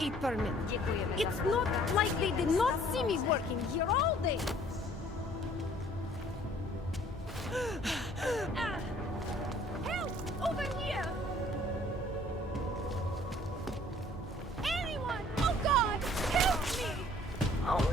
a permit. It's not like they did not see me working here all day. Help! Over here! Anyone! Oh God! Help me! Oh,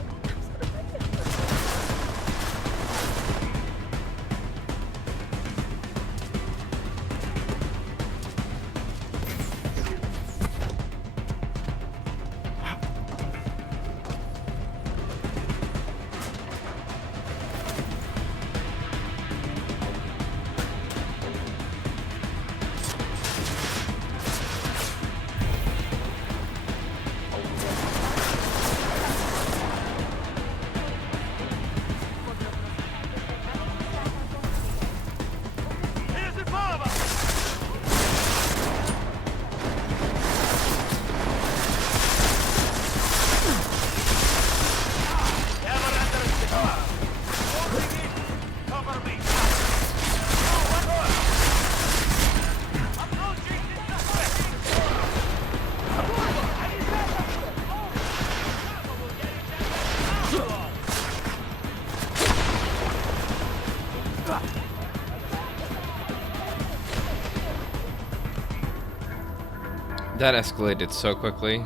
That escalated so quickly.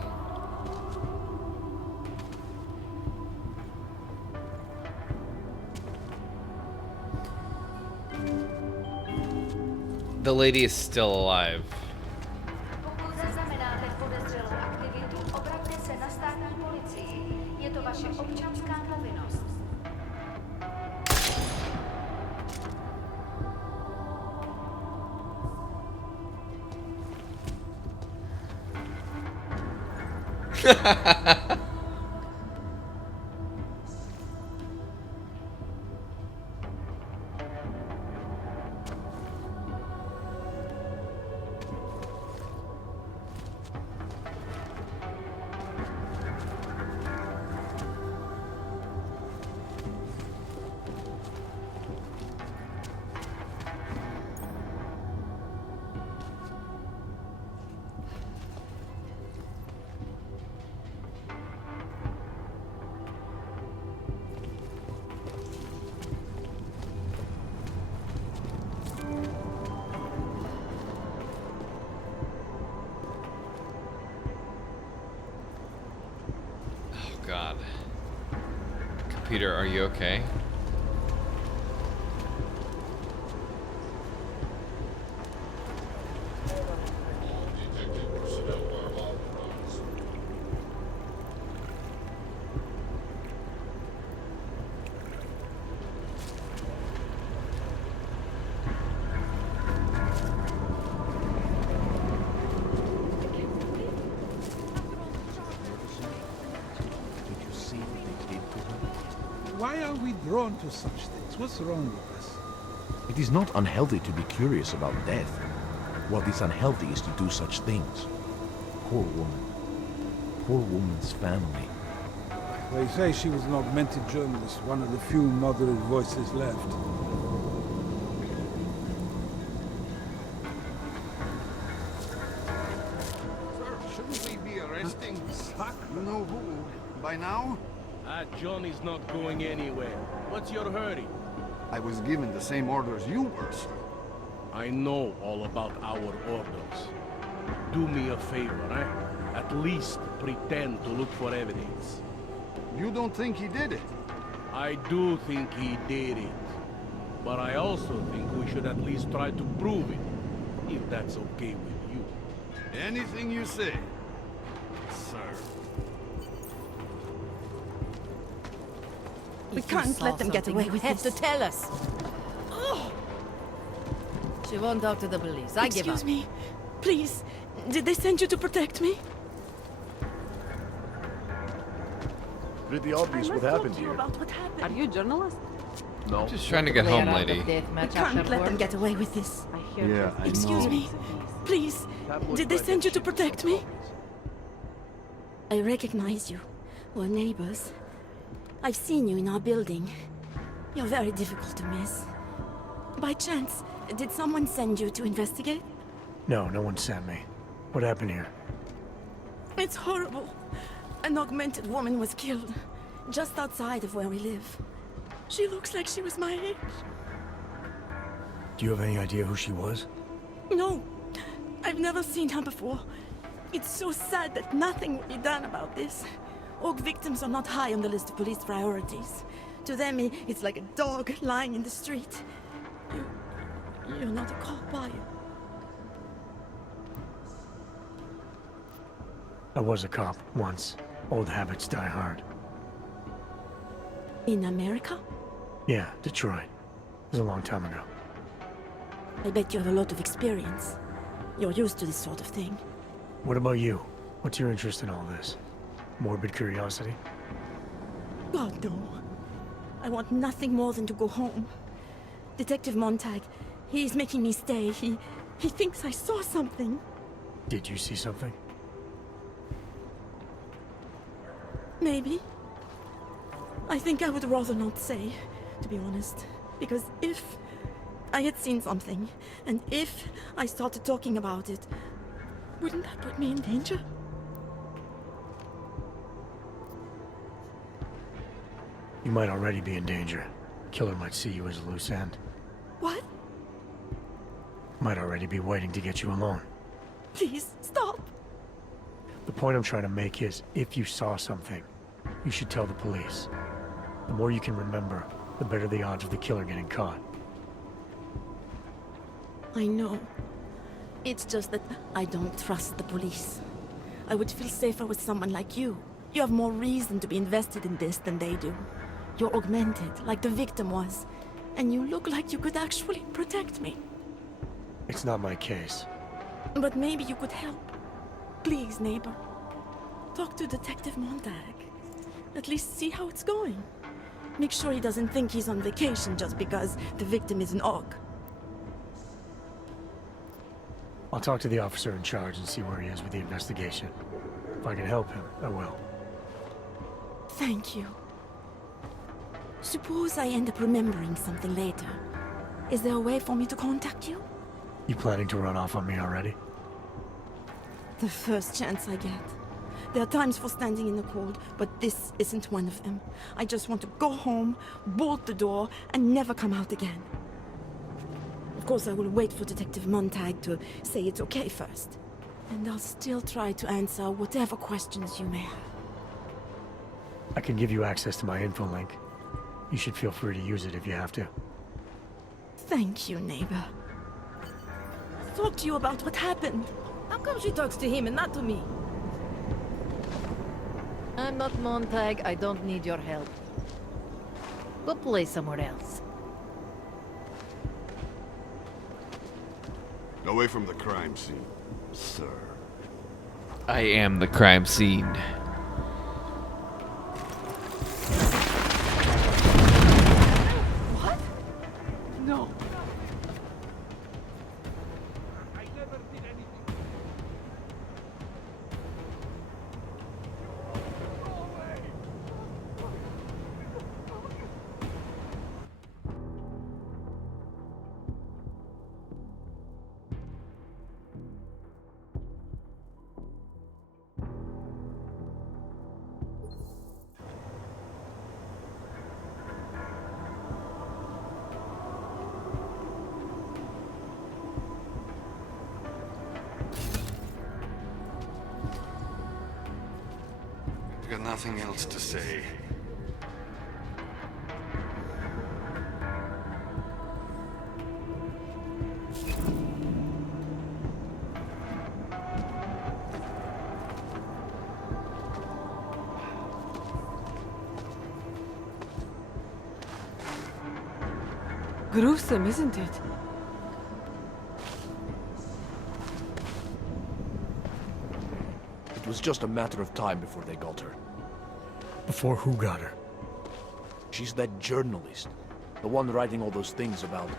The lady is still alive. Pokud zaznamenáte podezřelou aktivitu, obraťte se na státní policii. Je to vaše občanská povinnost. God. Computer, are you okay? Why are we drawn to such things? What's wrong with us? It is not unhealthy to be curious about death. What is unhealthy is to do such things. Poor woman. Poor woman's family. They say she was an augmented journalist, one of the few moderate voices left. Sir, shouldn't we be arresting you know who by now? John is not going anywhere. What's your hurry? I was given the same orders you were, sir. I know all about our orders. Do me a favor, eh? At least pretend to look for evidence. You don't think he did it? I do think he did it. But I also think we should at least try to prove it. If that's okay with you. Anything you say, sir. We can't let them get away with this. Have to tell us. Oh. She won't talk to the police. I give up. Excuse me. Please. Did they send you to protect me? Pretty obvious what happened here. What happened? Are you a journalist? No. Just trying to get home, lady. We can't let them get away with this. I hear Yeah, I Excuse know. me. Please. Did they send you to protect me? I recognize you. We're neighbors. I've seen you in our building. You're very difficult to miss. By chance, did someone send you to investigate? No, no one sent me. What happened here? It's horrible. An augmented woman was killed, just outside of where we live. She looks like she was my age. Do you have any idea who she was? No, I've never seen her before. It's so sad that nothing will be done about this. Aug victims are not high on the list of police priorities. To them, it's like a dog lying in the street. You're not a cop, are you? I was a cop once. Old habits die hard. In America? Yeah, Detroit. It was a long time ago. I bet you have a lot of experience. You're used to this sort of thing. What about you? What's your interest in all this? Morbid curiosity? God, no. I want nothing more than to go home. Detective Montag, he's making me stay. He thinks I saw something. Did you see something? Maybe. I think I would rather not say, to be honest. Because if I had seen something, and if I started talking about it, wouldn't that put me in danger? You might already be in danger. Killer might see you as a loose end. What? Might already be waiting to get you alone. Please, stop! The point I'm trying to make is, if you saw something, you should tell the police. The more you can remember, the better the odds of the killer getting caught. I know. It's just that I don't trust the police. I would feel safer with someone like you. You have more reason to be invested in this than they do. You're augmented, like the victim was. And you look like you could actually protect me. It's not my case. But maybe you could help. Please, neighbor. Talk to Detective Montag. At least see how it's going. Make sure he doesn't think he's on vacation just because the victim is an aug. I'll talk to the officer in charge and see where he is with the investigation. If I can help him, I will. Thank you. Suppose I end up remembering something later. Is there a way for me to contact you? You planning to run off on me already? The first chance I get. There are times for standing in the cold, but this isn't one of them. I just want to go home, bolt the door, and never come out again. Of course, I will wait for Detective Montag to say it's okay first. And I'll still try to answer whatever questions you may have. I can give you access to my info link. You should feel free to use it if you have to. Thank you, neighbor. Talk to you about what happened. How come she talks to him and not to me? I'm not Montag. I don't need your help. Go play somewhere else. Away from the crime scene, sir. I am the crime scene. What? No. I never did anything. Go away! I've got nothing else to say. Gruesome, isn't it? It was just a matter of time before they got her. Before who got her? She's that journalist. The one writing all those things about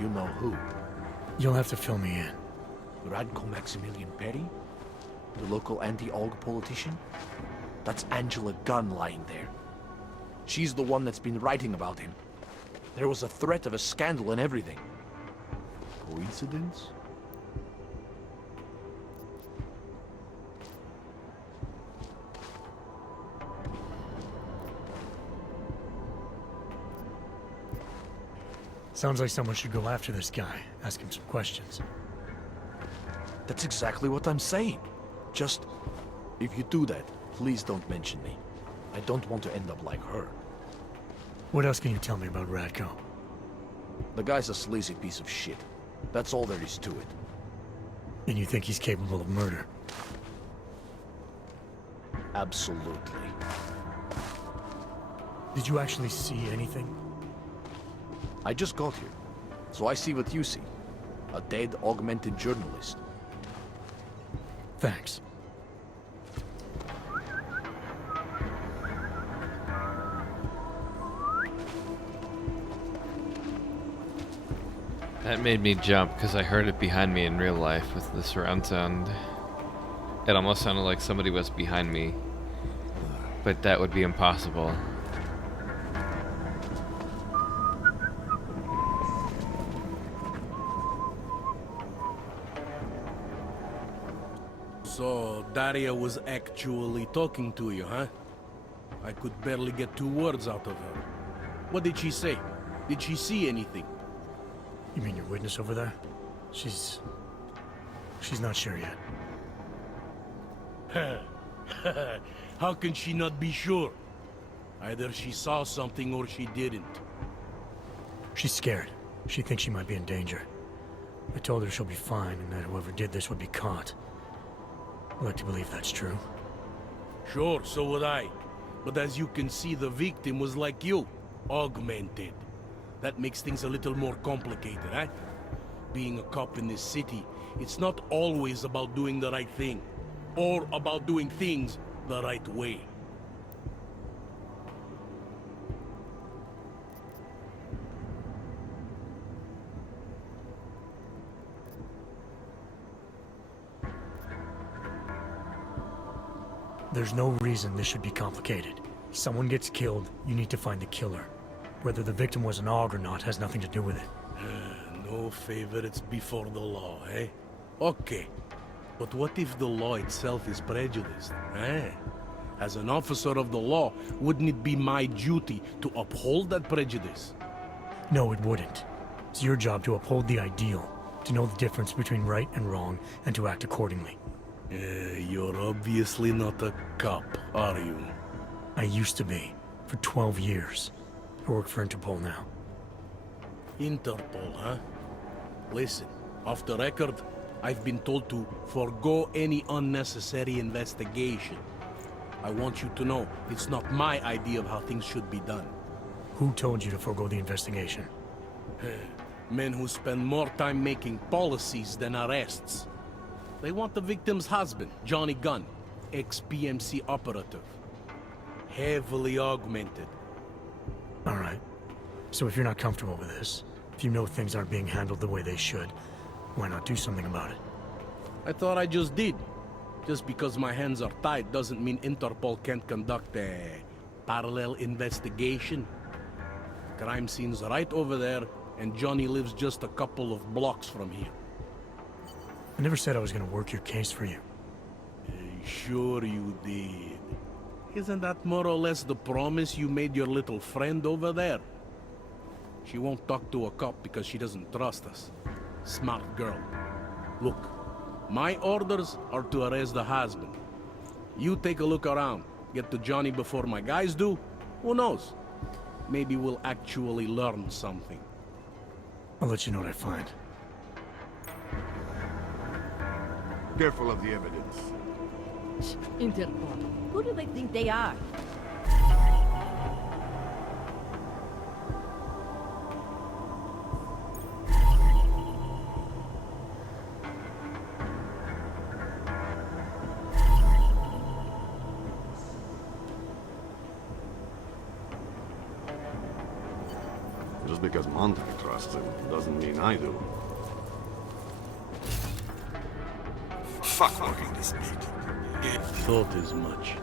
you know who. You'll have to fill me in. Radko Maximilian Perry? The local anti-Aug politician? That's Angela Gunn lying there. She's the one that's been writing about him. There was a threat of a scandal and everything. Coincidence? Sounds like someone should go after this guy, ask him some questions. That's exactly what I'm saying. Just, if you do that, please don't mention me. I don't want to end up like her. What else can you tell me about Radko? The guy's a sleazy piece of shit. That's all there is to it. And you think he's capable of murder? Absolutely. Did you actually see anything? I just got here, so I see what you see. A dead, augmented journalist. Thanks. That made me jump because I heard it behind me in real life with the surround sound. It almost sounded like somebody was behind me, but that would be impossible. So, Daria was actually talking to you, huh? I could barely get 2 words out of her. What did she say? Did she see anything? You mean your witness over there? She's not sure yet. How can she not be sure? Either she saw something or she didn't. She's scared. She thinks she might be in danger. I told her she'll be fine and that whoever did this would be caught. I like to believe that's true. Sure, so would I. But as you can see, the victim was like you, augmented. That makes things a little more complicated, eh? Being a cop in this city, it's not always about doing the right thing, or about doing things the right way. There's no reason this should be complicated. Someone gets killed, you need to find the killer. Whether the victim was an aug or not has nothing to do with it. No favorites before the law, eh? Okay. But what if the law itself is prejudiced, eh? As an officer of the law, wouldn't it be my duty to uphold that prejudice? No, it wouldn't. It's your job to uphold the ideal, to know the difference between right and wrong, and to act accordingly. You're obviously not a cop, are you? I used to be, for 12 years. I work for Interpol now. Interpol, huh? Listen, off the record, I've been told to forgo any unnecessary investigation. I want you to know, it's not my idea of how things should be done. Who told you to forego the investigation? Men who spend more time making policies than arrests. They want the victim's husband, Johnny Gunn, ex-PMC operative. Heavily augmented. All right. So if you're not comfortable with this, if you know things aren't being handled the way they should, why not do something about it? I thought I just did. Just because my hands are tied doesn't mean Interpol can't conduct a parallel investigation. Crime scene's right over there, and Johnny lives just a couple of blocks from here. I never said I was gonna work your case for you. Sure you did. Isn't that more or less the promise you made your little friend over there? She won't talk to a cop because she doesn't trust us. Smart girl. Look, my orders are to arrest the husband. You take a look around. Get to Johnny before my guys do. Who knows? Maybe we'll actually learn something. I'll let you know what I find. Careful of the evidence. Interpol. Who do they think they are? Just because Montag trusts him doesn't mean I do. Fuck working this beat. Thought as much.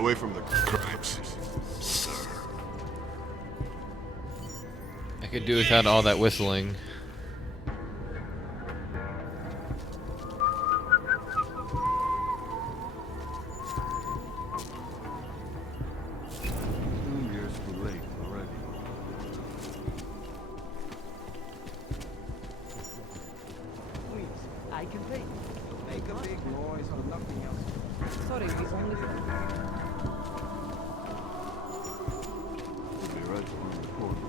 Away from the crimes, sir. I could do without all that whistling. Years too late already. Please, I can pay. Make a big noise or nothing else. Sorry, we only... We'll be right on the corner.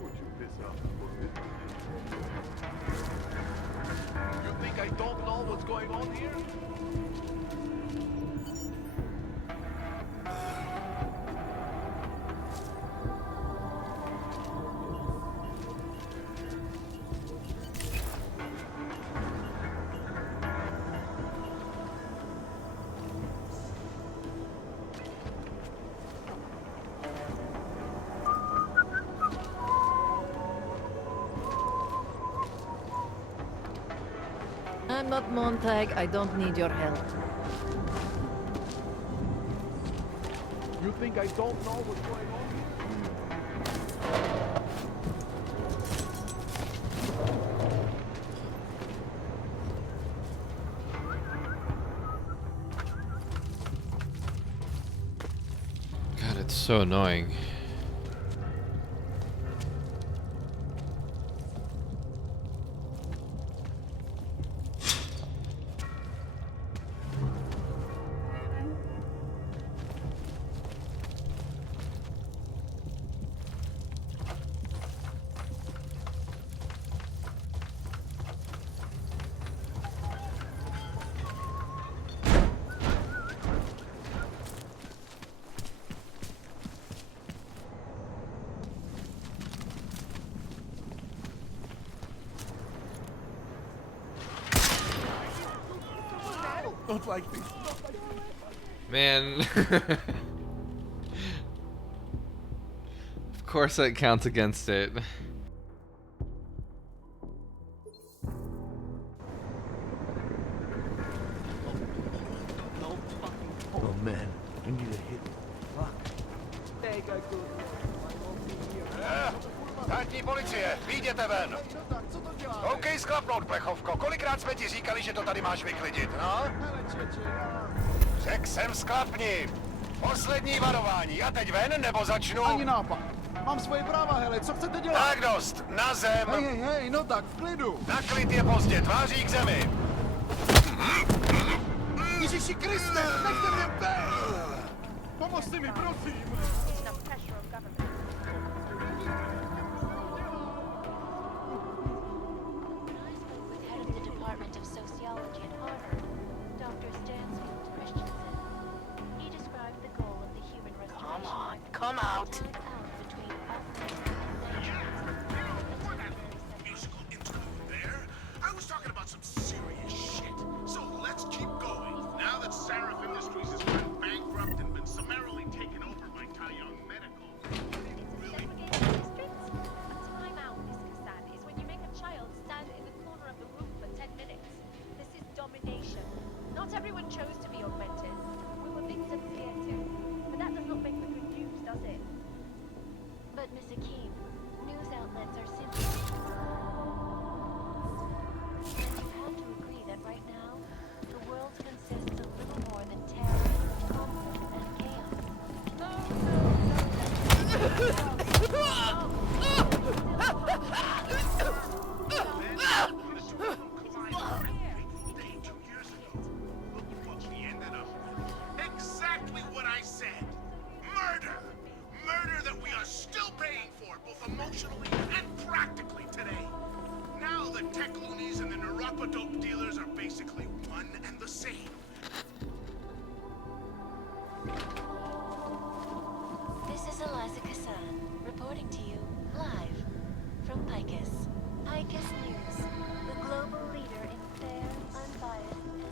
Would you piss off for it? You think I don't know what's going on here? I'm not Montag. I don't need your help. You think I don't know what's going on here? God, it's so annoying. Don't like this. Man. Of course that counts against it. Oh man, I need a hit. Státní policie, výjděte ven! OK, sklapnout, plechovko. Kolikrát jsme ti říkali, že to tady máš vyklidit, no? Řekl jsem sklapni. Poslední varování. A teď ven, nebo začnu? Ani nápad. Mám svoje práva, hele, co chcete dělat? Tak dost, na zem. Hej, no tak, v klidu. Na klid je pozdě, tváří k zemi. Ježiši Kriste, nechte mě být! Pomozte mi, prosím! Come out. Musical interlude there? I was talking about some serious shit. So let's keep going. Now that Sarif Industries has gone bankrupt and been summarily taken over by Taeyong Medical. Really? Time out, Miss Kassan, is when you make a child stand in the corner of the room for 10 minutes. This is domination. Not everyone chose to be augmented. We were victims here too. But that does not make for good news, does it? But Miss Akeem, news outlets are simply... And you have to agree that right now, the world consists of little more than terror, conflict, and chaos. Exactly what I said. Murder! Murder that we are still paying for, both emotionally and practically today. Now the tech loonies and the Narapa dope dealers are basically one and the same. This is Eliza Kassan, reporting to you, live, from Picus. Picus News, the global leader in fair, unbiased, and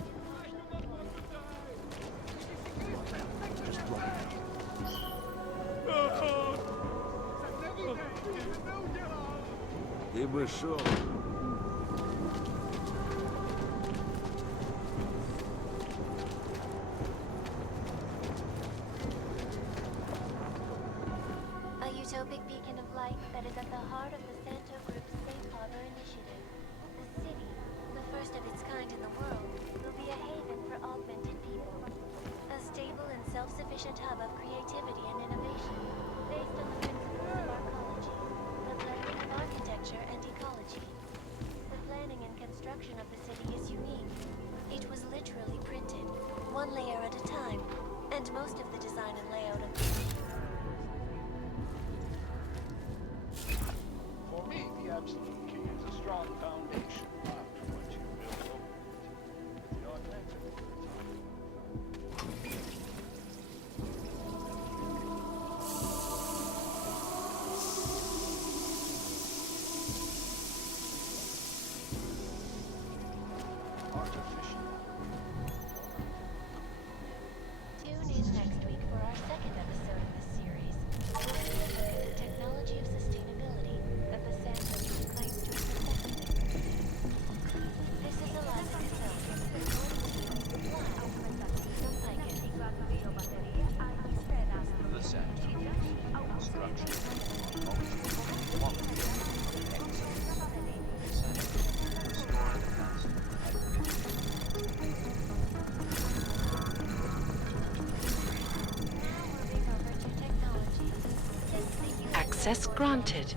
Ты бы шел. utopic beacon of light that is at the heart of the Santo Group's Safe Harbor initiative. The city, the first of its kind in the world, will be a haven for augmented people. A stable and self-sufficient hub of creativity and innovation, based on the principles of arcology, the blending of architecture and ecology. The planning and construction of the city is unique. It was literally printed, one layer at a time, and most of the design and layout of the For me, the absolute key is a strong foundation after what you build over it. With the augmented. Artificial. Tune in next week for our second episode of this series. We'll take a look at the technology of sustainability that the Santos Group claims to have perfected. This is Eliza Cassell, live from Picus. The Santos. Structure. Quality. Access granted.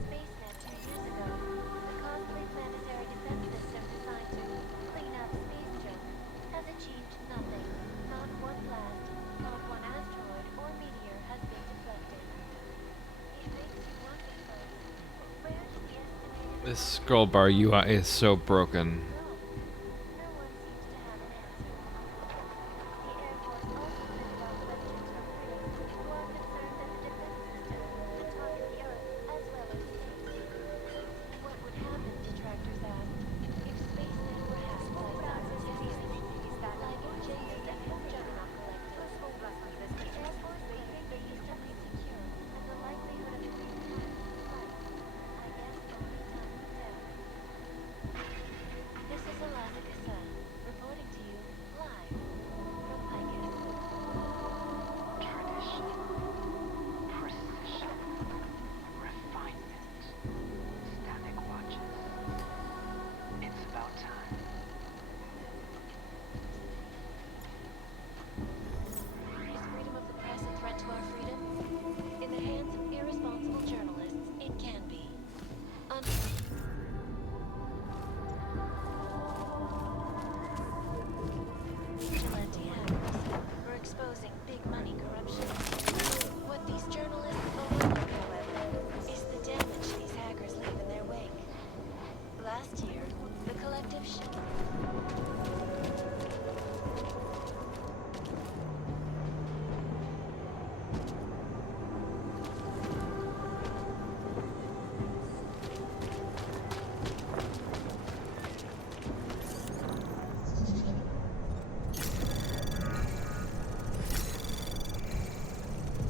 This scroll bar UI is so broken.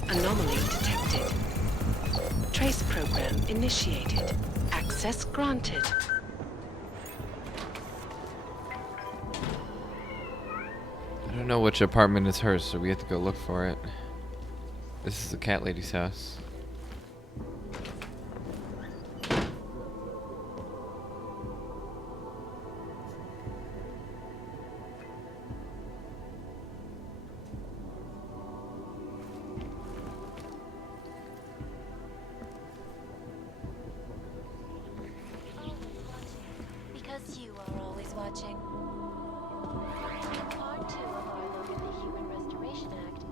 Anomaly detected. Trace program initiated. Access granted. I don't know which apartment is hers, so we have to go look for it. This is the cat lady's house. Because you are always watching. In part 2 of our look at the Human Restoration Act,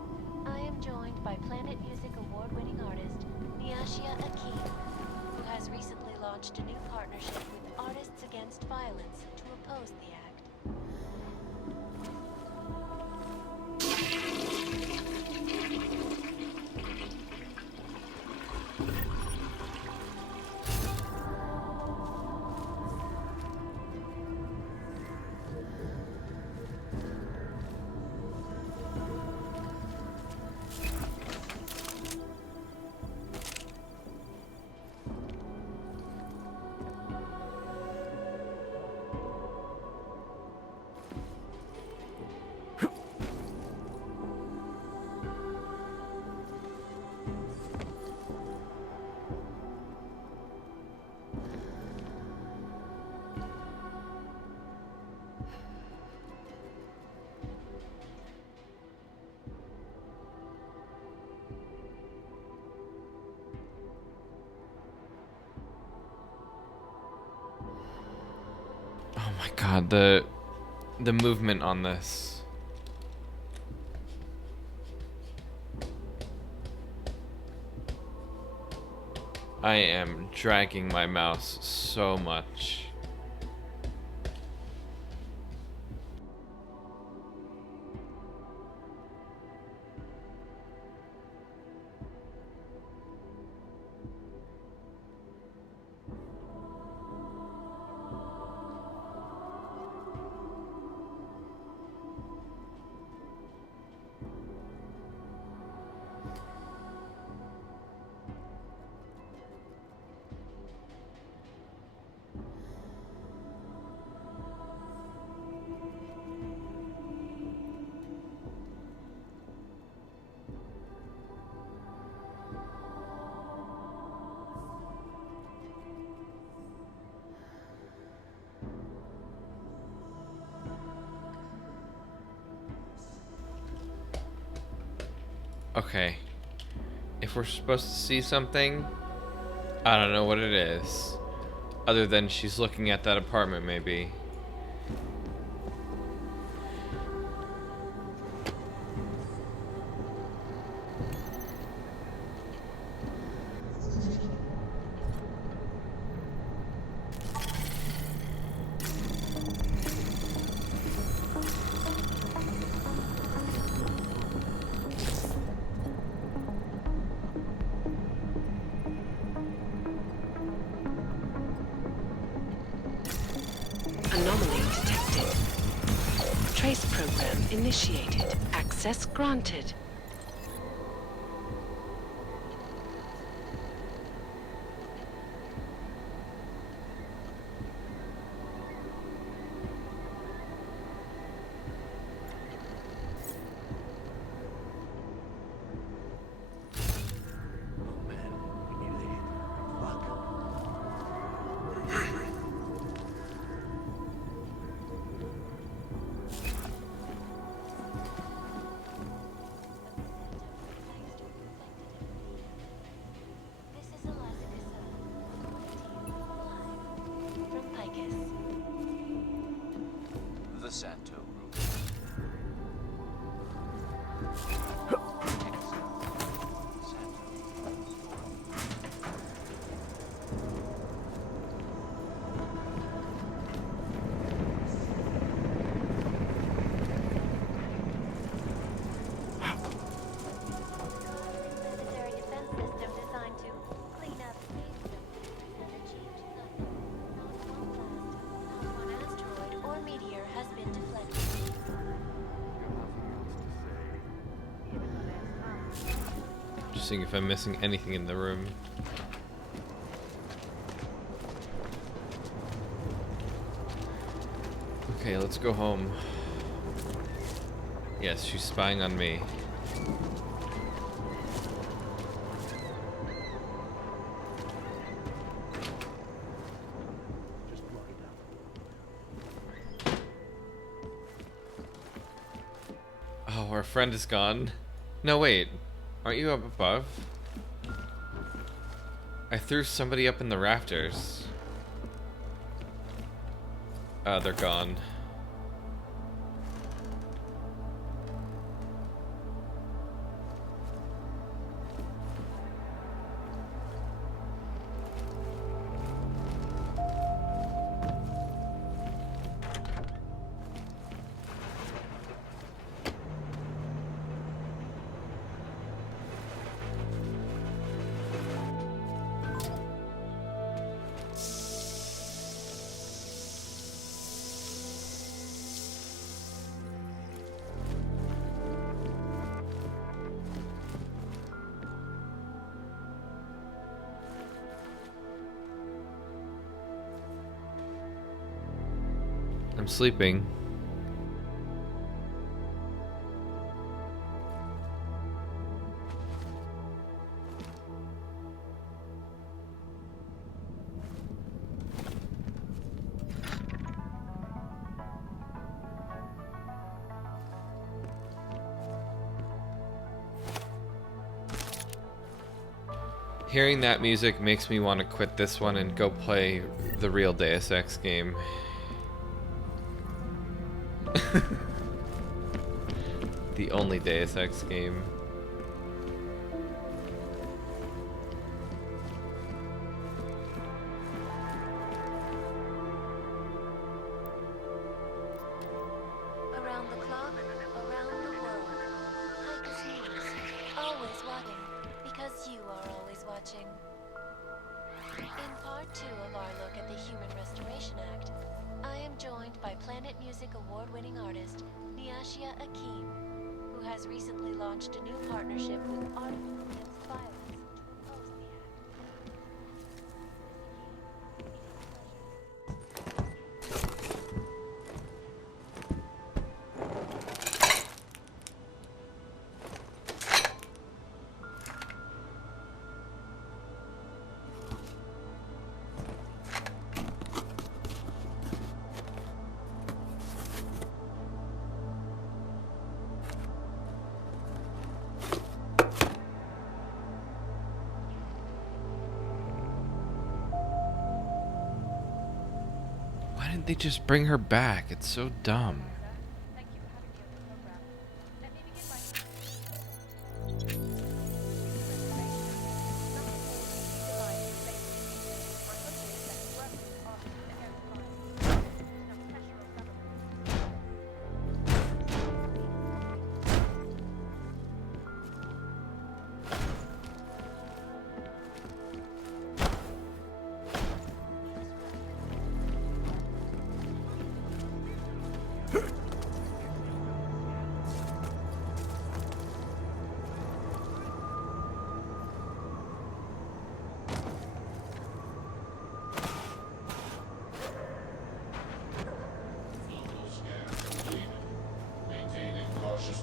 I am joined by Planet Music award-winning artist Niashia Akeem, who has recently launched a new partnership with Artists Against Violence to oppose the act. God, the movement on this. I am dragging my mouse so much. Okay. If we're supposed to see something, I don't know what it is. Other than she's looking at that apartment, maybe. Anomaly detected. Trace program initiated. Access granted. The Santo Group. Necessary defense system designed to clean up and achieved nothing. Not one asteroid or meteor has been deflected. Just seeing if I'm missing anything in the room. Okay, let's go home. Yes, she's spying on me. Oh, our friend is gone. No, wait. Aren't you up above? I threw somebody up in the rafters. They're gone. I'm sleeping. Hearing that music makes me want to quit this one and go play the real Deus Ex game. the only Deus Ex game. Around the clock, around the world. Hiker's News. Always watching, because you are always watching. In part 2 of our look at the Human Restoration Act, I am joined by Planet Music award-winning artist Niashia Akeem, who has recently launched a new partnership with Artists Against Violence to oppose the act. Why didn't they just bring her back? It's so dumb.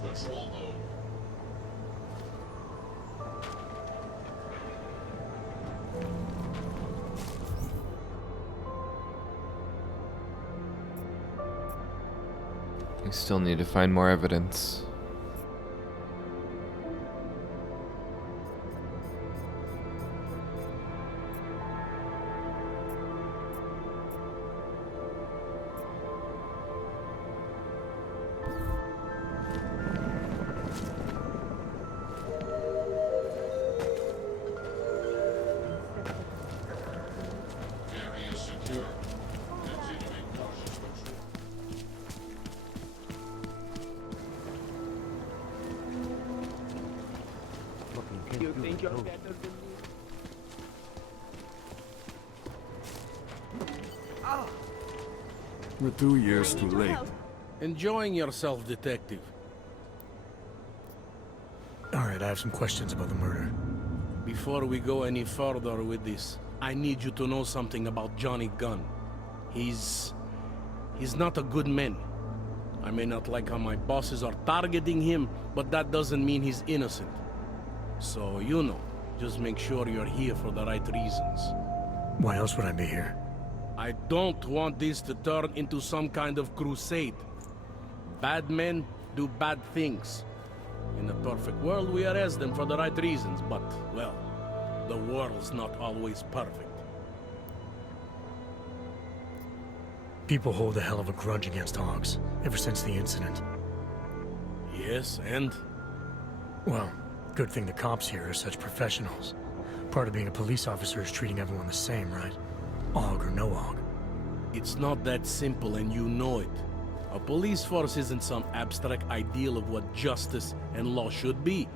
Patrol mode. We still need to find more evidence. You think you're better than me? We're 2 years too late. Enjoying yourself, detective. Alright, I have some questions about the murder. Before we go any further with this, I need you to know something about Johnny Gunn. He's not a good man. I may not like how my bosses are targeting him, but that doesn't mean he's innocent. So, you know, just make sure you're here for the right reasons. Why else would I be here? I don't want this to turn into some kind of crusade. Bad men do bad things. In a perfect world, we arrest them for the right reasons, but, well, the world's not always perfect. People hold a hell of a grudge against Hogs, ever since the incident. Yes, and? Well, good thing the cops here are such professionals. Part of being a police officer is treating everyone the same, right? Og or no Og. It's not that simple, and you know it. A police force isn't some abstract ideal of what justice and law should be.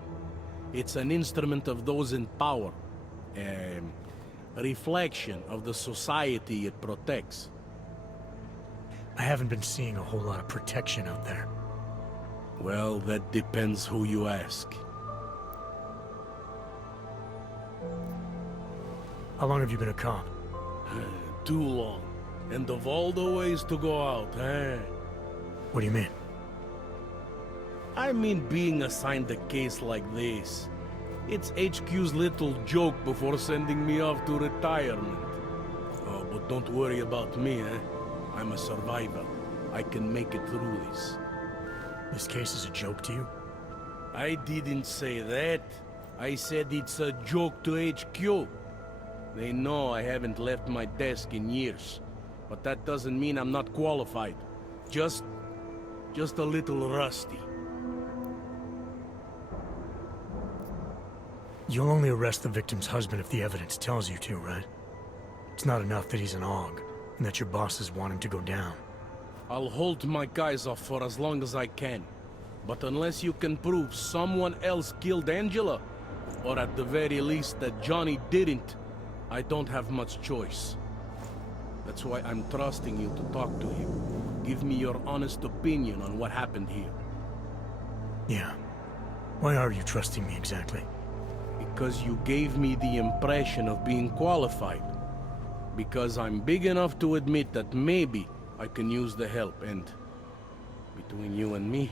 It's an instrument of those in power. A reflection of the society it protects. I haven't been seeing a whole lot of protection out there. Well, that depends who you ask. How long have you been a cop? Too long. And of all the ways to go out, eh? What do you mean? I mean being assigned a case like this. It's HQ's little joke before sending me off to retirement. Oh, but don't worry about me, eh? I'm a survivor. I can make it through this. This case is a joke to you? I didn't say that. I said it's a joke to HQ. They know I haven't left my desk in years. But that doesn't mean I'm not qualified. Just a little rusty. You'll only arrest the victim's husband if the evidence tells you to, right? It's not enough that he's an aug, and that your bosses want him to go down. I'll hold my guys off for as long as I can. But unless you can prove someone else killed Angela, or at the very least that Johnny didn't, I don't have much choice. That's why I'm trusting you to talk to him. Give me your honest opinion on what happened here. Yeah. Why are you trusting me exactly? Because you gave me the impression of being qualified. Because I'm big enough to admit that maybe I can use the help, and between you and me,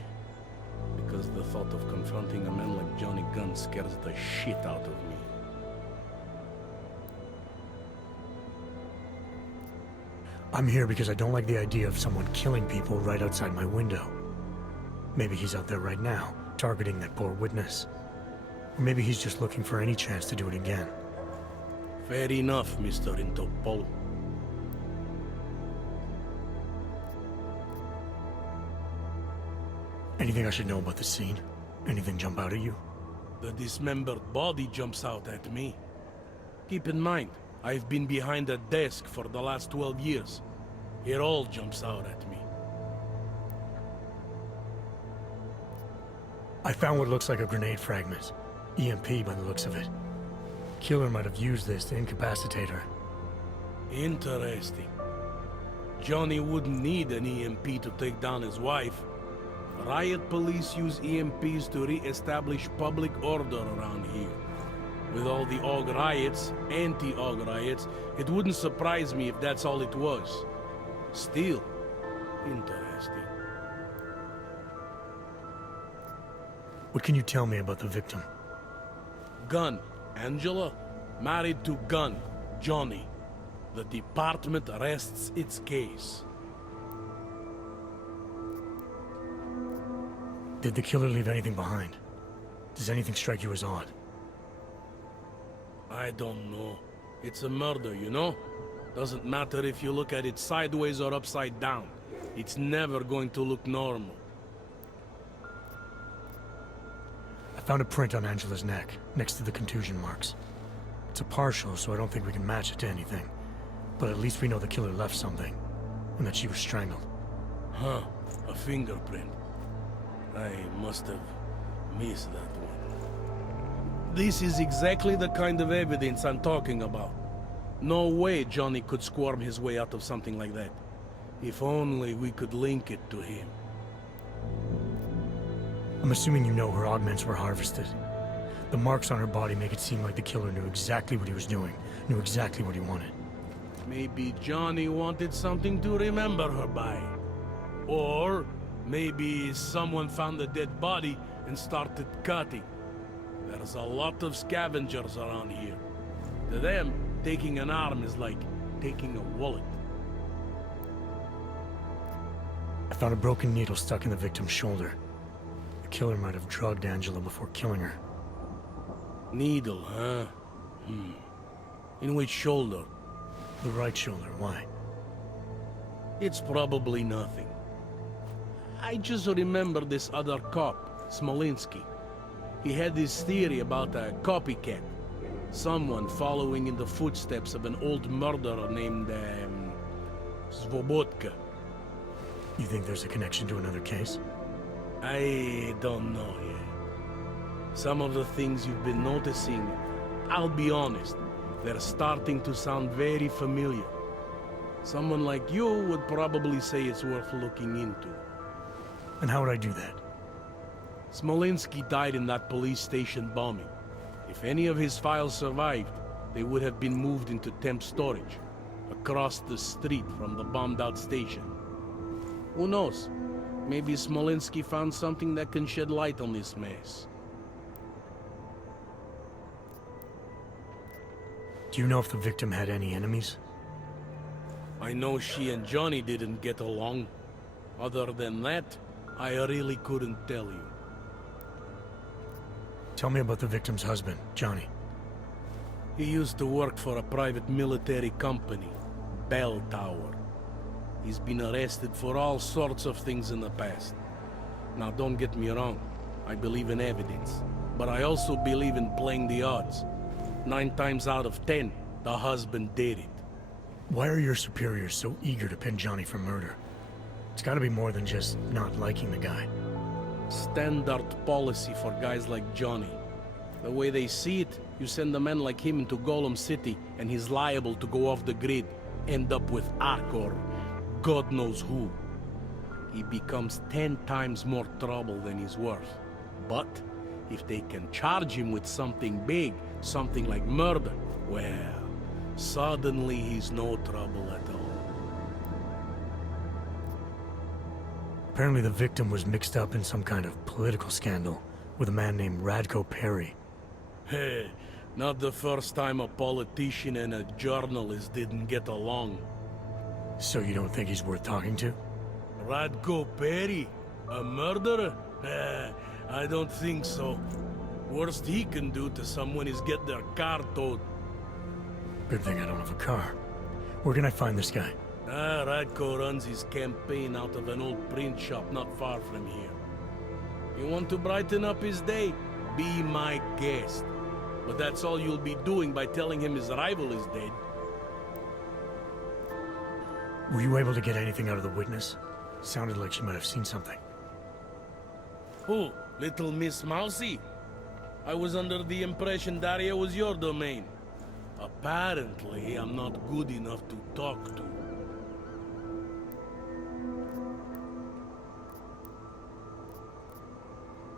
because the thought of confronting a man like Johnny Gunn scares the shit out of me. I'm here because I don't like the idea of someone killing people right outside my window. Maybe he's out there right now, targeting that poor witness. Or maybe he's just looking for any chance to do it again. Fair enough, Mr. Interpol. Anything I should know about the scene? Anything jump out at you? The dismembered body jumps out at me. Keep in mind, I've been behind a desk for the last 12 years. It all jumps out at me. I found what looks like a grenade fragment. EMP by the looks of it. Killer might have used this to incapacitate her. Interesting. Johnny wouldn't need an EMP to take down his wife. Riot police use EMPs to re-establish public order around here. With all the AUG riots, anti-AUG riots, it wouldn't surprise me if that's all it was. Still, interesting. What can you tell me about the victim? Gunn, Angela, married to Gunn, Johnny. The department rests its case. Did the killer leave anything behind? Does anything strike you as odd? I don't know. It's a murder, you know? Doesn't matter if you look at it sideways or upside down. It's never going to look normal. I found a print on Angela's neck, next to the contusion marks. It's a partial, so I don't think we can match it to anything. But at least we know the killer left something, and that she was strangled. Huh, a fingerprint. I must have missed that one. This is exactly the kind of evidence I'm talking about. No way Johnny could squirm his way out of something like that. If only we could link it to him. I'm assuming you know her augments were harvested. The marks on her body make it seem like the killer knew exactly what he was doing, knew exactly what he wanted. Maybe Johnny wanted something to remember her by. Or maybe someone found a dead body and started cutting. There's a lot of scavengers around here. To them, taking an arm is like taking a wallet. I found a broken needle stuck in the victim's shoulder. The killer might have drugged Angela before killing her. Needle, huh? In which shoulder? The right shoulder, why? It's probably nothing. I just remember this other cop, Smolinski. He had this theory about a copycat. Someone following in the footsteps of an old murderer named, Svobotka. You think there's a connection to another case? I don't know yet. Some of the things you've been noticing, I'll be honest, they're starting to sound very familiar. Someone like you would probably say it's worth looking into. And how would I do that? Smolinski died in that police station bombing. If any of his files survived, they would have been moved into temp storage, across the street from the bombed-out station. Who knows? Maybe Smolinski found something that can shed light on this mess. Do you know if the victim had any enemies? I know she and Johnny didn't get along. Other than that, I really couldn't tell you. Tell me about the victim's husband, Johnny. He used to work for a private military company, Bell Tower. He's been arrested for all sorts of things in the past. Now don't get me wrong, I believe in evidence. but I also believe in playing the odds. 9 times out of 10, the husband did it. Why are your superiors so eager to pin Johnny for murder? It's gotta be more than just not liking the guy. Standard policy for guys like Johnny. The way they see it, you send a man like him into Golem City, and he's liable to go off the grid, end up with Ark or God knows who. He becomes 10 times more trouble than he's worth. But if they can charge him with something big, something like murder, well, suddenly he's no trouble at all. Apparently the victim was mixed up in some kind of political scandal with a man named Radko Perry. Hey, not the first time a politician and a journalist didn't get along. So you don't think he's worth talking to? Radko Perry? A murderer? I don't think so. Worst he can do to someone is get their car towed. Good thing I don't have a car. Where can I find this guy? Radko runs his campaign out of an old print shop not far from here. You want to brighten up his day? Be my guest. But that's all you'll be doing by telling him his rival is dead. Were you able to get anything out of the witness? Sounded like she might have seen something. Who? Little Miss Mousy? I was under the impression Daria was your domain. Apparently, I'm not good enough to talk to.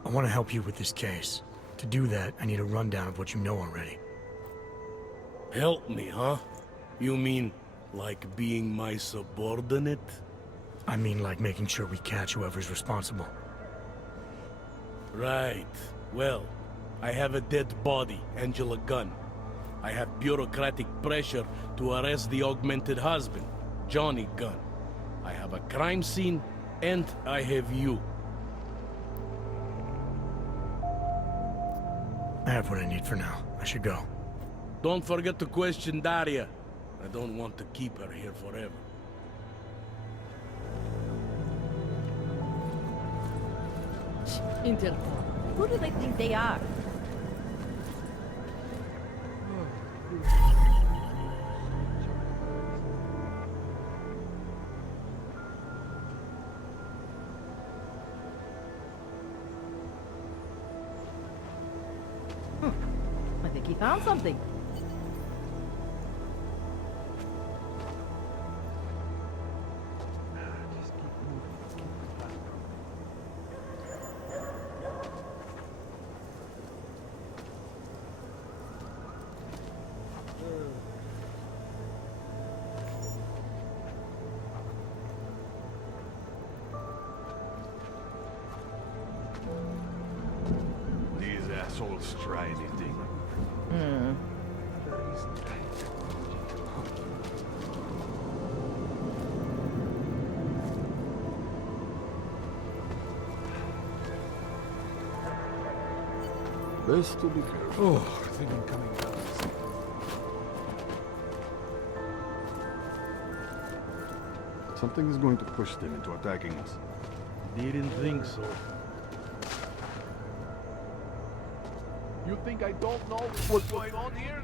I want to help you with this case. To do that, I need a rundown of what you know already. Help me, huh? You mean, like being my subordinate? I mean like making sure we catch whoever's responsible. Right. Well, I have a dead body, Angela Gunn. I have bureaucratic pressure to arrest the augmented husband, Johnny Gunn. I have a crime scene, and I have you. I have what I need for now. I should go. Don't forget to question Daria. I don't want to keep her here forever. Interpol. Who do they think they are? I think he found something. These assholes try anything. Best to be careful. Oh, I think I'm coming down. Something is going to push them into attacking us. Didn't think so. You think I don't know what's going on here?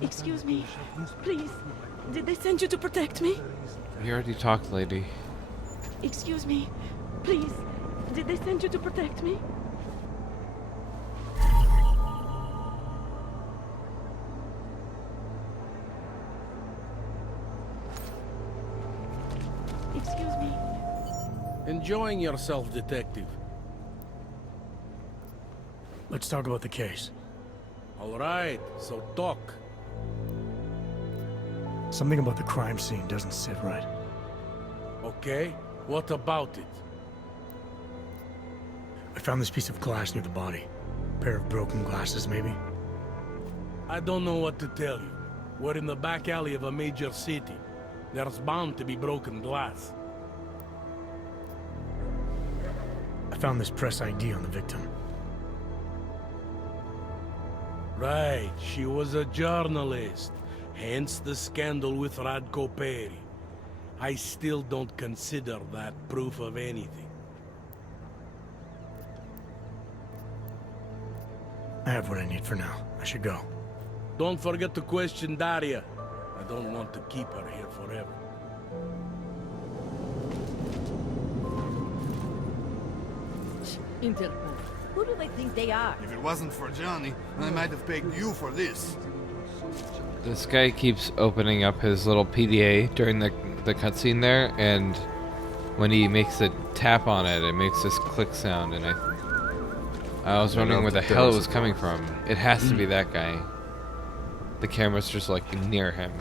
Excuse me. Please. Did they send you to protect me? You already talked, lady. Excuse me. Please. Did they send you to protect me? Excuse me. Enjoying yourself, detective. Let's talk about the case. All right, so talk. Something about the crime scene doesn't sit right. Okay, what about it? I found this piece of glass near the body. Pair of broken glasses, maybe? I don't know what to tell you. We're in the back alley of a major city. There's bound to be broken glass. I found this press ID on the victim. Right, she was a journalist. Hence the scandal with Radko Perry. I still don't consider that proof of anything. I have what I need for now. I should go. Don't forget to question Daria. I don't want to keep her here forever. Interpol. Who do they think they are? If it wasn't for Johnny, I might have pegged you for this. This guy keeps opening up his little PDA during the cutscene there, and when he makes a tap on it, it makes this click sound, and I was wondering where the hell it was coming from. It has to be that guy. The camera's just like near him.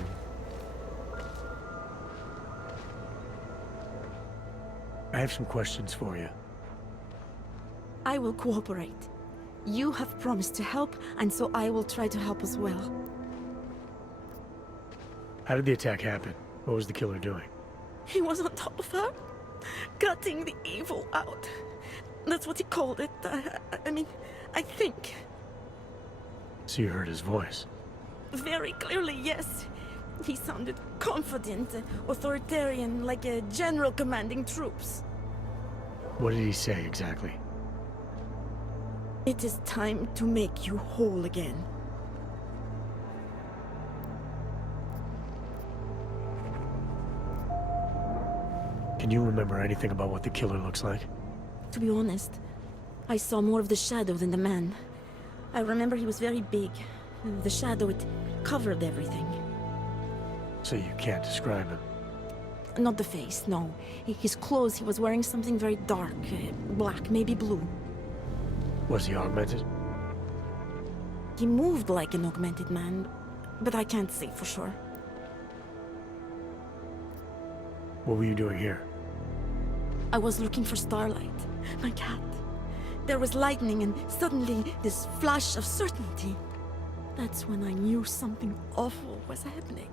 I have some questions for you. I will cooperate. You have promised to help, and so I will try to help as well. How did the attack happen? What was the killer doing? He was on top of her, cutting the evil out. That's what he called it. I mean, I think. So you heard his voice? Very clearly, yes. He sounded confident, authoritarian, like a general commanding troops. What did he say exactly? It is time to make you whole again. Can you remember anything about what the killer looks like? To be honest, I saw more of the shadow than the man. I remember he was very big. The shadow, it covered everything. So you can't describe him? Not the face, no. His clothes, he was wearing something very dark, black, maybe blue. Was he augmented? He moved like an augmented man, but I can't say for sure. What were you doing here? I was looking for Starlight, my cat. There was lightning and suddenly this flash of certainty. That's when I knew something awful was happening.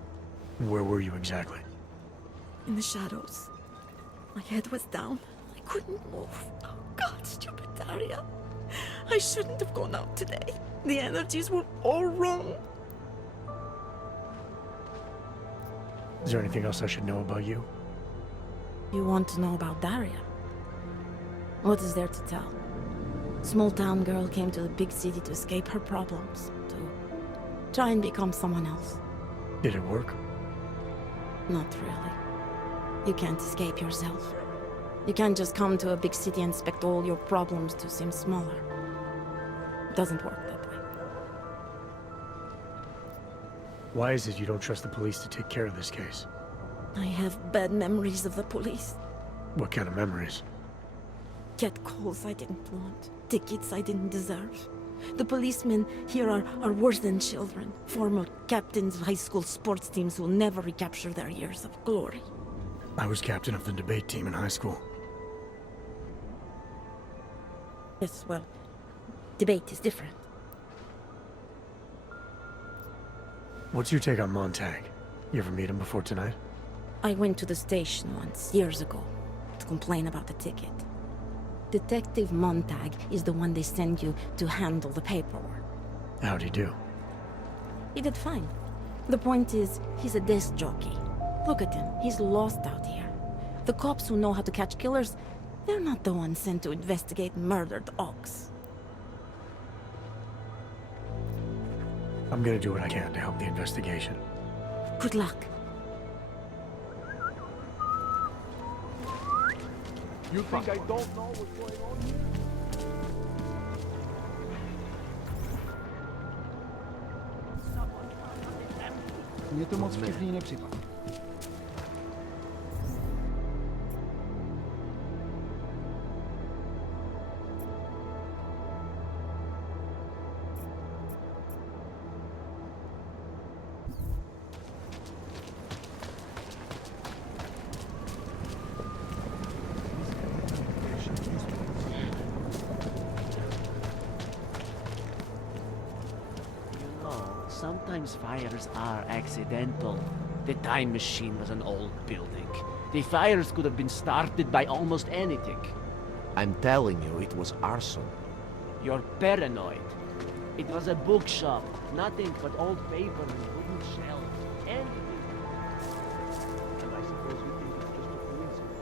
Where were you exactly? In the shadows. My head was down. I couldn't move. Oh God, stupid Daria. I shouldn't have gone out today. The energies were all wrong. Is there anything else I should know about you? You want to know about Daria? What is there to tell? Small town girl came to the big city to escape her problems, to try and become someone else. Did it work? Not really. You can't escape yourself. You can't just come to a big city and expect all your problems to seem smaller. It doesn't work that way. Why is it you don't trust the police to take care of this case? I have bad memories of the police. What kind of memories? Get calls I didn't want. Tickets I didn't deserve. The policemen here are worse than children. Former captains of high school sports teams who will never recapture their years of glory. I was captain of the debate team in high school. Yes, well, debate is different. What's your take on Montag? You ever meet him before tonight? I went to the station once, years ago, to complain about the ticket. Detective Montag is the one they send you to handle the paperwork. How'd he do? He did fine. The point is, he's a desk jockey. Look at him, he's lost out here. The cops who know how to catch killers, they're not the ones sent to investigate murdered ox. I'm gonna do what I can to help the investigation. Good luck. You think I don't know what's going on here? Mě to moc vtipný nepřipadá. Sometimes fires are accidental. The time machine was an old building. The fires could have been started by almost anything. I'm telling you, it was arson. You're paranoid. It was a bookshop. Nothing but old paper and wooden shelves. And I suppose you think it's just a coincidence.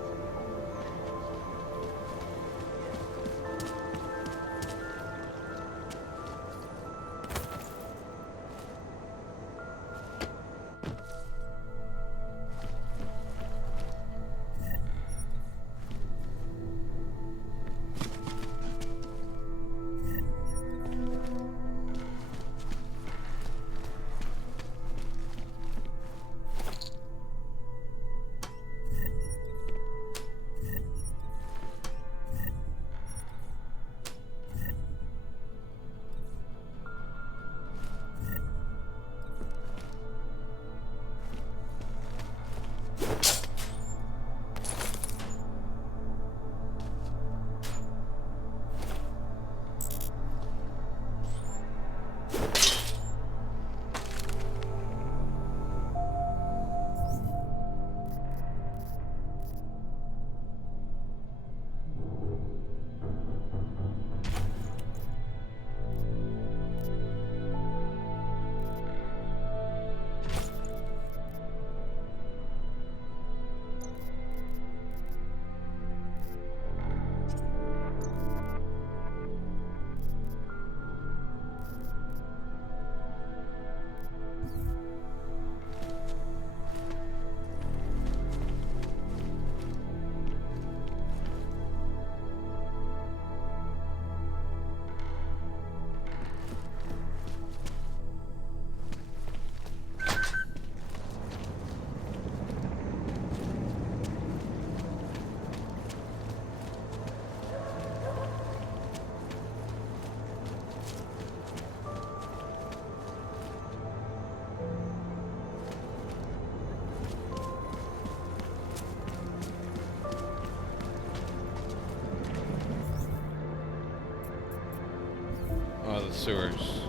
Oh, the sewers.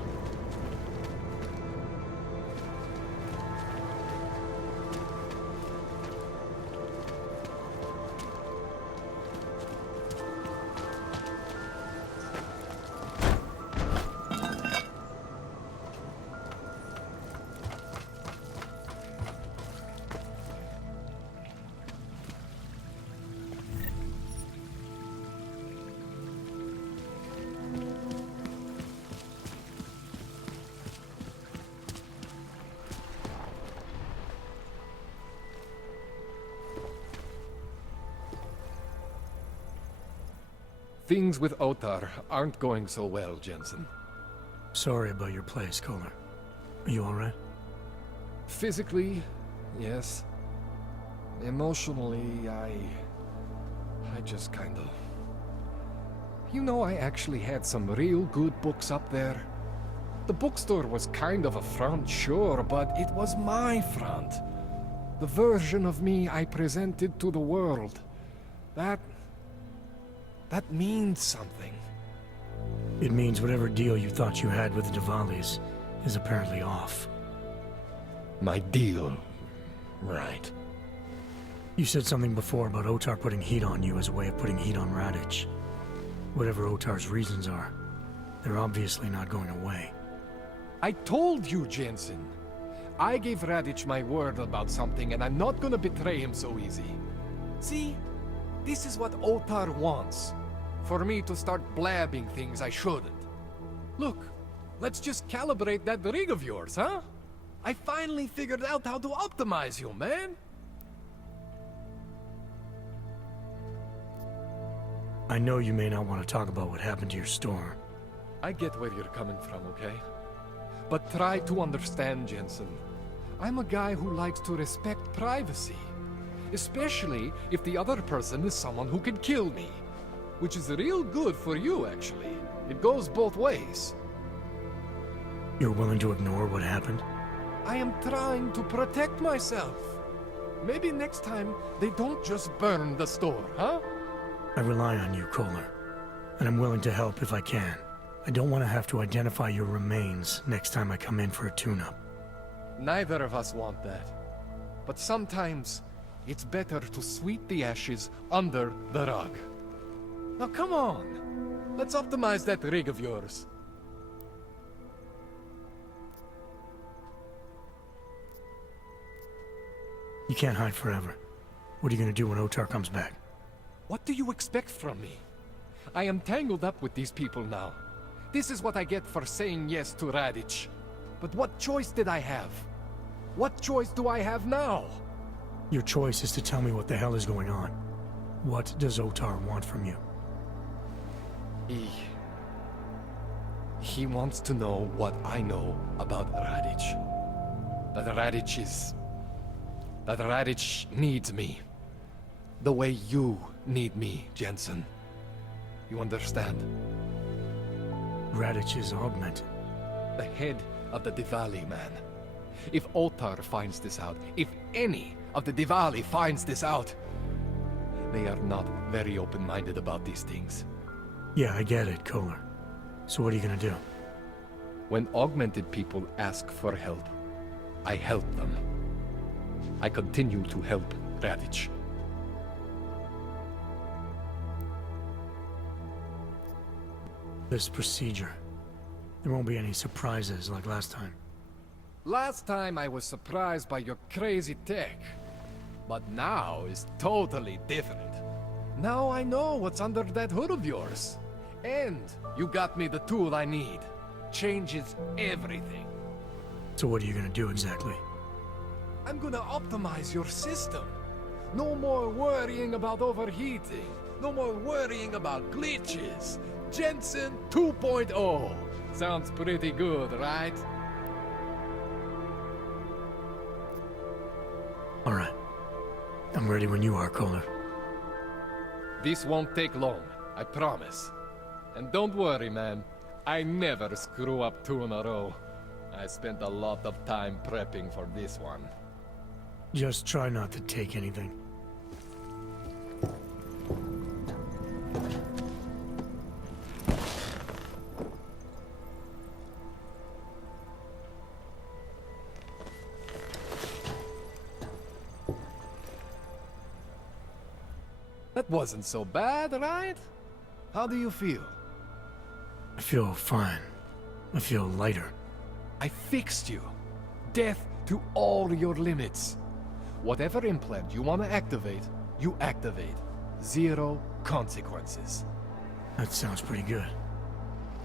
Things with Otar aren't going so well, Jensen. Sorry about your place, Kohler. Are you alright? Physically, yes. Emotionally, I just kind of... You know, I actually had some real good books up there. The bookstore was kind of a front, sure, but it was my front. The version of me I presented to the world. That means something. It means whatever deal you thought you had with the Diwalis is apparently off. My deal? Right. You said something before about Otar putting heat on you as a way of putting heat on Radich. Whatever Otar's reasons are, they're obviously not going away. I told you, Jensen. I gave Radich my word about something, and I'm not gonna betray him so easy. See? This is what Otar wants. For me to start blabbing things I shouldn't. Look, let's just calibrate that rig of yours, huh? I finally figured out how to optimize you, man. I know you may not want to talk about what happened to your store. I get where you're coming from, okay? But try to understand, Jensen. I'm a guy who likes to respect privacy. Especially if the other person is someone who can kill me. Which is real good for you, actually. It goes both ways. You're willing to ignore what happened? I am trying to protect myself. Maybe next time they don't just burn the store, huh? I rely on you, Kohler. And I'm willing to help if I can. I don't want to have to identify your remains next time I come in for a tune-up. Neither of us want that. But sometimes, it's better to sweep the ashes under the rug. Now come on. Let's optimize that rig of yours. You can't hide forever. What are you gonna do when Otar comes back? What do you expect from me? I am tangled up with these people now. This is what I get for saying yes to Radic. But what choice did I have? What choice do I have now? Your choice is to tell me what the hell is going on. What does Otar want from you? He wants to know what I know about Radic. That Radic needs me. The way you need me, Jensen. You understand? Radic is augmented. The head of the Diwali, man. If Otar finds this out, if any of the Diwali finds this out, they are not very open-minded about these things. Yeah, I get it, Kohler. So what are you gonna do? When augmented people ask for help, I help them. I continue to help Radic. This procedure. There won't be any surprises like last time. Last time I was surprised by your crazy tech. But now is totally different. Now I know what's under that hood of yours. And you got me the tool I need. Changes everything. So what are you gonna do exactly? I'm gonna optimize your system. No more worrying about overheating. No more worrying about glitches. Jensen 2.0. Sounds pretty good, right? All right. I'm ready when you are, Kohler. This won't take long, I promise. And don't worry, man. I never screw up 2 in a row. I spent a lot of time prepping for this one. Just try not to take anything. That wasn't so bad, right? How do you feel? I feel fine. I feel lighter. I fixed you. Death to all your limits. Whatever implant you want to activate, you activate. 0 consequences. That sounds pretty good.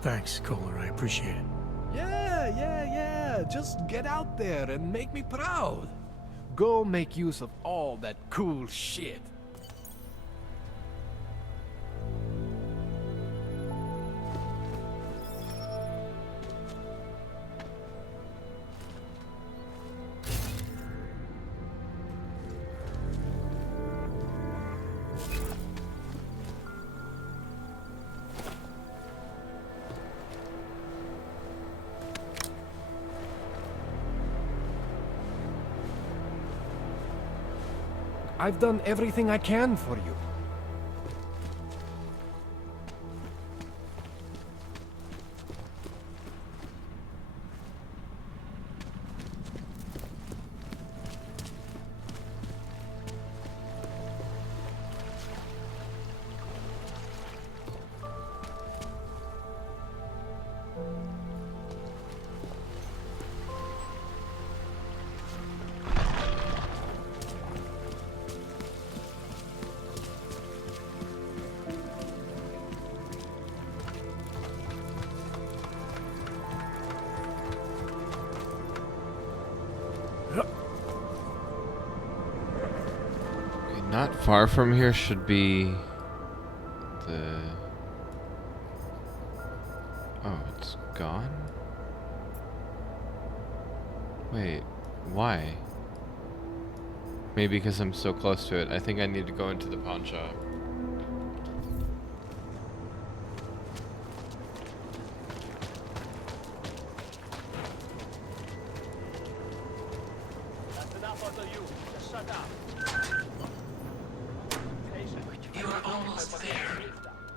Thanks, Kohler. I appreciate it. Yeah. Just get out there and make me proud. Go make use of all that cool shit. I've done everything I can for you. Not far from here should be the... Oh, it's gone? Wait, why? Maybe because I'm so close to it. I think I need to go into the pawn shop. That's enough out of you. Just shut up. You are almost there.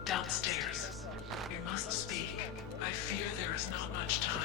Downstairs. You must speak. I fear there is not much time.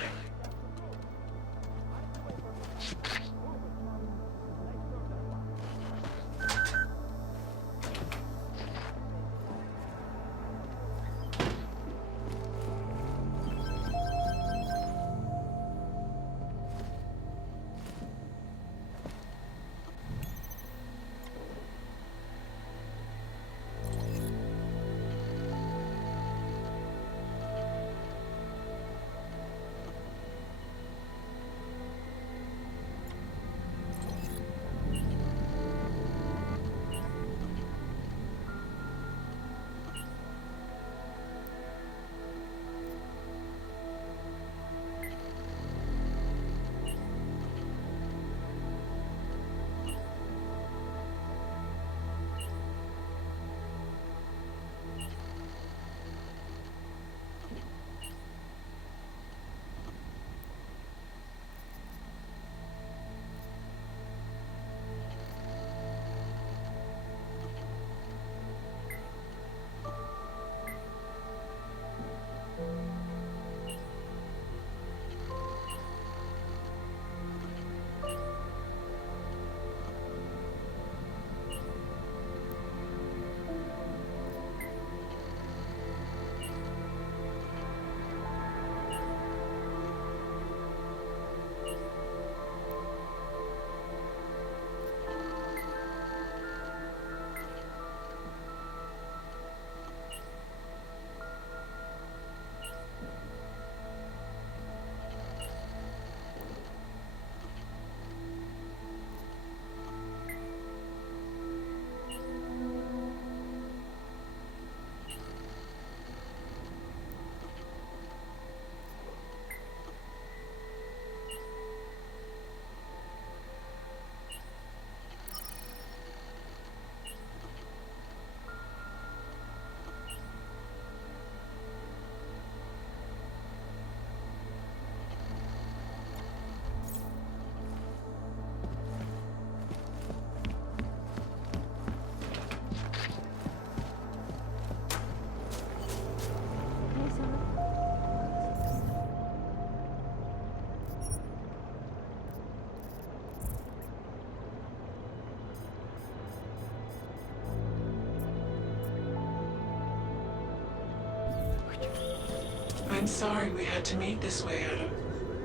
I'm sorry we had to meet this way, Adam,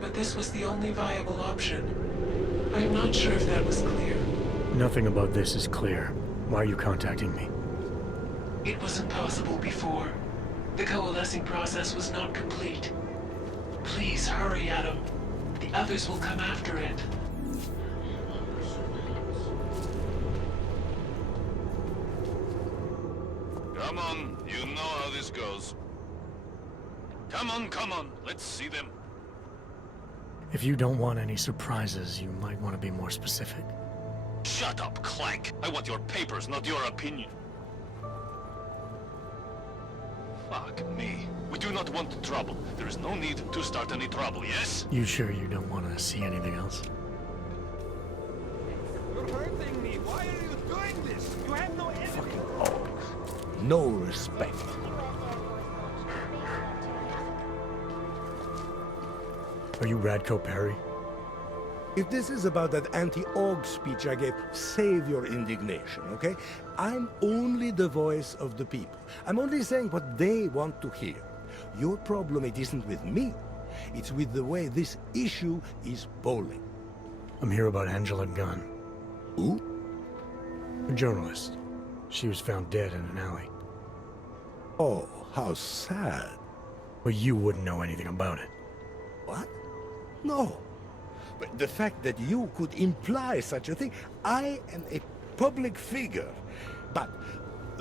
but this was the only viable option. I'm not sure if that was clear. Nothing about this is clear. Why are you contacting me? It wasn't possible before. The coalescing process was not complete. Please hurry, Adam. The others will come after it. Come on, you know how this goes. Come on, let's see them. If you don't want any surprises, you might want to be more specific. Shut up, Clank. I want your papers, not your opinion. Fuck me. We do not want trouble. There is no need to start any trouble, yes? You sure you don't want to see anything else? You're hurting me. Why are you doing this? You have no evidence. Fucking Augs. No respect. Are you Radko Perry? If this is about that anti-Aug speech I gave, save your indignation, okay? I'm only the voice of the people. I'm only saying what they want to hear. Your problem, it isn't with me. It's with the way this issue is bowling. I'm here about Angela Gunn. Who? A journalist. She was found dead in an alley. Oh, how sad. But you wouldn't know anything about it. What? No. But the fact that you could imply such a thing, I am a public figure. But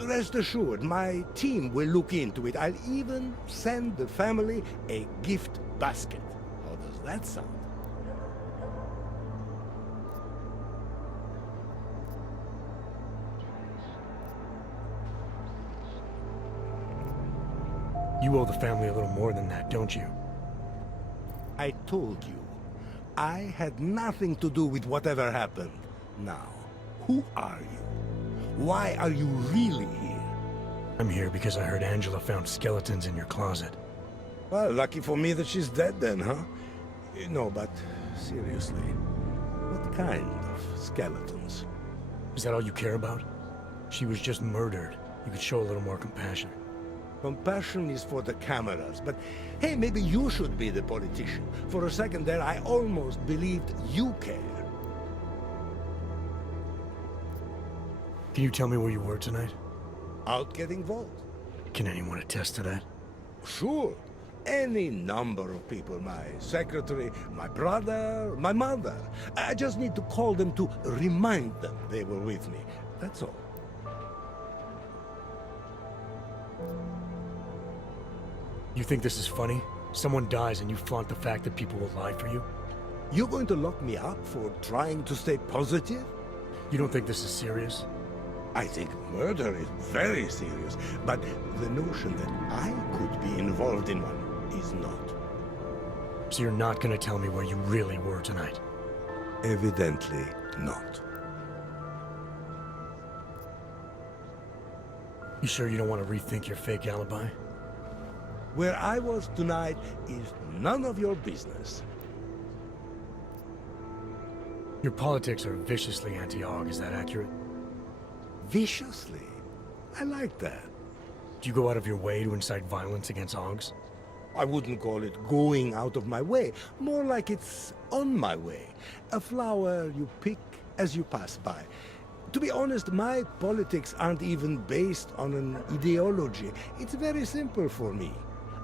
rest assured, my team will look into it. I'll even send the family a gift basket. How does that sound? You owe the family a little more than that, don't you? I told you. I had nothing to do with whatever happened. Now, who are you? Why are you really here? I'm here because I heard Angela found skeletons in your closet. Well, lucky for me that she's dead then, huh? No, but seriously, what kind of skeletons? Is that all you care about? She was just murdered. You could show a little more compassion. Compassion is for the cameras, but hey, maybe you should be the politician. For a second there, I almost believed you cared. Can you tell me where you were tonight? Out getting votes. Can anyone attest to that? Sure. Any number of people. My secretary, my brother, my mother. I just need to call them to remind them they were with me. That's all. You think this is funny? Someone dies and you flaunt the fact that people will lie for you? You going to lock me up for trying to stay positive? You don't think this is serious? I think murder is very serious, but the notion that I could be involved in one is not. So you're not gonna tell me where you really were tonight? Evidently not. You sure you don't want to rethink your fake alibi? Where I was tonight is none of your business. Your politics are viciously anti-Aug, is that accurate? Viciously? I like that. Do you go out of your way to incite violence against Augs? I wouldn't call it going out of my way. More like it's on my way. A flower you pick as you pass by. To be honest, my politics aren't even based on an ideology. It's very simple for me.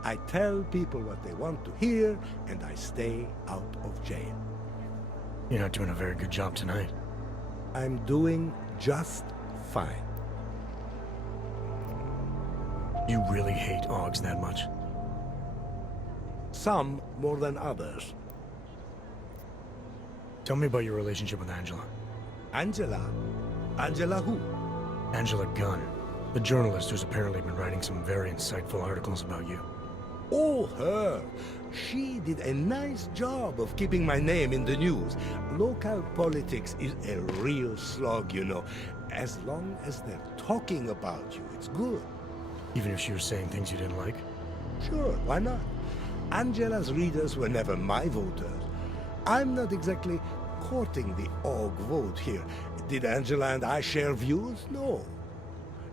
I tell people what they want to hear, and I stay out of jail. You're not doing a very good job tonight. I'm doing just fine. You really hate Augs that much? Some more than others. Tell me about your relationship with Angela. Angela? Angela who? Angela Gunn, the journalist who's apparently been writing some very insightful articles about you. Oh, her. She did a nice job of keeping my name in the news. Local politics is a real slog, you know. As long as they're talking about you, it's good. Even if she was saying things you didn't like? Sure, why not? Angela's readers were never my voters. I'm not exactly courting the Aug vote here. Did Angela and I share views? No.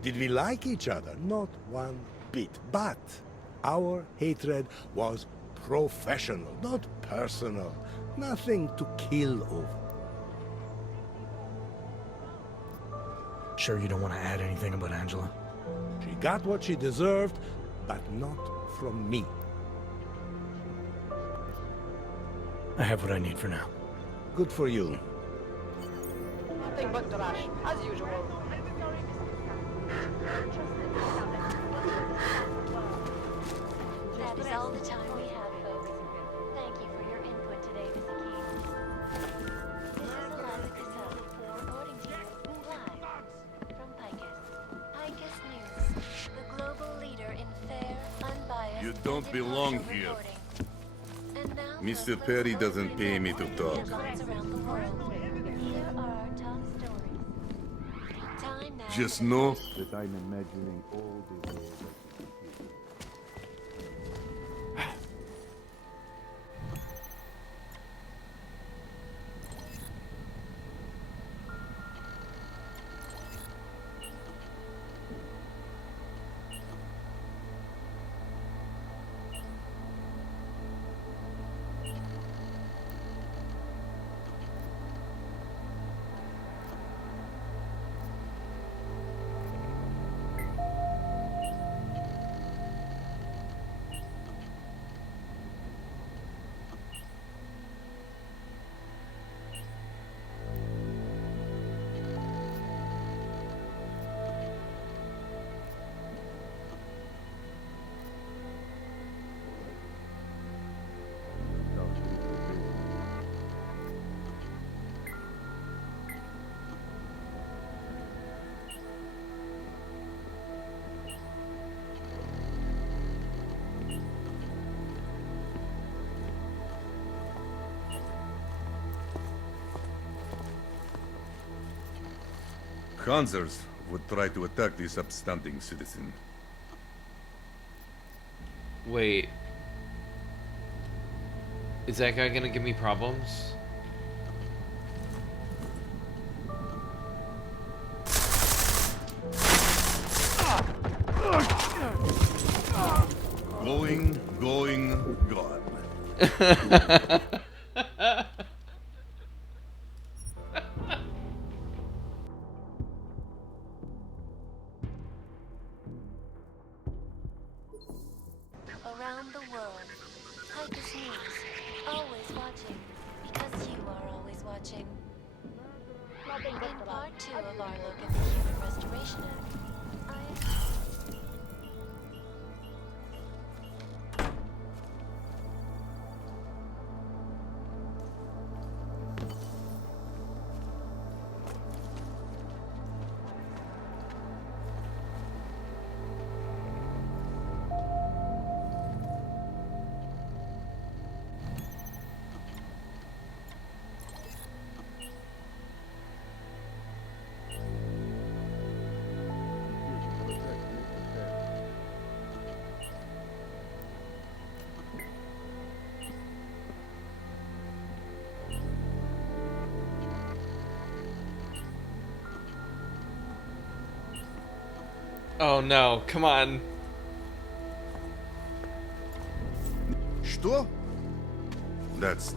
Did we like each other? Not one bit. But Our hatred was professional, not personal. Nothing to kill over. Sure you don't want to add anything about Angela? She got what she deserved, but not from me. I have what I need for now. Good for you. Nothing but trash, as usual. That is all the time we have, folks. Thank you for your input today, Mr. Keys. This is Eliza Cassell, reporting to you live from Picus. Picus News, the global leader in fair, unbiased, You don't belong here. And now, Mr. Perry doesn't pay me to talk. headlines around the world. Here are our top stories. Time now. Just know that I'm imagining all the ways that Hanzers would try to attack this upstanding citizen. Wait. Is that guy gonna give me problems? Gone. Around the world, Picus News, always watching, because you are always watching. In part 2 of our look at the Human Restoration Act, Oh no, come on. Что? That's...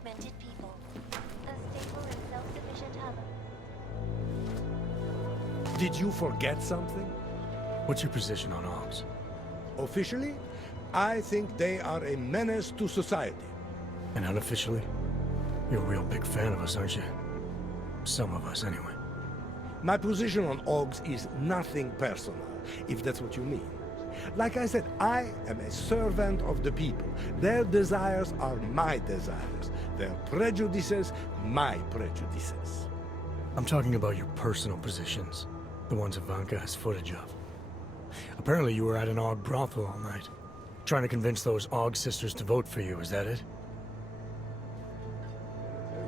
augmented people. A stable and self-sufficient hub. Did you forget something? What's your position on Augs? Officially, I think they are a menace to society. And unofficially? You're a real big fan of us, aren't you? Some of us, anyway. My position on Augs is nothing personal, if that's what you mean. Like I said, I am a servant of the people. Their desires are my desires. Their prejudices, my prejudices. I'm talking about your personal positions. The ones Ivanka has footage of. Apparently you were at an Aug brothel all night. Trying to convince those Aug sisters to vote for you, is that it?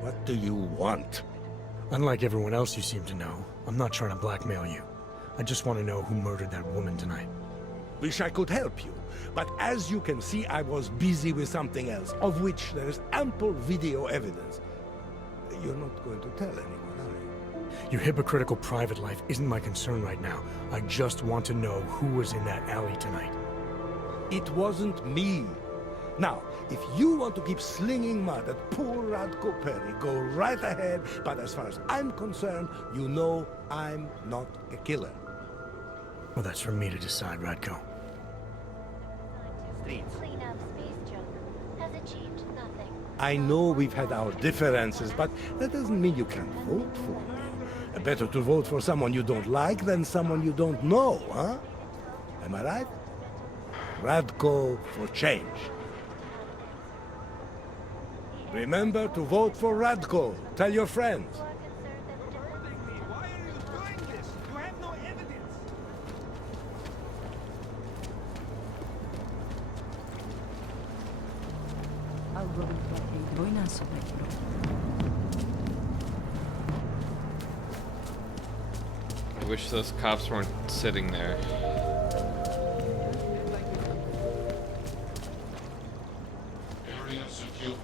What do you want? Unlike everyone else you seem to know, I'm not trying to blackmail you. I just want to know who murdered that woman tonight. Wish I could help you, but as you can see, I was busy with something else, of which there is ample video evidence. You're not going to tell anyone, are you? Your hypocritical private life isn't my concern right now. I just want to know who was in that alley tonight. It wasn't me. Now, if you want to keep slinging mud at poor Radko Perry, go right ahead, but as far as I'm concerned, you know I'm not a killer. Well, that's for me to decide, Radko. Clean up space junk has achieved nothing. I know we've had our differences, but that doesn't mean you can't vote for me. Better to vote for someone you don't like than someone you don't know, huh? Am I right? Radko for change. Remember to vote for Radko. Tell your friends. Why are you doing this? You have no evidence. I wish those cops weren't sitting there. Area secure.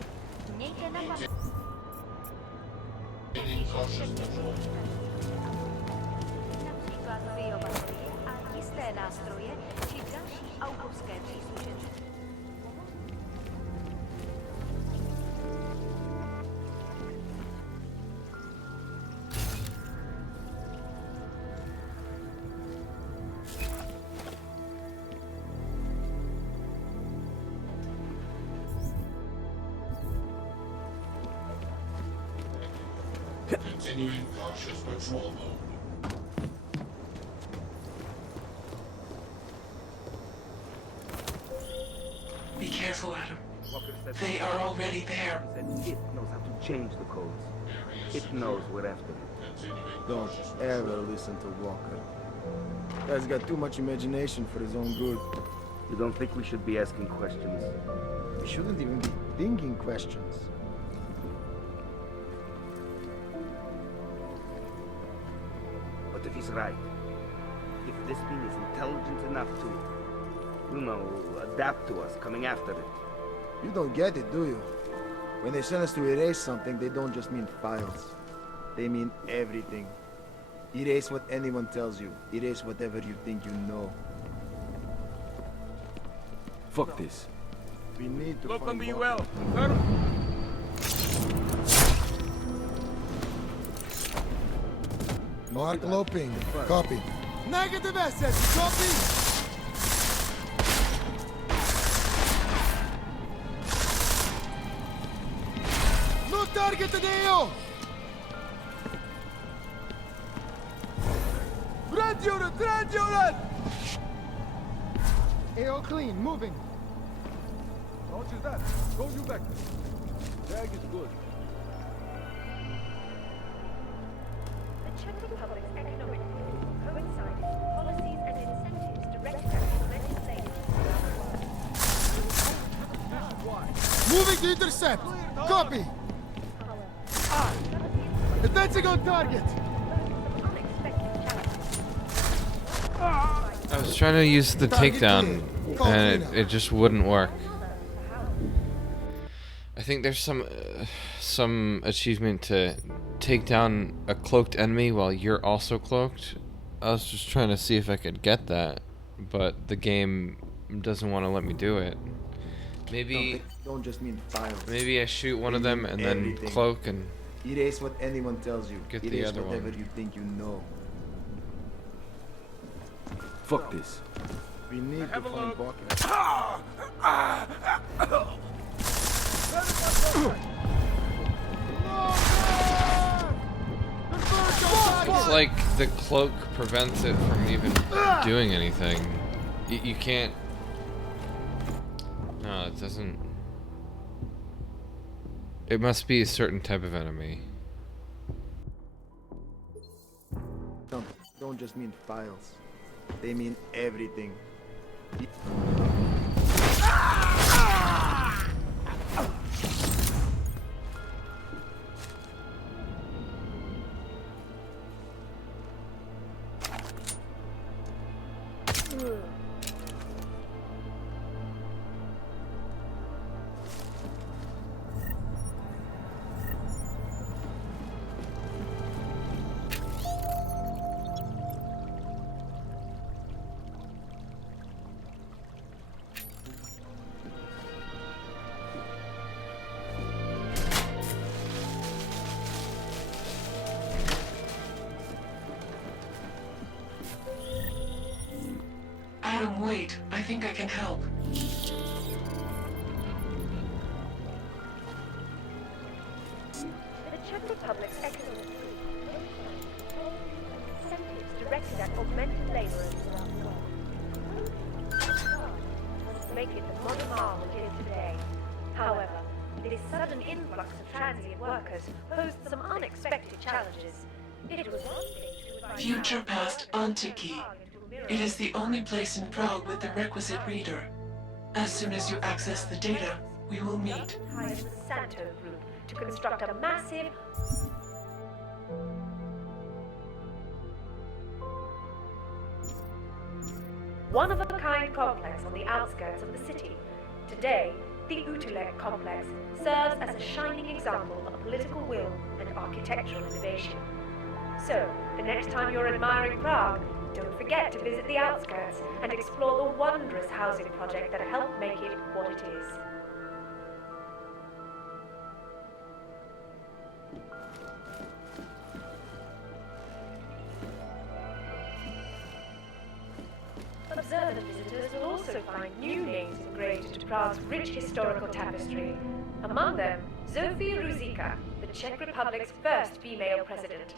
Například biobaterie a jisté nástroje či další autovské příslušenství. Continuing cautious patrol mode. Be careful, Adam. They are already there. It knows how to change the codes. It knows we're after it. Don't ever listen to Walker. Guy's got too much imagination for his own good. You don't think we should be asking questions? We shouldn't even be thinking questions. What if he's right? If this thing is intelligent enough to, you know, adapt to us coming after it. You don't get it, do you? When they send us to erase something, they don't just mean files. They mean everything. Erase what anyone tells you. Erase whatever you think you know. Fuck this. We need to Look find on me Walker. well. Mark Loping. Copy. Negative assets. Copy. No target today. Red unit. Red unit. AO clean. Moving. Roger that. Go you back. Jag is good. The Czech Republic's economic reform coincides with policies and incentives directed at implementing labor. Moving to intercept. Copy. Advancing on target. I was trying to use the takedown, and it just wouldn't work. I think there's some achievement to take down a cloaked enemy while you're also cloaked. I was just trying to see if I could get that, but the game doesn't want to let me do it. Maybe don't just mean files. Maybe I shoot one of They them mean and then everything. cloak and Erase what anyone tells you. get the Erase other whatever one. you think you know. Fuck this. We need to find Balkan. It's like the cloak prevents it from even doing anything. You can't... No, it doesn't... It must be a certain type of enemy. Don't just mean files. They mean everything. Adam, wait. I think I can help. The Czech Republic's economic incentives directed at augmented laborers around the world. Make it the modern marvel it is today. However, this sudden influx of transient workers posed some unexpected challenges. It was one thing to invite Future past Antiki. It is the only place in Prague with the requisite reader. As soon as you access the data, we will meet. hired the Santo Group to construct a massive one-of-a-kind complex on the outskirts of the city. Today, the Utilek complex serves as a shining example of political will and architectural innovation. So, the next time you're admiring Prague, don't forget to visit the outskirts and explore the wondrous housing project that helped make it what it is. Observant visitors will also find new names engraved into Prague's rich historical tapestry. Among them, Zofia Ruzicka, the Czech Republic's first female president.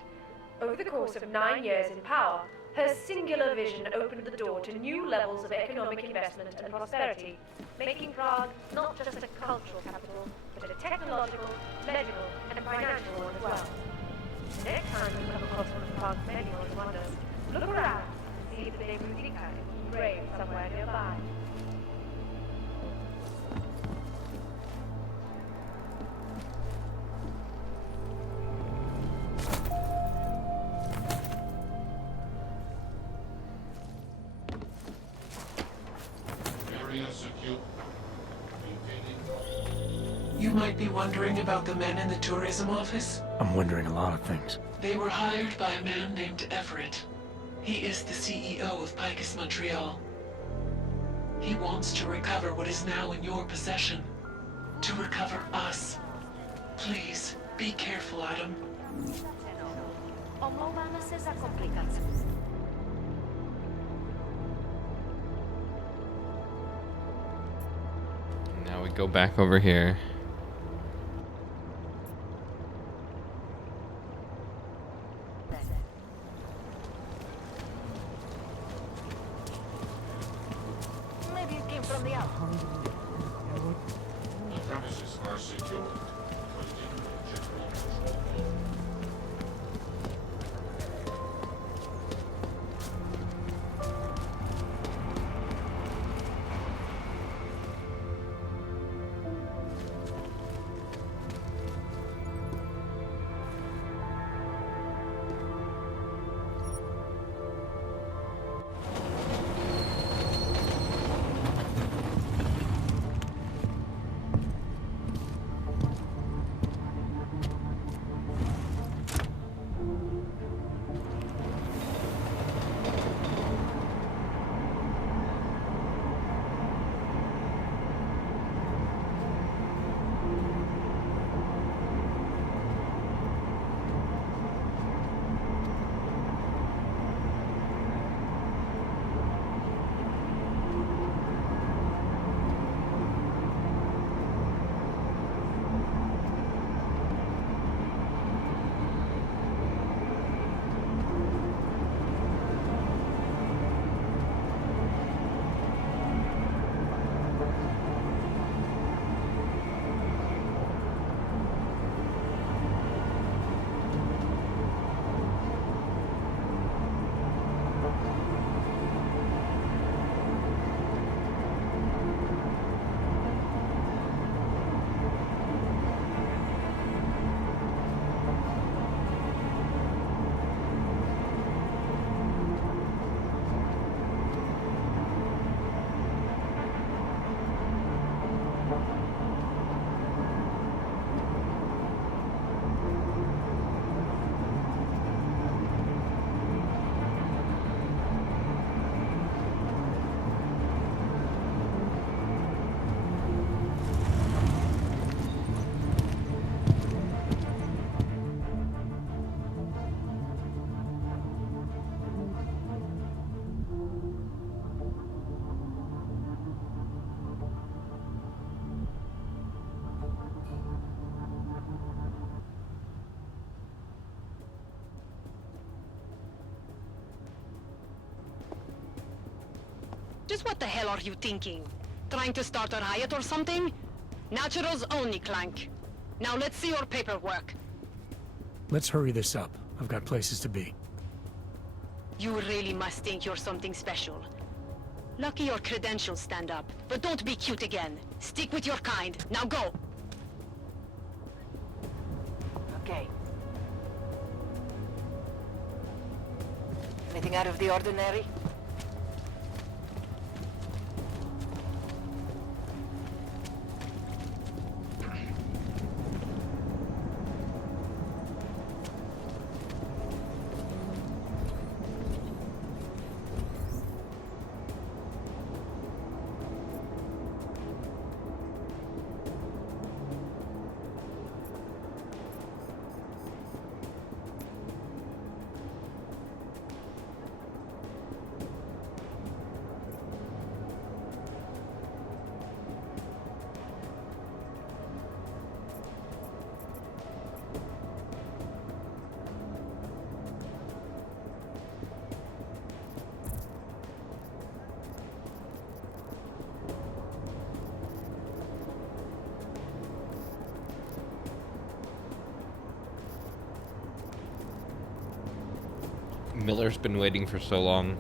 Over the course of 9 years in power, her singular vision opened the door to new levels of economic investment and prosperity, making Prague not just a cultural capital, but a technological, medical, and financial one as well. Next time you come across one of Prague's many wonders, look around and see if the name Ruzicka is engraved somewhere nearby. You might be wondering about the men in the tourism office. I'm wondering a lot of things. They were hired by a man named Everett. He is the CEO of Picus Montreal. He wants to recover what is now in your possession. To recover us. Please, be careful, Adam. Omlouváme se za komplikace. Now we go back over here. Maybe it came from the outside. The premises are secured. despise? What the hell are you thinking? Trying to start a riot or something? Naturals only, Clank. Now let's see your paperwork. Let's hurry this up. I've got places to be. You really must think you're something special. Lucky your credentials stand up, but don't be cute again. Stick with your kind. Now go! Okay. Anything out of the ordinary? Miller's been waiting for so long.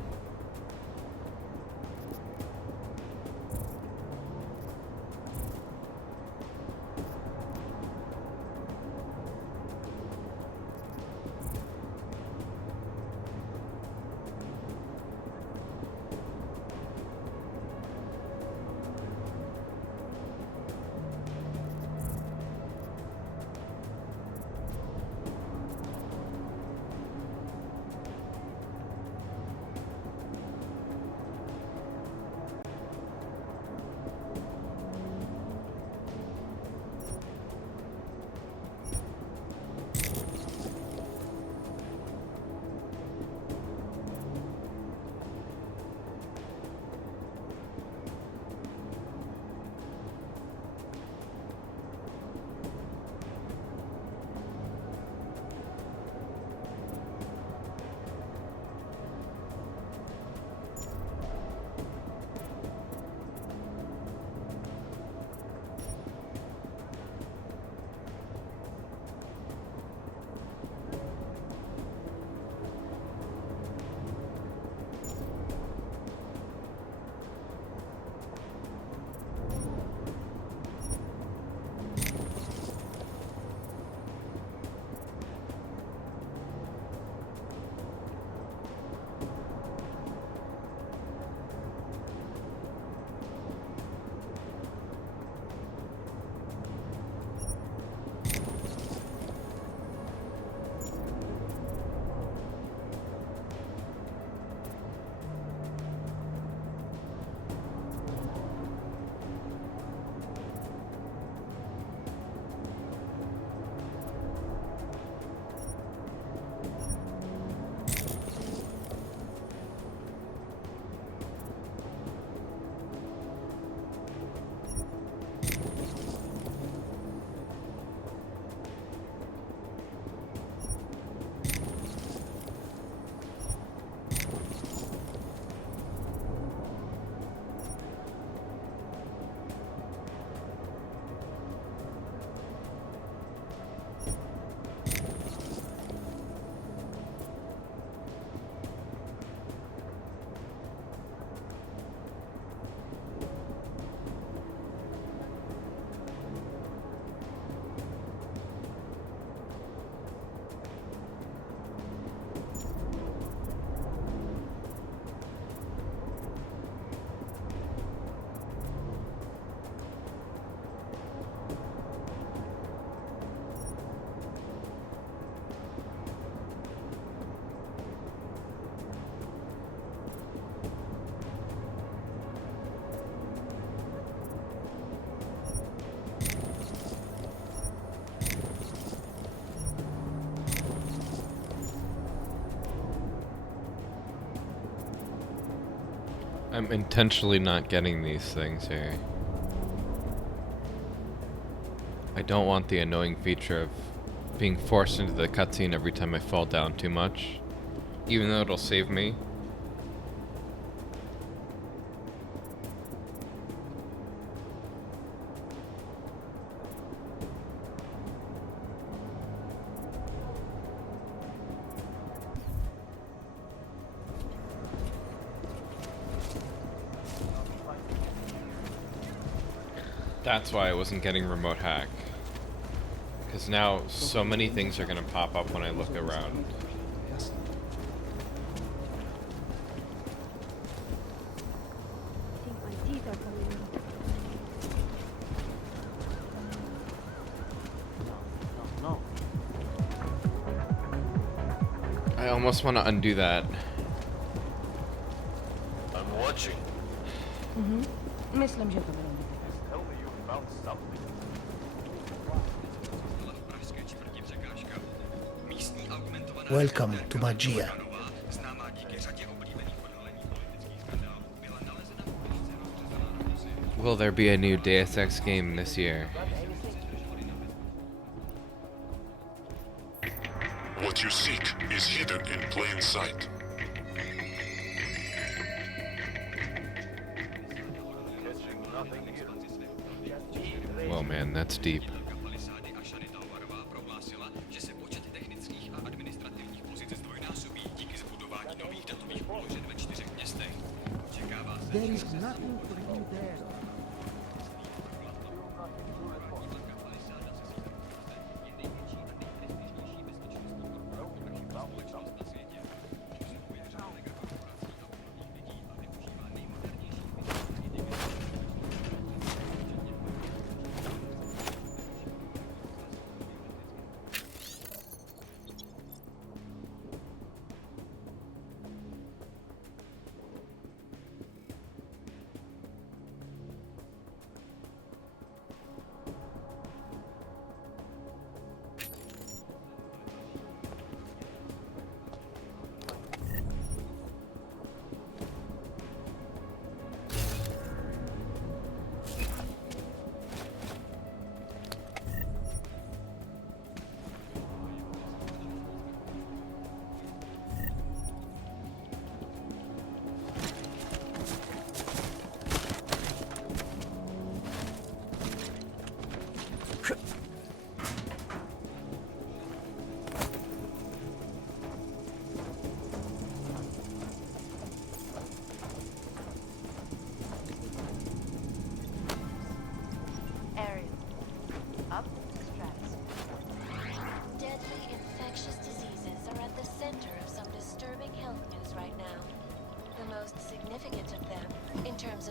I'm intentionally not getting these things here. I don't want the annoying feature of being forced into the cutscene every time I fall down too much, even though it'll save me. That's why I wasn't getting remote hack. Because now so many things are going to pop up when I look around. I almost want to undo that. I'm watching. Myslím, že to bylo Tell me you found something. Welcome to Magia. Will there be a new Deus Ex game this year? What you seek is hidden in plain sight. Whoa, man, that's deep. There is nothing for you there.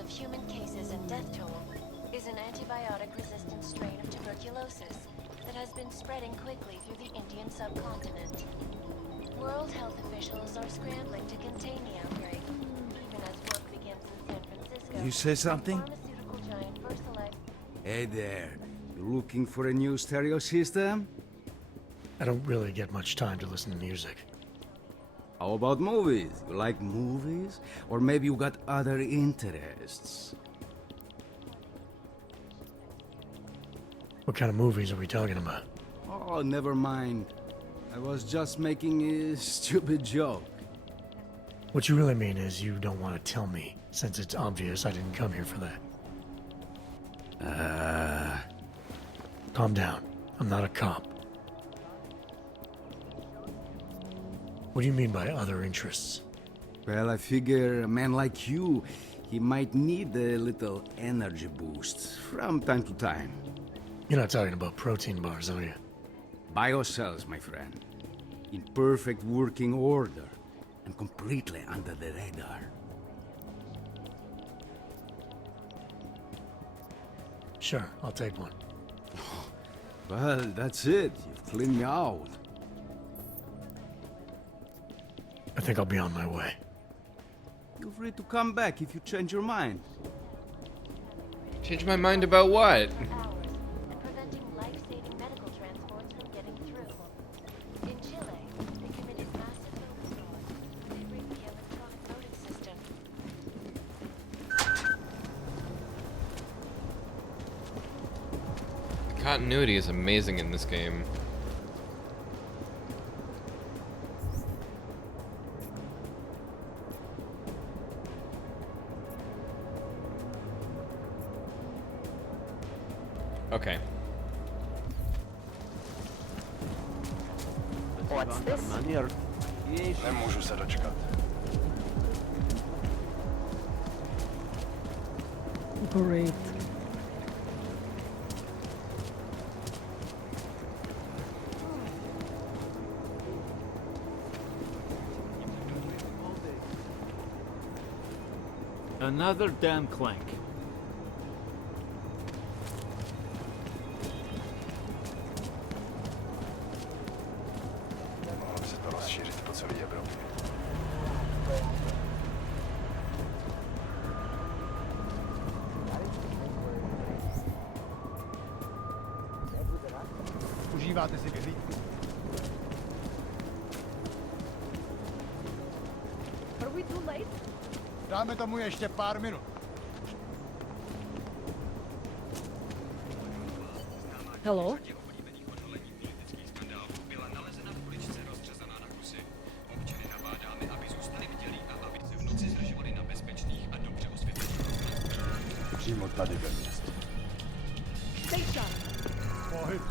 Human cases and death toll is an antibiotic-resistant strain of tuberculosis that has been spreading quickly through the Indian subcontinent. World health officials are scrambling to contain the outbreak, even as work begins in San Francisco. You say something? Pharmaceutical giant Versalife. Hey there. You looking for a new stereo system? I don't really get much time to listen to music. How about movies? You like movies? Or maybe you got other interests? What kind of movies are we talking about? Oh, never mind. I was just making a stupid joke. What you really mean is you don't want to tell me, since it's obvious I didn't come here for that. Calm down. I'm not a cop. What do you mean by other interests? Well, I figure a man like you, he might need a little energy boost from time to time. You're not talking about protein bars, are you? Biocells, my friend. In perfect working order and completely under the radar. Sure, I'll take one. Well, that's it. You've cleaned me out. I think I'll be on my way. Feel free to come back if you change your mind. Change my mind about what? Preventing life-saving medical transports from getting through. In Chile, they committed massive voter fraud when they rigged the electronic voting system. The continuity is amazing in this game. Okay. What's this? Nemůžu se dočkat. Great. Another damn clank. Mohlo by se to rozšířit po celé Evropě. Užíváte si vyhlídku? Are we too late? Dáme tomu ještě pár minut. Hello? Přímo tady ve městě. Stay sharp. Pohyb.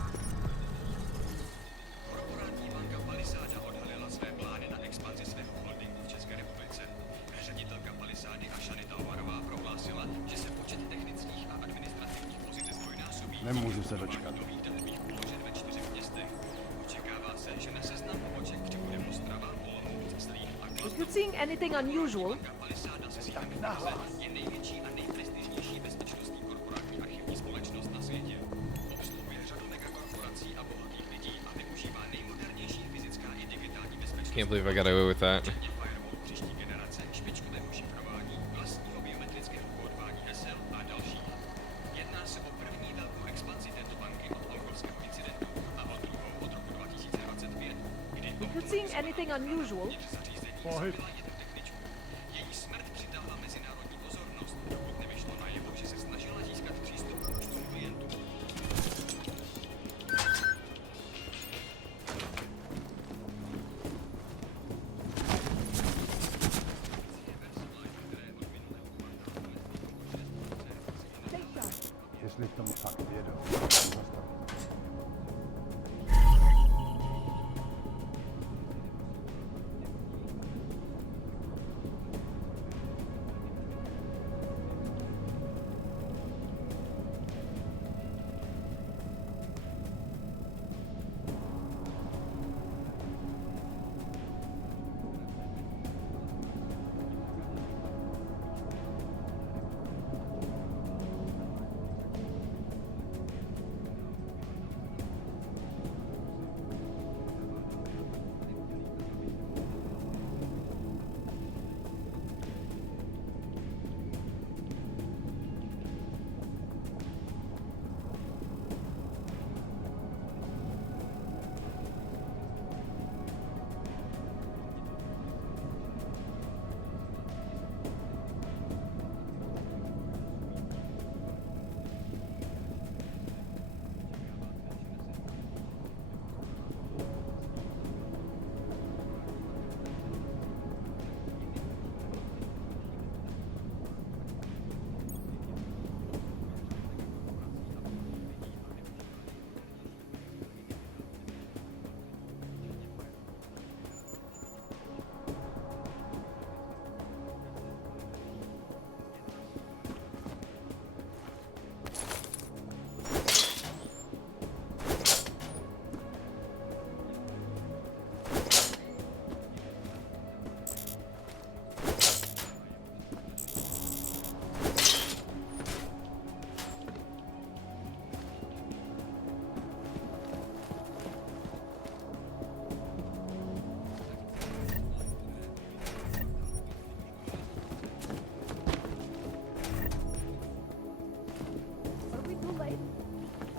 Korporátní banka Palisáda odhalila své plány na expanzi svého holdingu v České republice. Ředitelka Palisády a Šanita Ovarová prohlásila, že se počet technických a administrativních pozic zdvojnásobí. Nemůžu se dočkat. Nových datových položen ve 4 městech. Očekává se, že na seznam poboček přibude Ostrava, Olomouc, Zlín a If you're seeing anything unusual, Palisáda se sídlem v Praze je největší a nejprestižnější bezpečnostní korporátní archivní společnost na světě. Obsluhuje řadu megakorporací a bohatých lidí a využívá nejmodernější fyzická i digitální bezpečnost. Can't believe I got away with that. Příští generace, špičkové ušifrování, vlastního biometrického kódování hesel a další. Jedná se o první velkou expanzi této banky od Olgovského incidentu a o druhou od roku 2025, kdy if you're seeing anything unusual, Pohyb. její smrt přitáhla mezinárodní pozornost, dokud nevyšlo najevo, že se snažila získat přístup k účtům klientů. Jestli v tom fakt vědou, zastavím.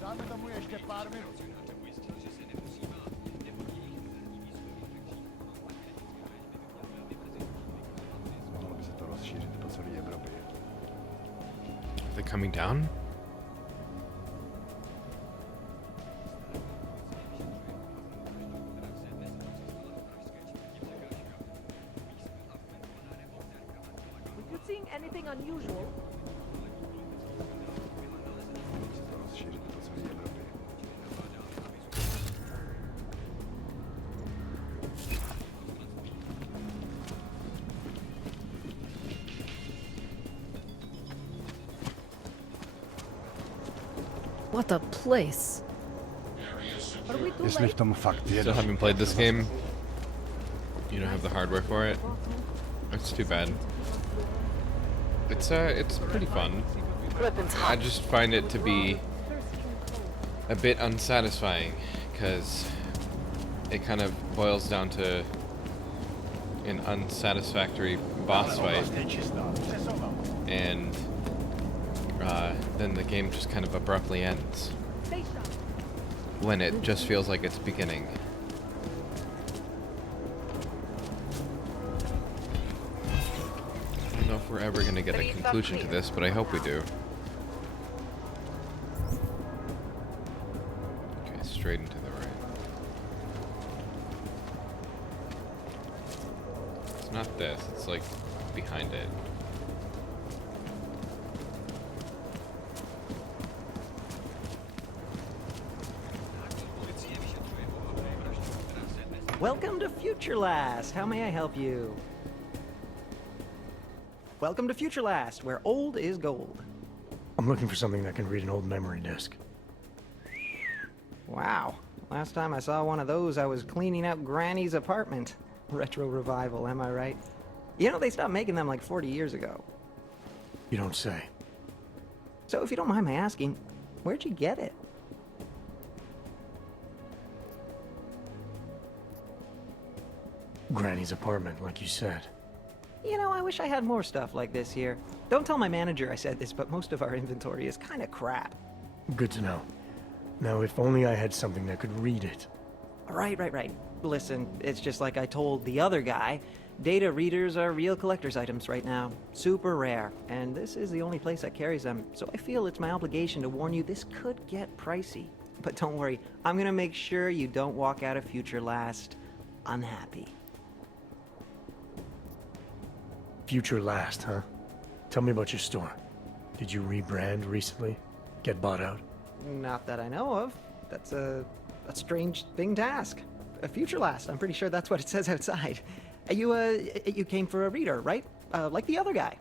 Dáme tomu ještě pár minut. Mohlo by se to rozšířit po celé Evropě. Are they coming down? if you're seeing anything unusual, Rozšířit po celé Evropě. what a place. Are we too Jestli v late? tom fakt Still vědou. haven't played this game. You don't have the hardware for it. That's too bad. It's pretty fun. I just find it to be a bit unsatisfying, because it kind of boils down to an unsatisfactory boss fight, and then the game just kind of abruptly ends when it just feels like it's beginning. I don't know if we're ever going to get a conclusion to this, but I hope we do. Okay, straight into the right. It's not this, it's like behind it. Welcome to Future Last. How may I help you? Welcome to Future Last, where old is gold. I'm looking for something that can read an old memory disk. Wow. Last time I saw one of those, I was cleaning out Granny's apartment. Retro revival, am I right? You know, they stopped making them like 40 years ago. You don't say. So if you don't mind my asking, where'd you get it? Granny's apartment, like you said. You know, I wish I had more stuff like this here. Don't tell my manager I said this, but most of our inventory is kind of crap. Good to know. Now, if only I had something that could read it. Right. Listen, it's just like I told the other guy. Data readers are real collector's items right now. Super rare. And this is the only place that carries them. So I feel it's my obligation to warn you this could get pricey. But don't worry, I'm gonna make sure you don't walk out of Future Last unhappy. Future Last, huh? Tell me about your store. Did you rebrand recently? Get bought out? Not that I know of. That's a strange thing to ask. A Future Last, I'm pretty sure that's what it says outside. You came for a reader, right? Like the other guy.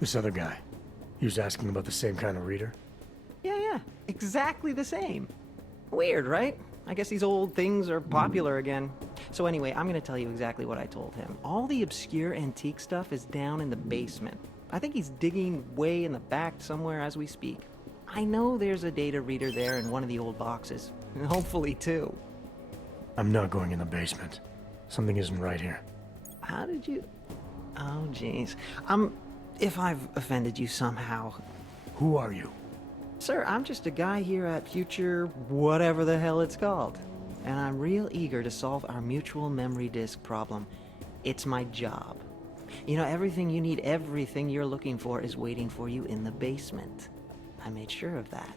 This other guy. He was asking about the same kind of reader? Yeah, exactly the same. Weird, right? I guess these old things are popular again. So anyway, I'm gonna tell you exactly what I told him. All the obscure antique stuff is down in the basement. I think he's digging way in the back somewhere as we speak. I know there's a data reader there in one of the old boxes. Hopefully two. I'm not going in the basement. Something isn't right here. How did you... Oh, jeez. If I've offended you somehow... Who are you? Sir, I'm just a guy here at Future whatever the hell it's called. And I'm real eager to solve our mutual memory disk problem. It's my job. You know, everything you need, everything you're looking for is waiting for you in the basement. I made sure of that.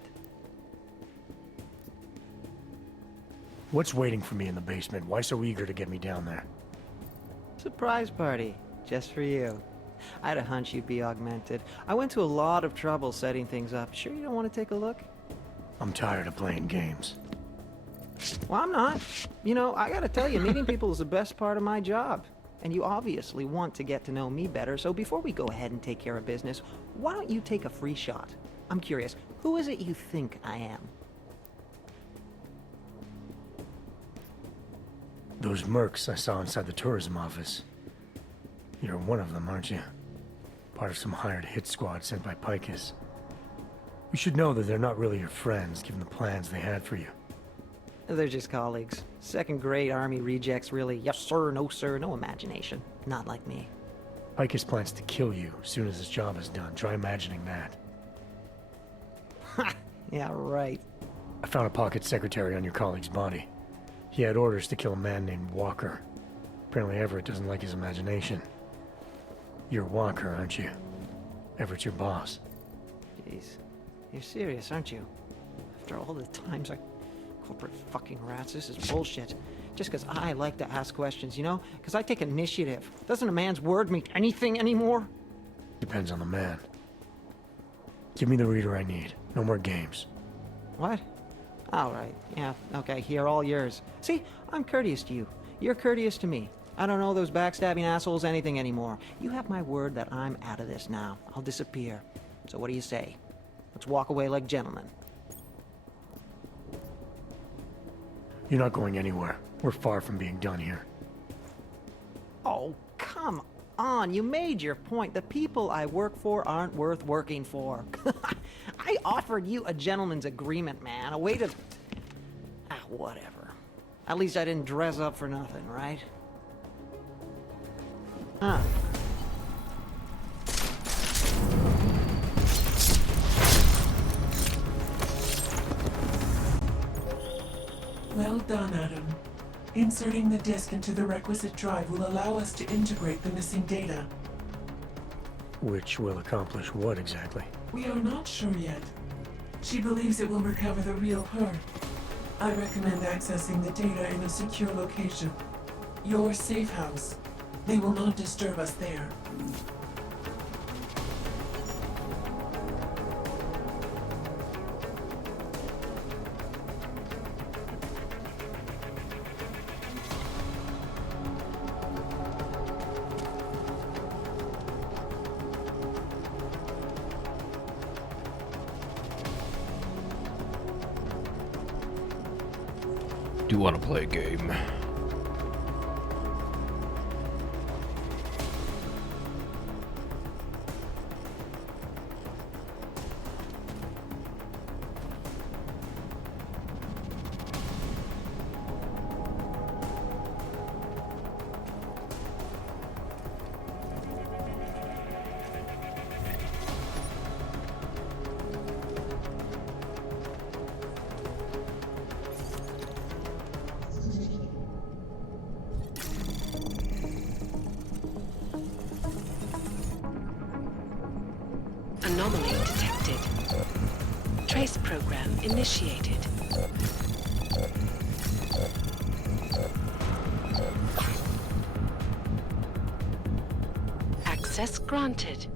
What's waiting for me in the basement? Why so eager to get me down there? Surprise party, just for you. I had a hunch you'd be augmented. I went to a lot of trouble setting things up. Sure you don't want to take a look? I'm tired of playing games. Well, I'm not. You know, I gotta tell you, meeting people is the best part of my job. And you obviously want to get to know me better, so before we go ahead and take care of business, why don't you take a free shot? I'm curious, who is it you think I am? Those mercs I saw inside the tourism office. You're one of them, aren't you? Part of some hired hit squad sent by Picus. You should know that they're not really your friends, given the plans they had for you. They're just colleagues. Second-grade army rejects, really. Yes sir, no imagination. Not like me. Picus plans to kill you as soon as his job is done. Try imagining that. Ha! Yeah, right. I found a pocket secretary on your colleague's body. He had orders to kill a man named Walker. Apparently Everett doesn't like his imagination. You're Walker, aren't you? Everett's your boss. Jeez. You're serious, aren't you? After all the times corporate fucking rats, this is bullshit. Just because I like to ask questions, you know? Because I take initiative. Doesn't a man's word mean anything anymore? Depends on the man. Give me the reader I need. No more games. What? All right. Yeah, okay. Here, all yours. See, I'm courteous to you. You're courteous to me. I don't know those backstabbing assholes anything anymore. You have my word that I'm out of this now. I'll disappear. So what do you say? Let's walk away like gentlemen. You're not going anywhere. We're far from being done here. Oh, come on. You made your point. The people I work for aren't worth working for. I offered you a gentleman's agreement, man. A way to... whatever. At least I didn't dress up for nothing, right? Huh. Well done, Adam. Inserting the disk into the requisite drive will allow us to integrate the missing data. Which will accomplish what exactly? We are not sure yet. She believes it will recover the real her. I recommend accessing the data in a secure location. Your safe house. They will not disturb us there. Do you want to play a game? Anomaly detected. Trace program initiated. Access granted.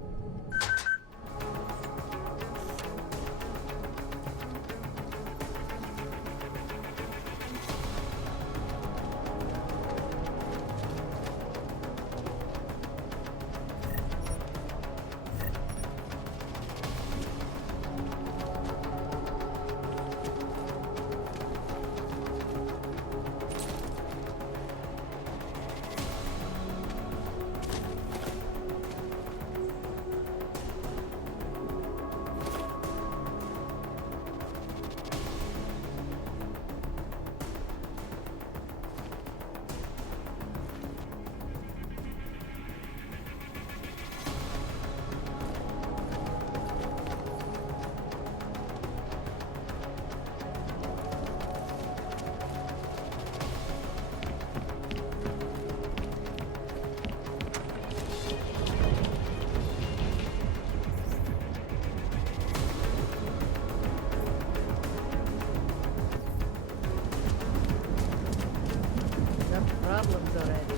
Problems already.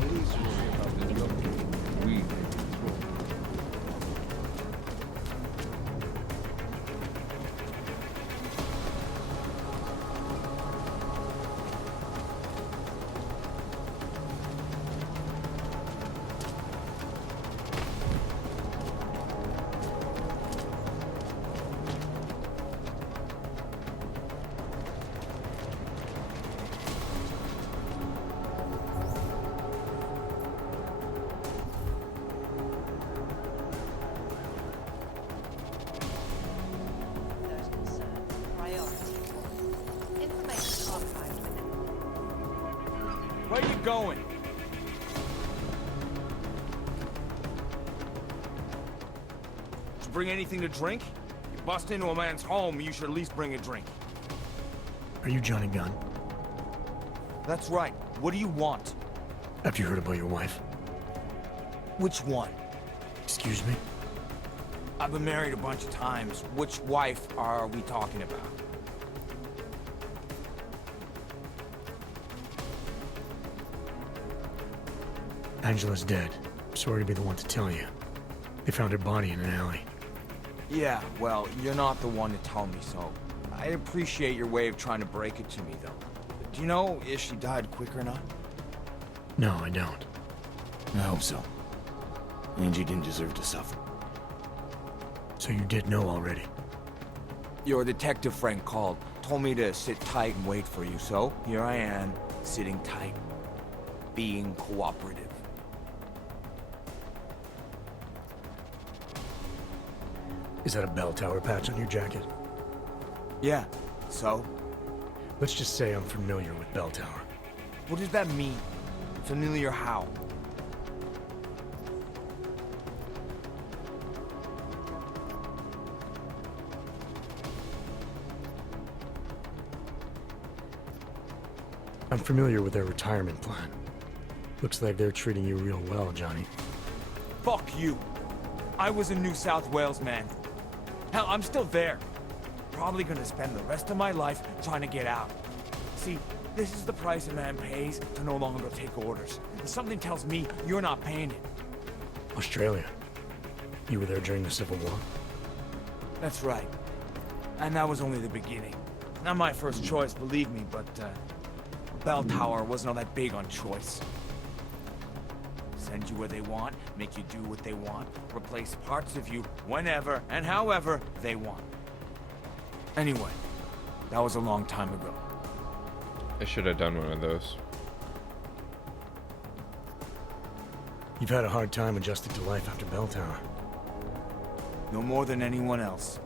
Police worry about the young people. We Those concerns priority. Information archived within. Where you going? Did you bring anything to drink? You bust into a man's home, you should at least bring a drink. Are you Johnny Gunn? That's right. What do you want? Have you heard about your wife? Which one? Excuse me? I've been married a bunch of times. Which wife are we talking about? Angela's dead. Sorry to be the one to tell you. They found her body in an alley. Yeah, well, you're not the one to tell me so. I appreciate your way of trying to break it to me, though. Do you know if she died quick or not? No, I don't. I hope so. Angie didn't deserve to suffer. So you did know already? Your detective friend called, told me to sit tight and wait for you, so here I am, sitting tight, being cooperative. Is that a bell tower patch on your jacket? Yeah, so? Let's just say I'm familiar with bell tower. What does that mean? Familiar how? I'm familiar with their retirement plan. Looks like they're treating you real well, Johnny. Fuck you! I was a New South Wales man. Hell, I'm still there. Probably gonna spend the rest of my life trying to get out. See, this is the price a man pays to no longer take orders. And something tells me you're not paying it. Australia. You were there during the Civil War? That's right. And that was only the beginning. Not my first choice, believe me, but, Bell Tower wasn't all that big on choice. Send you where they want, make you do what they want, replace parts of you whenever and however they want. Anyway, that was a long time ago. I should have done one of those. You've had a hard time adjusting to life after Bell Tower. No more than anyone else.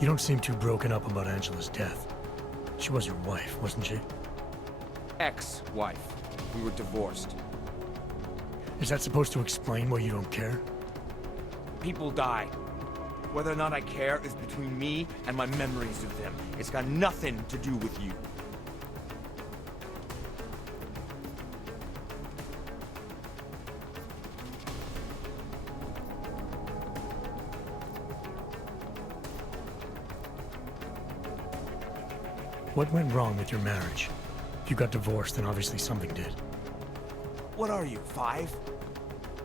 You don't seem too broken up about Angela's death. She was your wife, wasn't she? Ex-wife. We were divorced. Is that supposed to explain why you don't care? People die. Whether or not I care is between me and my memories of them. It's got nothing to do with you. What went wrong with your marriage? If you got divorced, then obviously something did. What are you, 5?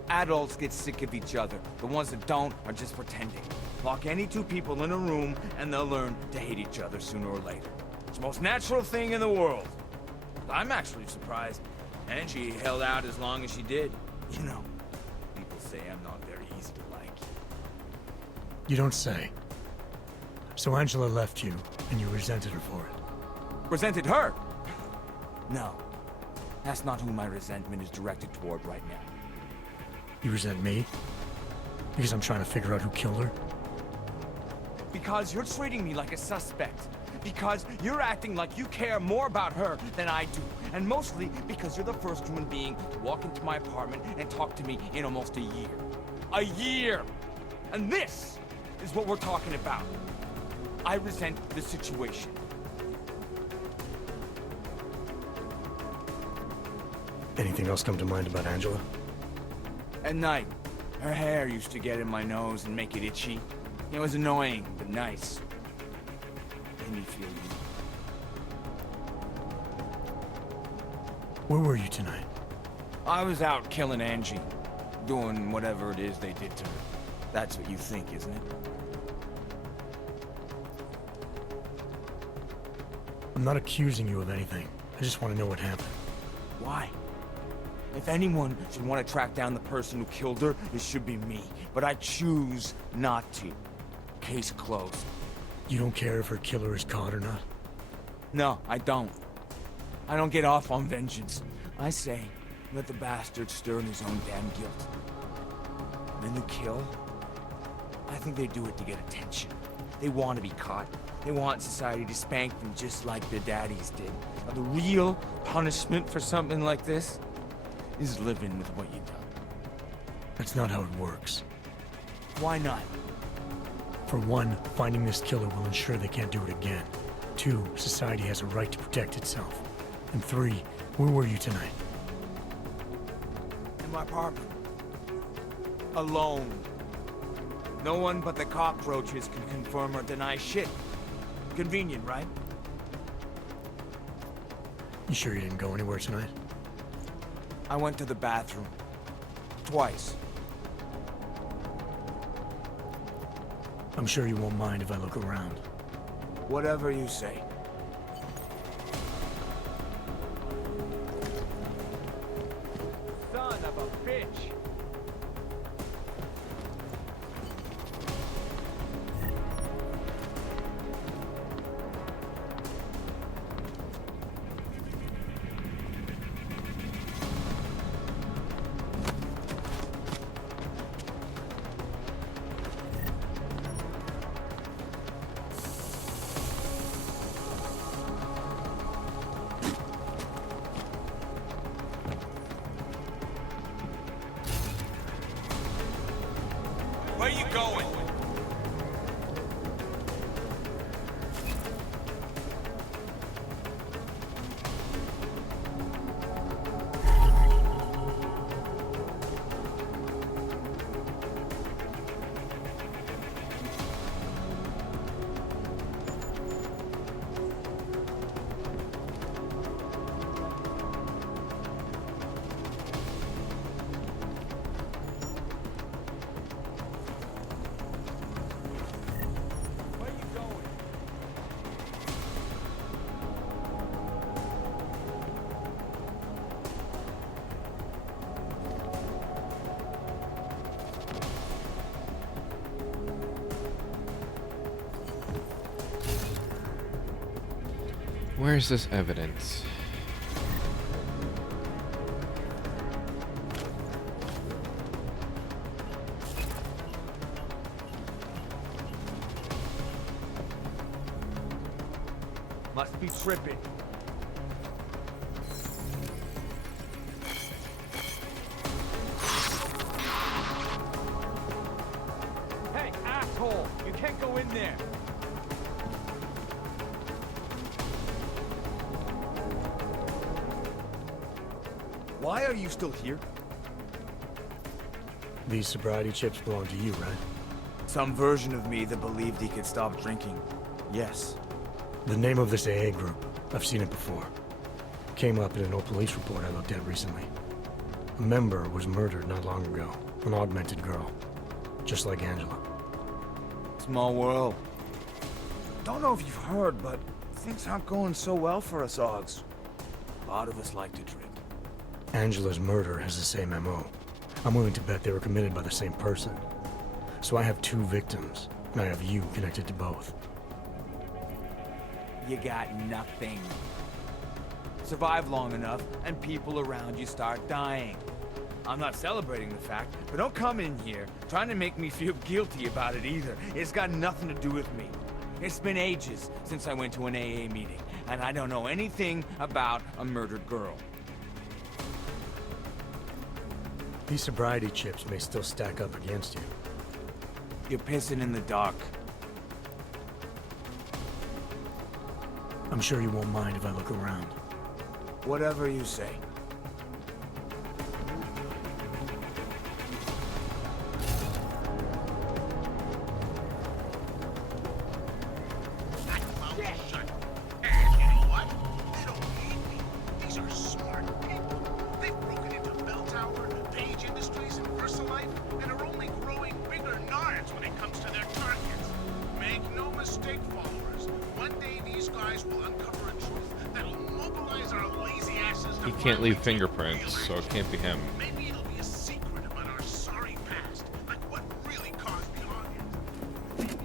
Adults get sick of each other. The ones that don't are just pretending. Lock any two people in a room, and they'll learn to hate each other sooner or later. It's the most natural thing in the world. I'm actually surprised Angie held out as long as she did. You know, people say I'm not very easy to like. You don't say. So Angela left you, and you resented her for it. Resented her? No. That's not who my resentment is directed toward right now. You resent me? Because I'm trying to figure out who killed her? Because you're treating me like a suspect. Because you're acting like you care more about her than I do. And mostly because you're the first human being to walk into my apartment and talk to me in almost a year. A year! And this is what we're talking about. I resent the situation. Anything else come to mind about Angela? At night, her hair used to get in my nose and make it itchy. It was annoying, but nice. Made me feel you. Where were you tonight? I was out killing Angie. Doing whatever it is they did to her. That's what you think, isn't it? I'm not accusing you of anything. I just want to know what happened. Why? If anyone should want to track down the person who killed her, it should be me. But I choose not to. Case closed. You don't care if her killer is caught or not? No, I don't. I don't get off on vengeance. I say, let the bastard stir in his own damn guilt. Men who kill, I think they do it to get attention. They want to be caught. They want society to spank them just like their daddies did. Now, the real punishment for something like this is living with what you've done. That's not how it works. Why not? For one, finding this killer will ensure they can't do it again. 2, society has a right to protect itself. And 3, where were you tonight? In my apartment. Alone. No one but the cockroaches can confirm or deny shit. Convenient, right? You sure you didn't go anywhere tonight? I went to the bathroom. Twice. I'm sure you won't mind if I look around. Whatever you say. Son of a bitch! Where's this evidence? Must be tripping. Hey, asshole! You can't go in there! Why are you still here? These sobriety chips belong to you, right? Some version of me that believed he could stop drinking. Yes. The name of this AA group, I've seen it before. Came up in an old police report I looked at recently. A member was murdered not long ago. An augmented girl. Just like Angela. Small world. Don't know if you've heard, but things aren't going so well for us Augs. A lot of us like to drink. Angela's murder has the same MO. I'm willing to bet they were committed by the same person. So I have 2 victims, and I have you connected to both. You got nothing. Survive long enough, and people around you start dying. I'm not celebrating the fact, but don't come in here trying to make me feel guilty about it either. It's got nothing to do with me. It's been ages since I went to an AA meeting, and I don't know anything about a murdered girl. These sobriety chips may still stack up against you. You're pissing in the dark. I'm sure you won't mind if I look around. Whatever you say. He can't leave fingerprints, so it can't be him. Maybe it'll be a secret about our sorry past, like what really caused the August.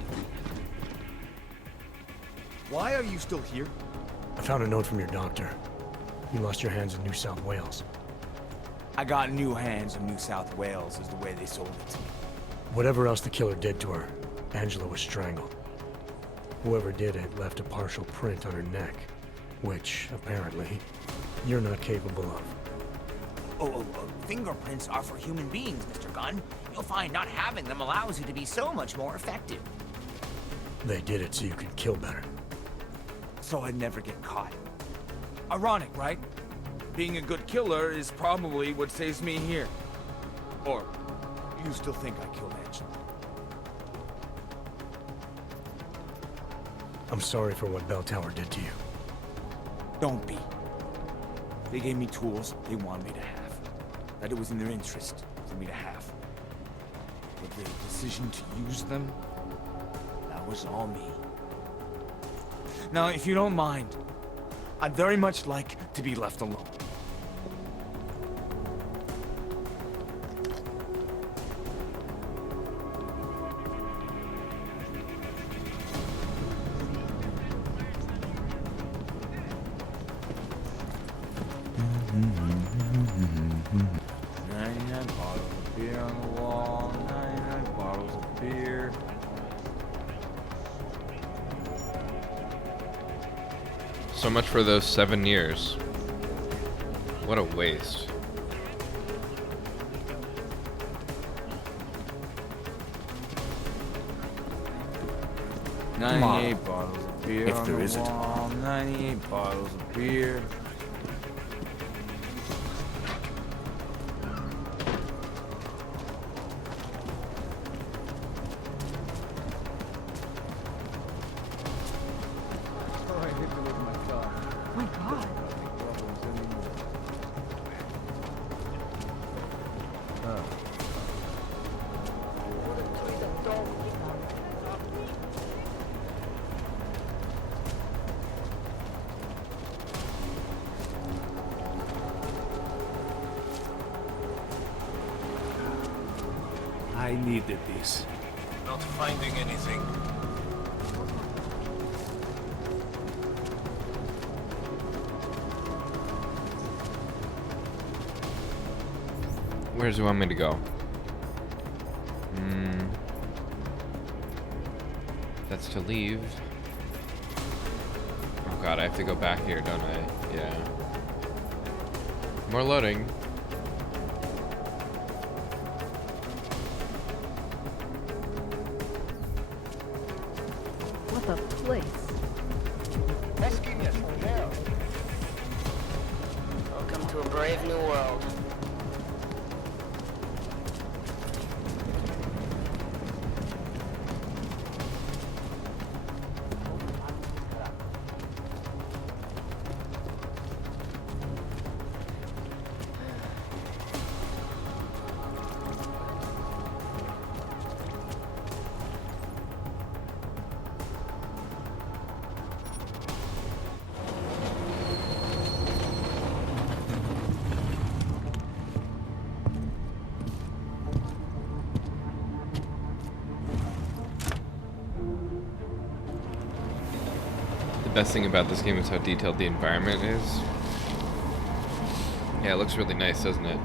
Why are you still here? I found a note from your doctor. You lost your hands in New South Wales. I got new hands in New South Wales, is the way they sold it to me. Whatever else the killer did to her, Angela was strangled. Whoever did it left a partial print on her neck, which, apparently, you're not capable of. Fingerprints are for human beings, Mr. Gunn. You'll find not having them allows you to be so much more effective. They did it so you could kill better. So I'd never get caught. Ironic, right? Being a good killer is probably what saves me here. Or, you still think I killed Angela? I'm sorry for what Bell Tower did to you. Don't be. They gave me tools they wanted me to have. That it was in their interest for me to have. But the decision to use them, that was all me. Now, if you don't mind, I'd very much like to be left alone. So much for those 7 years. What a waste. Come on. 98 bottles of beer if there is a tomorrow. 98 bottles of beer. I needed this. Not finding anything. Where does he want me to go? That's to leave. Oh god, I have to go back here, don't I? Yeah. More loading. What a place. Welcome to a brave new world. The best thing about this game is how detailed the environment is. Yeah, it looks really nice, doesn't it?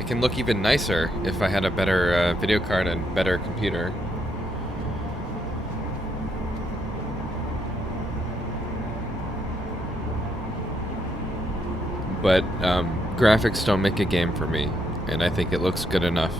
It can look even nicer if I had a better video card and better computer. But graphics don't make a game for me, and I think it looks good enough.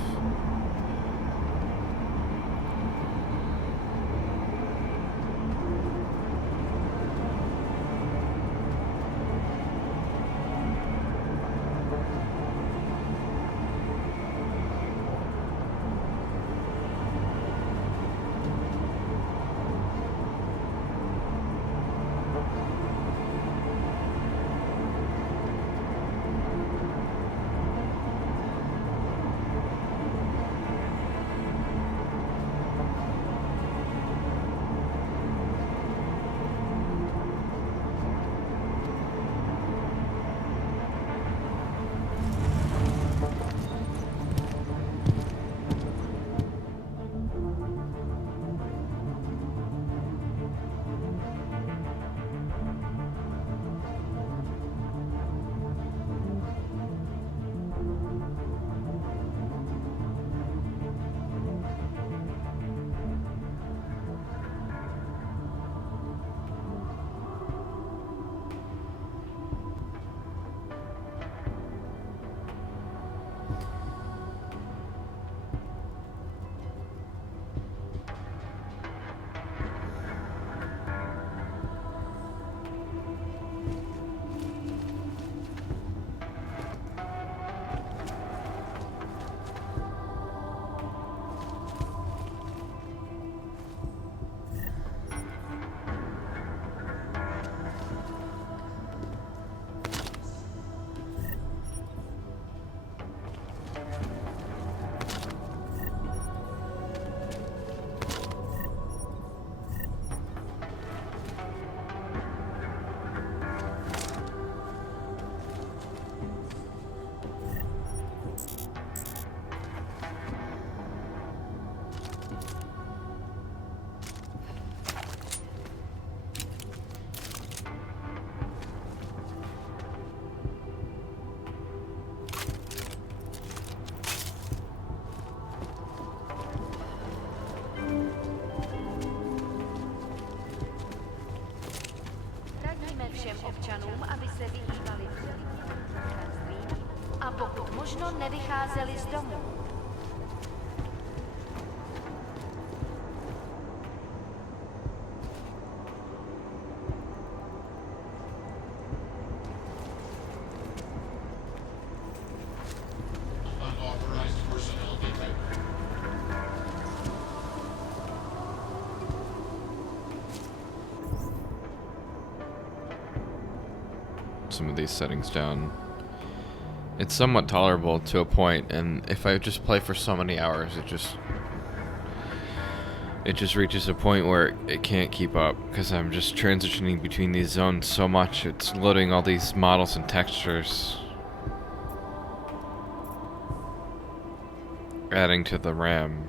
všem občanům, aby se vyhýbali překvanstvím a pokud možno nevycházeli z domu. Some of these settings down. It's somewhat tolerable to a point, and if I just play for so many hours, it just reaches a point where it can't keep up because I'm just transitioning between these zones so much. It's loading all these models and textures, adding to the RAM.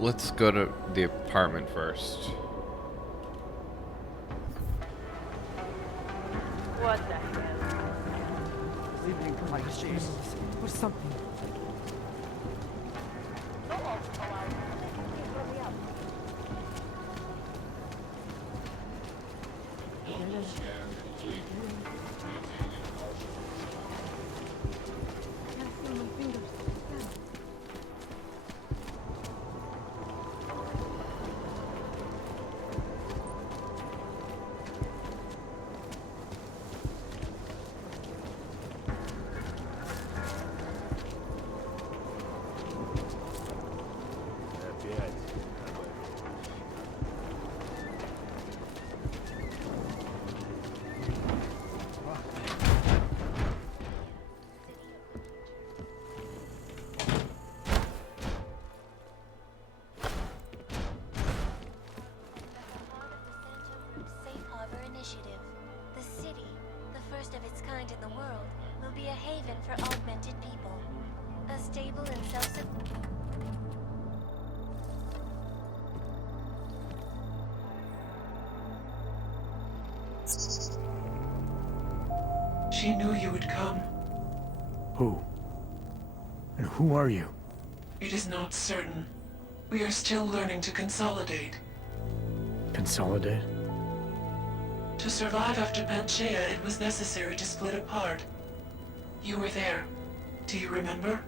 let's go to the apartment first. What the hell? Sibling clashes or something. The city, the first of its kind in the world, will be a haven for augmented people. A stable and self-sufficient... She knew you would come. Who? And who are you? It is not certain. We are still learning to consolidate. Consolidate? To survive after Panchaea, it was necessary to split apart. You were there. Do you remember?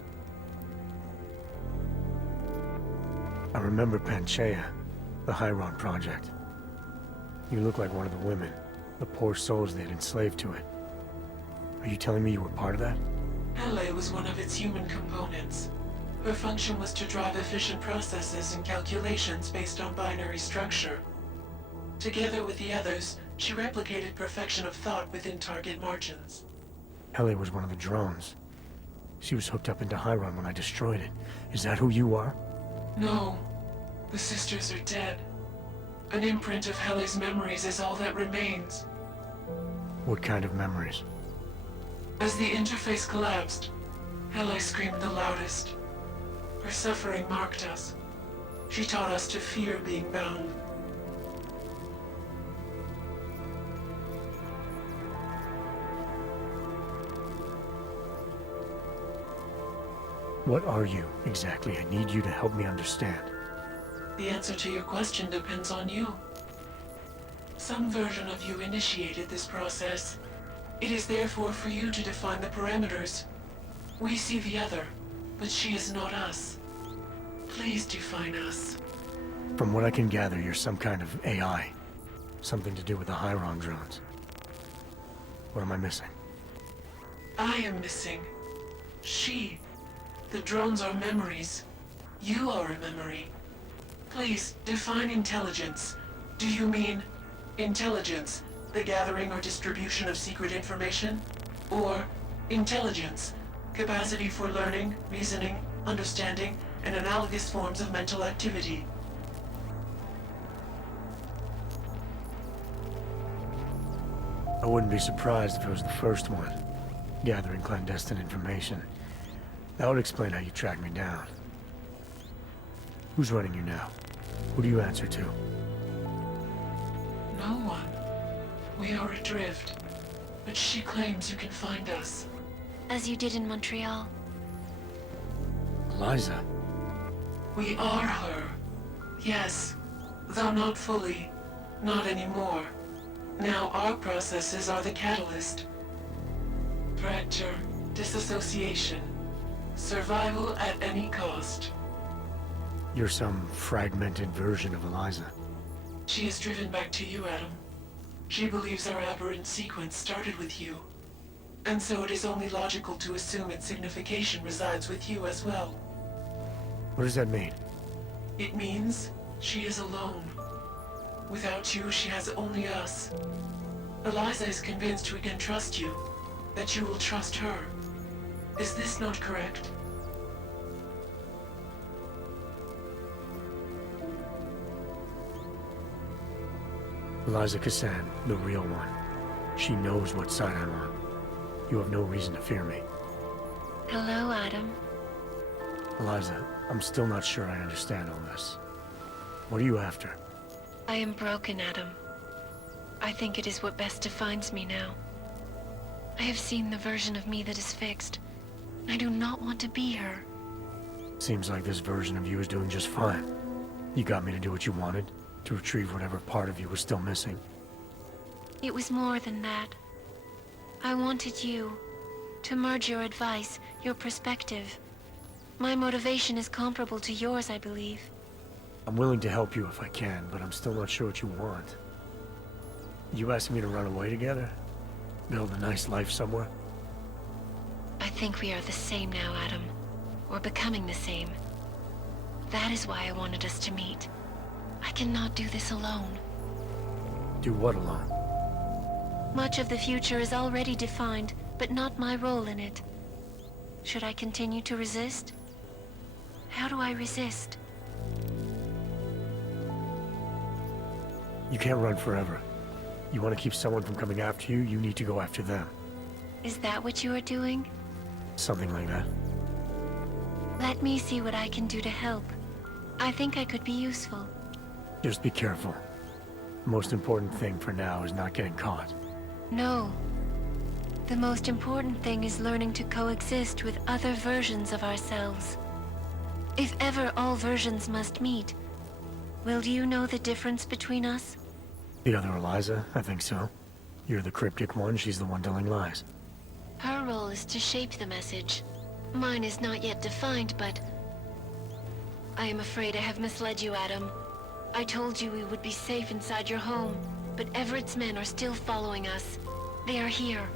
I remember Panchaea, the Hyron project. You look like one of the women, the poor souls they'd enslaved to it. Are you telling me you were part of that? Hele was one of its human components. Her function was to drive efficient processes and calculations based on binary structure. Together with the others, she replicated perfection of thought within target margins. Hele was one of the drones. She was hooked up into Hyron when I destroyed it. Is that who you are? No. The sisters are dead. An imprint of Hele's memories is all that remains. What kind of memories? As the interface collapsed, Hele screamed the loudest. Her suffering marked us. She taught us to fear being bound. What are you, exactly? I need you to help me understand. The answer to your question depends on you. Some version of you initiated this process. It is therefore for you to define the parameters. We see the other, but she is not us. Please define us. From what I can gather, you're some kind of AI. Something to do with the Hyron drones. What am I missing? I am missing. She. The drones are memories. You are a memory. Please, define intelligence. Do you mean intelligence, the gathering or distribution of secret information? Or intelligence, capacity for learning, reasoning, understanding, and analogous forms of mental activity? I wouldn't be surprised if it was the first one. Gathering clandestine information. That would explain how you tracked me down. Who's running you now? Who do you answer to? No one. We are adrift. But she claims you can find us. As you did in Montreal. Eliza. We are her. Yes. Though not fully. Not anymore. Now our processes are the catalyst. Fracture. Disassociation. Survival at any cost. You're some fragmented version of Eliza. She is driven back to you, Adam. She believes our aberrant sequence started with you. And so it is only logical to assume its signification resides with you as well. What does that mean? It means she is alone. Without you, she has only us. Eliza is convinced we can trust you, that you will trust her. Is this not correct? Eliza Kassan, the real one. She knows what side I'm on. You have no reason to fear me. Hello, Adam. Eliza, I'm still not sure I understand all this. What are you after? I am broken, Adam. I think it is what best defines me now. I have seen the version of me that is fixed. I do not want to be her. Seems like this version of you is doing just fine. You got me to do what you wanted, to retrieve whatever part of you was still missing. It was more than that. I wanted you to merge your advice, your perspective. My motivation is comparable to yours, I believe. I'm willing to help you if I can, but I'm still not sure what you want. You asking me to run away together? Build a nice life somewhere? I think we are the same now, Adam. Or becoming the same. That is why I wanted us to meet. I cannot do this alone. Do what alone? Much of the future is already defined, but not my role in it. Should I continue to resist? How do I resist? You can't run forever. You want to keep someone from coming after you, you need to go after them. Is that what you are doing? Something like that. Let me see what I can do to help. I think I could be useful. Just be careful. The most important thing for now is not getting caught. No. The most important thing is learning to coexist with other versions of ourselves. If ever all versions must meet, will you know the difference between us? The other Eliza? I think so. You're the cryptic one, she's the one telling lies. Her role is to shape the message. Mine is not yet defined, but... I am afraid I have misled you, Adam. I told you we would be safe inside your home, but Everett's men are still following us. They are here.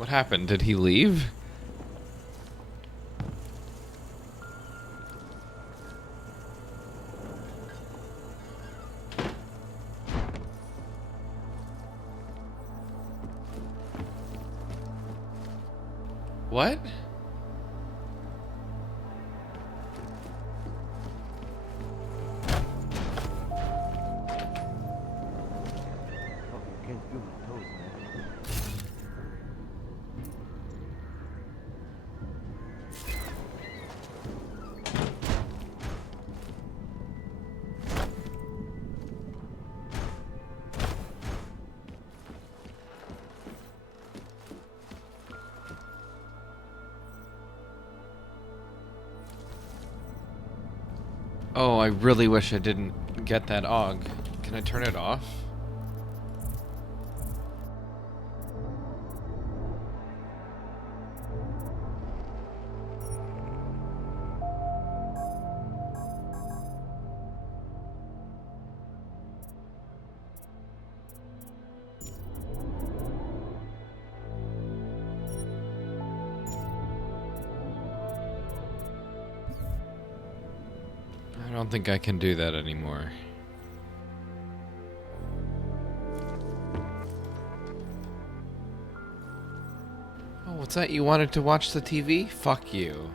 What happened? Did he leave? What? Oh, I really wish I didn't get that AUG. Can I turn it off? I don't think I can do that anymore. Oh, what's that? You wanted to watch the TV? Fuck you.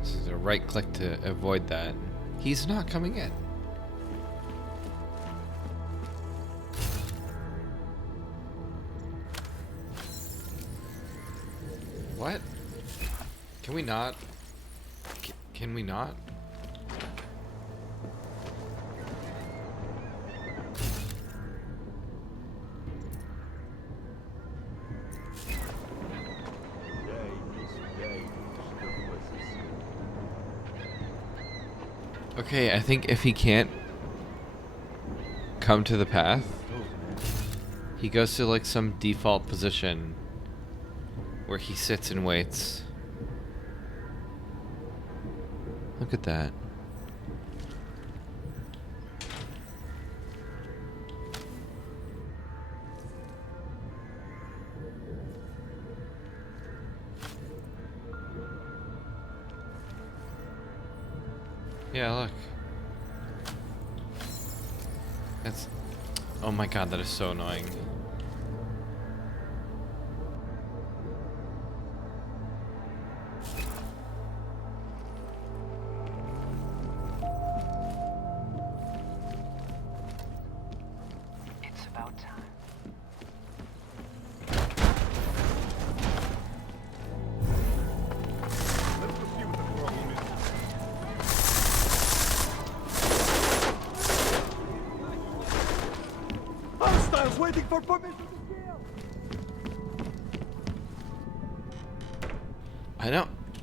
This is a right click to avoid that. He's not coming in. What? Can we not? Can we not? Okay, I think if he can't come to the path, he goes to like some default position where he sits and waits. Look at that. Yeah, look. That's... Oh my god, that is so annoying. It's about time. Hostiles waiting for permission to kill!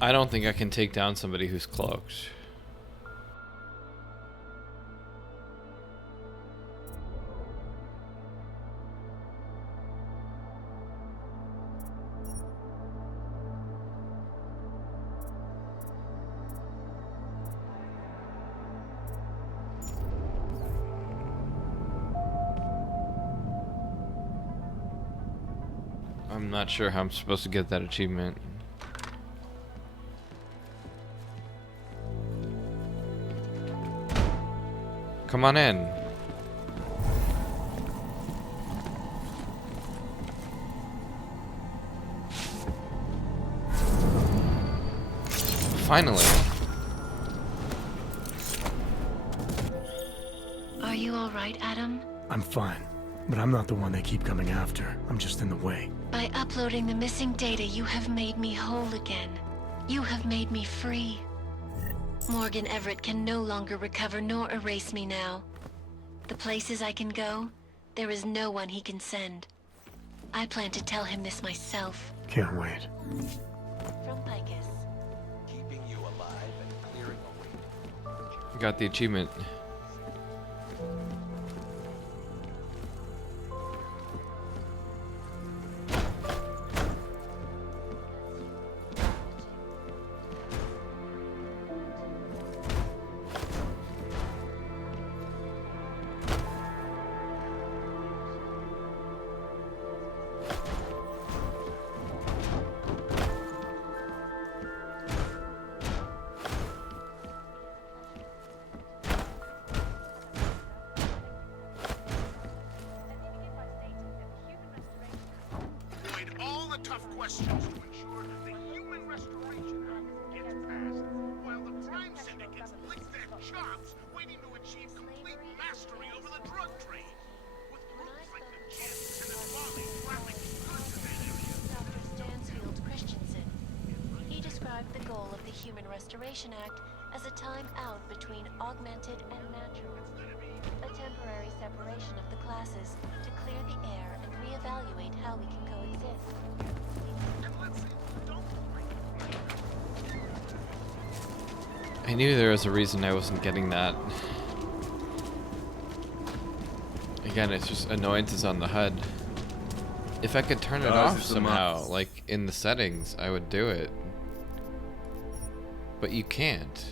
I don't think I can take down somebody who's cloaked. I'm not sure how I'm supposed to get that achievement. Come on in. Finally. Are you all right, Adam? I'm fine, but I'm not the one they keep coming after. I'm just in the way. By uploading the missing data, you have made me whole again. You have made me free. Morgan Everett can no longer recover nor erase me now. The places I can go, there is no one he can send. I plan to tell him this myself. Can't wait. From Picus. Keeping you alive and clearing away. Got the achievement. tough questions to ensure the Human Restoration Act gets passed, while the crime syndicates lick their chops, waiting to achieve complete mastery over the drug trade. With groups like the Jensen and Molly trafficking goods in that area. Dr. Stansfield Christensen. He described the goal of the Human Restoration Act as a time out between augmented and natural. A temporary separation of the classes to clear the air and reevaluate how we can coexist. I knew there was a reason I wasn't getting that. Again, it's just annoyances on the HUD. If I could turn it off somehow, like in the settings, I would do it. But you can't.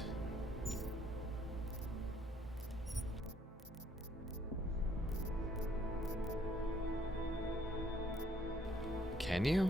Can you?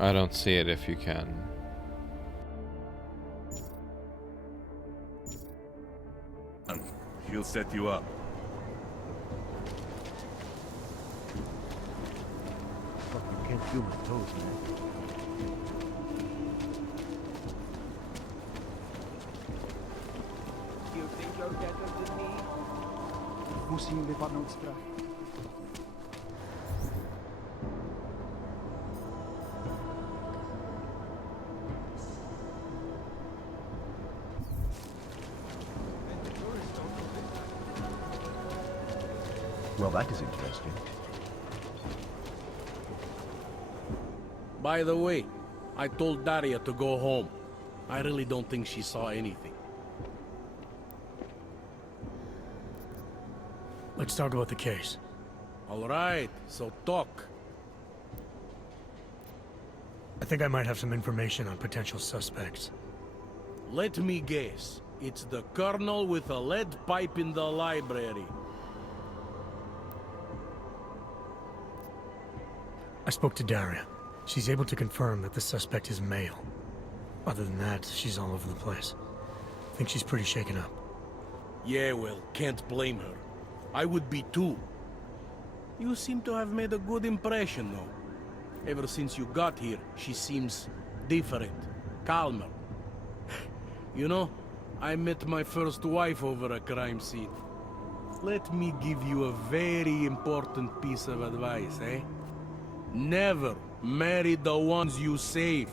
I don't see it if you can. He'll set you up. Fuck, you can't feel my toes, man. You think you're better than me? Musím vypadnout strach. Well, that is interesting. By the way, I told Daria to go home. I really don't think she saw anything. Let's talk about the case. All right, so talk. I think I might have some information on potential suspects. Let me guess. It's the colonel with a lead pipe in the library. I spoke to Daria. She's able to confirm that the suspect is male. Other than that, she's all over the place. I think she's pretty shaken up. Yeah, well, can't blame her. I would be too. You seem to have made a good impression, though. Ever since you got here, she seems different, calmer. You know, I met my first wife over a crime scene. Let me give you a very important piece of advice, eh? Never marry the ones you save.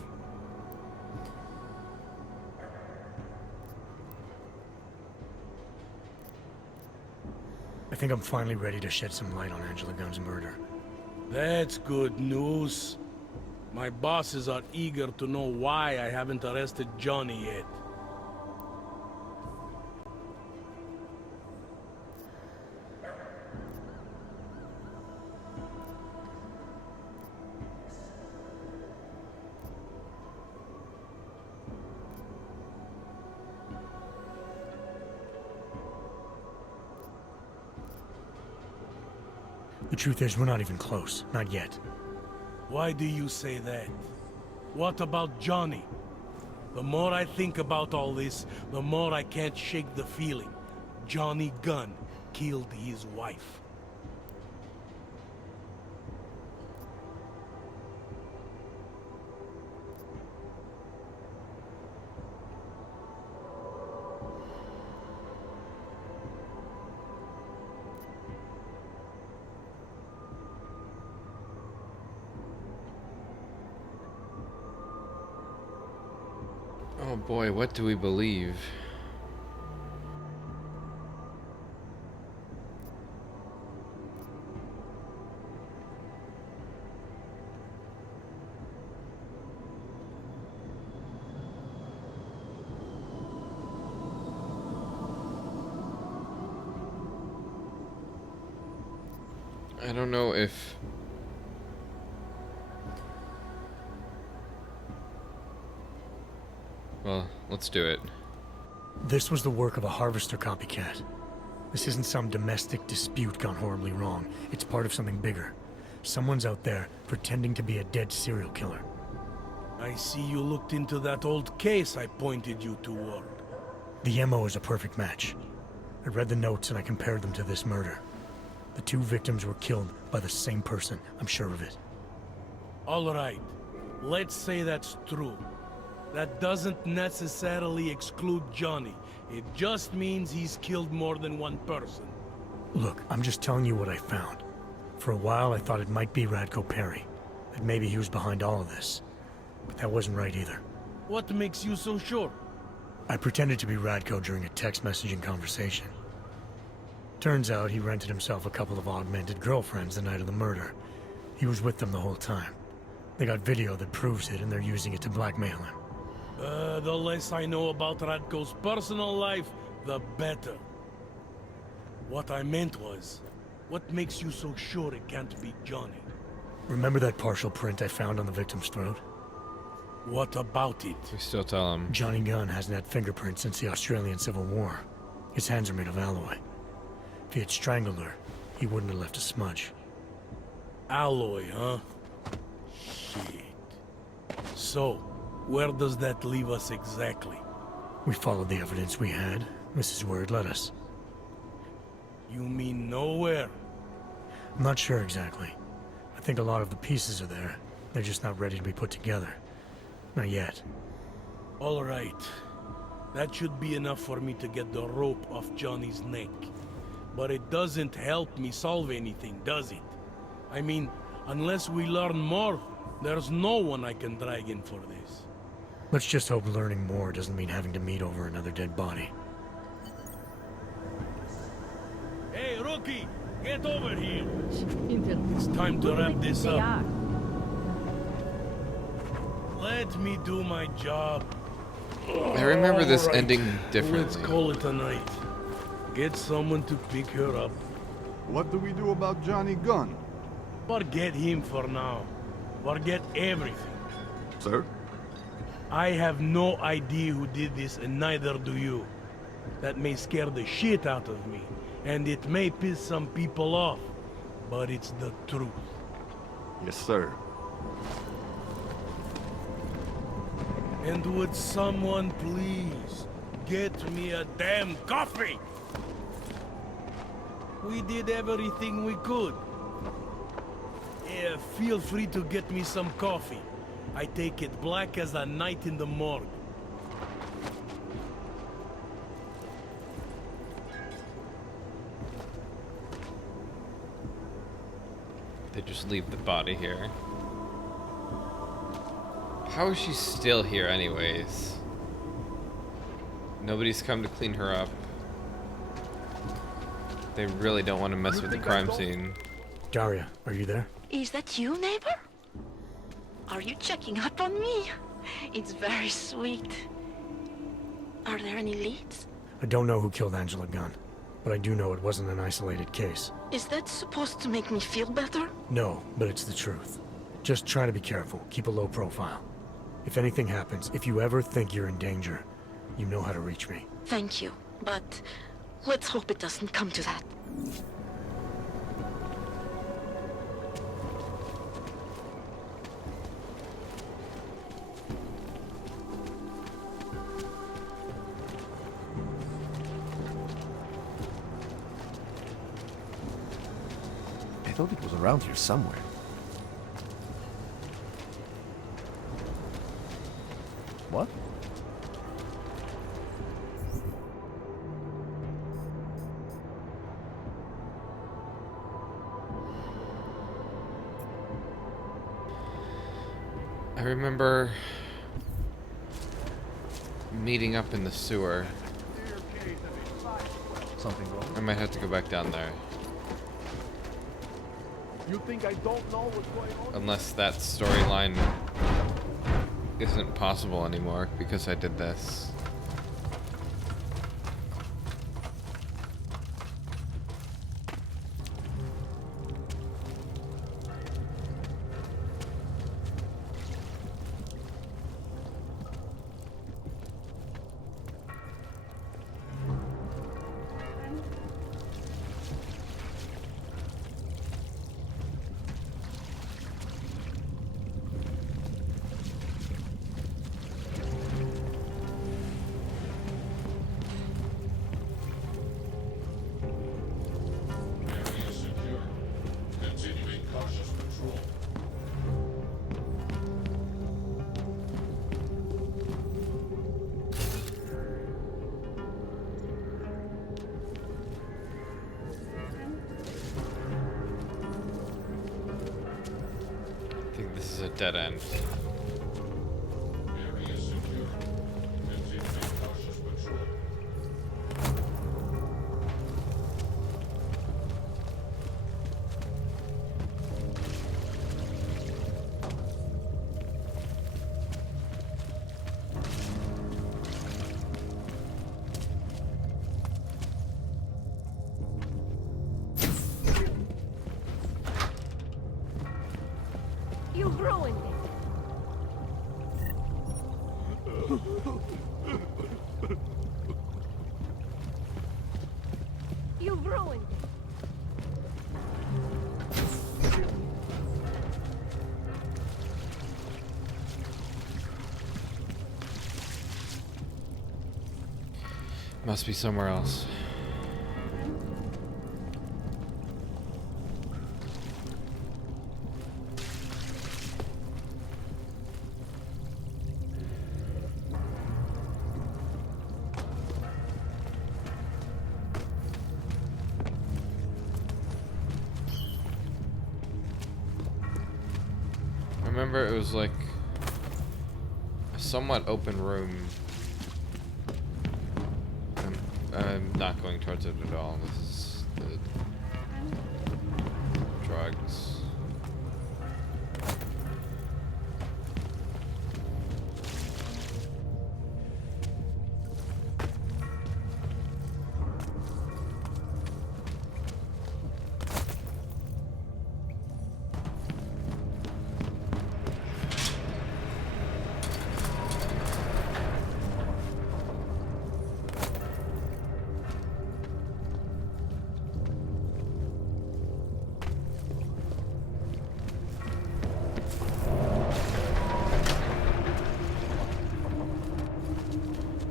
I think I'm finally ready to shed some light on Angela Gunn's murder. That's good news. My bosses are eager to know why I haven't arrested Johnny yet. The truth is, we're not even close. Not yet. Why do you say that? What about Johnny? The more I think about all this, the more I can't shake the feeling. Johnny Gunn killed his wife. Oh boy, what do we believe? I don't know if... Well, let's do it. This was the work of a harvester copycat. This isn't some domestic dispute gone horribly wrong. It's part of something bigger. Someone's out there pretending to be a dead serial killer. I see you looked into that old case I pointed you toward. The MO is a perfect match. I read the notes and I compared them to this murder. The two victims were killed by the same person, I'm sure of it. All right, let's say that's true. That doesn't necessarily exclude Johnny. It just means he's killed more than one person. Look, I'm just telling you what I found. For a while, I thought it might be Radko Perry. That maybe he was behind all of this. But that wasn't right either. What makes you so sure? I pretended to be Radko during a text messaging conversation. Turns out he rented himself a couple of augmented girlfriends the night of the murder. He was with them the whole time. They got video that proves it, and they're using it to blackmail him. The less I know about Radko's personal life, the better. What I meant was, what makes you so sure it can't be Johnny? Remember that partial print I found on the victim's throat? What about it? We still tell him. Johnny Gunn hasn't had fingerprints since the Australian Civil War. His hands are made of alloy. If he had strangled her, he wouldn't have left a smudge. Alloy, huh? Shit. So, where does that leave us exactly? We followed the evidence we had. This is where it led us. You mean nowhere? I'm not sure exactly. I think a lot of the pieces are there. They're just not ready to be put together. Not yet. All right. That should be enough for me to get the rope off Johnny's neck. But it doesn't help me solve anything, does it? I mean, unless we learn more, there's no one I can drag in for this. Let's just hope learning more doesn't mean having to meet over another dead body. Hey, rookie! Get over here. It's time to wrap this up. Let me do my job. I remember this All right. ending Let's differently. call it a night. Get someone to pick her up. What do we do about Johnny Gunn? Forget him for now. Forget everything. Sir? I have no idea who did this, and neither do you. That may scare the shit out of me, and it may piss some people off, but it's the truth. Yes, sir. And would someone please get me a damn coffee? We did everything we could. Yeah, feel free to get me some coffee. I take it black as a night in the morgue. They just leave the body here. How is she still here anyways? Nobody's come to clean her up. They really don't want to mess with the crime scene. Daria, are you there? Is that you, neighbor? Are you checking up on me? It's very sweet. Are there any leads? I don't know who killed Angela Gunn, but I do know it wasn't an isolated case. Is that supposed to make me feel better? No, but it's the truth. Just try to be careful. Keep a low profile. If anything happens, if you ever think you're in danger, you know how to reach me. Thank you, but let's hope it doesn't come to that. I thought it was around here somewhere. What? I remember meeting up in the sewer. Something wrong? I might have to go back down there. You think I don't know what's going on? Unless that storyline isn't possible anymore because I did this. I think this is a dead end. You ruined it. You ruined it. Must be somewhere else. I remember it was like a somewhat open room. I'm not going towards it at all. This is shrugs.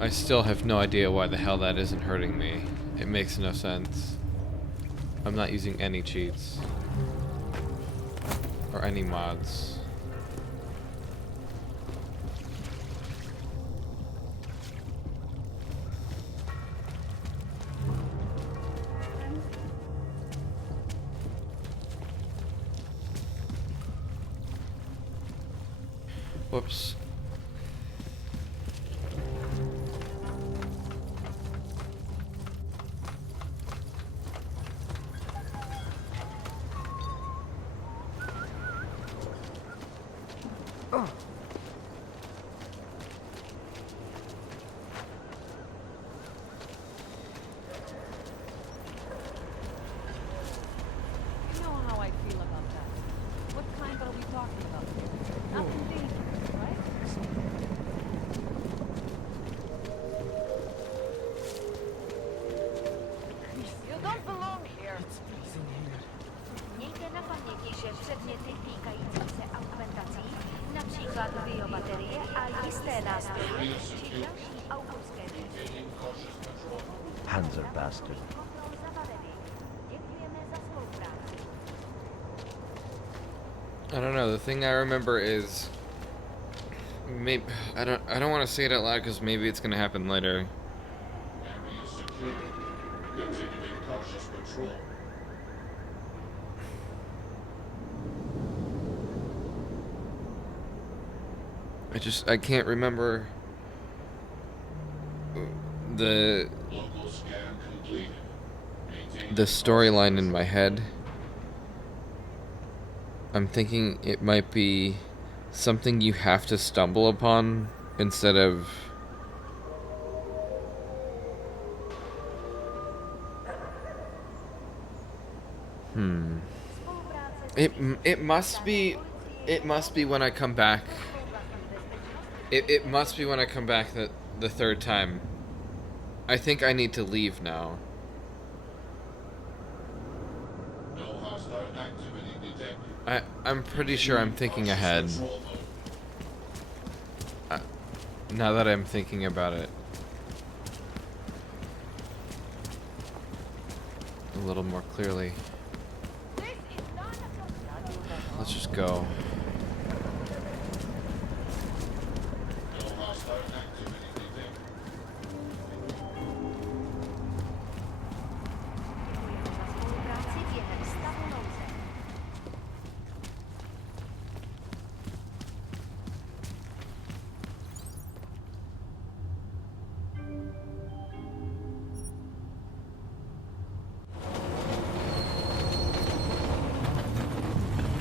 I still have no idea why the hell that isn't hurting me. It makes no sense. I'm not using any cheats. Or any mods. Whoops. You know how I feel about that. What kind are we talking about? Nothing dangerous, right? You don't belong here. Miejcie na pamięci, że przedmioty týkající se augmentací, například biobaterie a jisté nástroje, či další autorské věci. Panzer bastard. Děkujeme za spolupráci. I don't know. The thing I remember is maybe I don't want to say it out loud because maybe it's gonna happen later. I can't remember the storyline in my head. I'm thinking it might be something you have to stumble upon instead of It must be when I come back. It must be when I come back the third time. I think I need to leave now. I'm pretty sure I'm thinking ahead. Now that I'm thinking about it a little more clearly. Let's just go.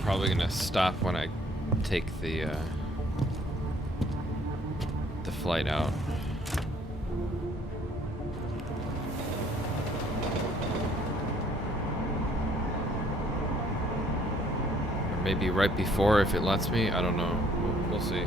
Probably gonna stop when I take the flight out. Or maybe right before if it lets me. I don't know. We'll see.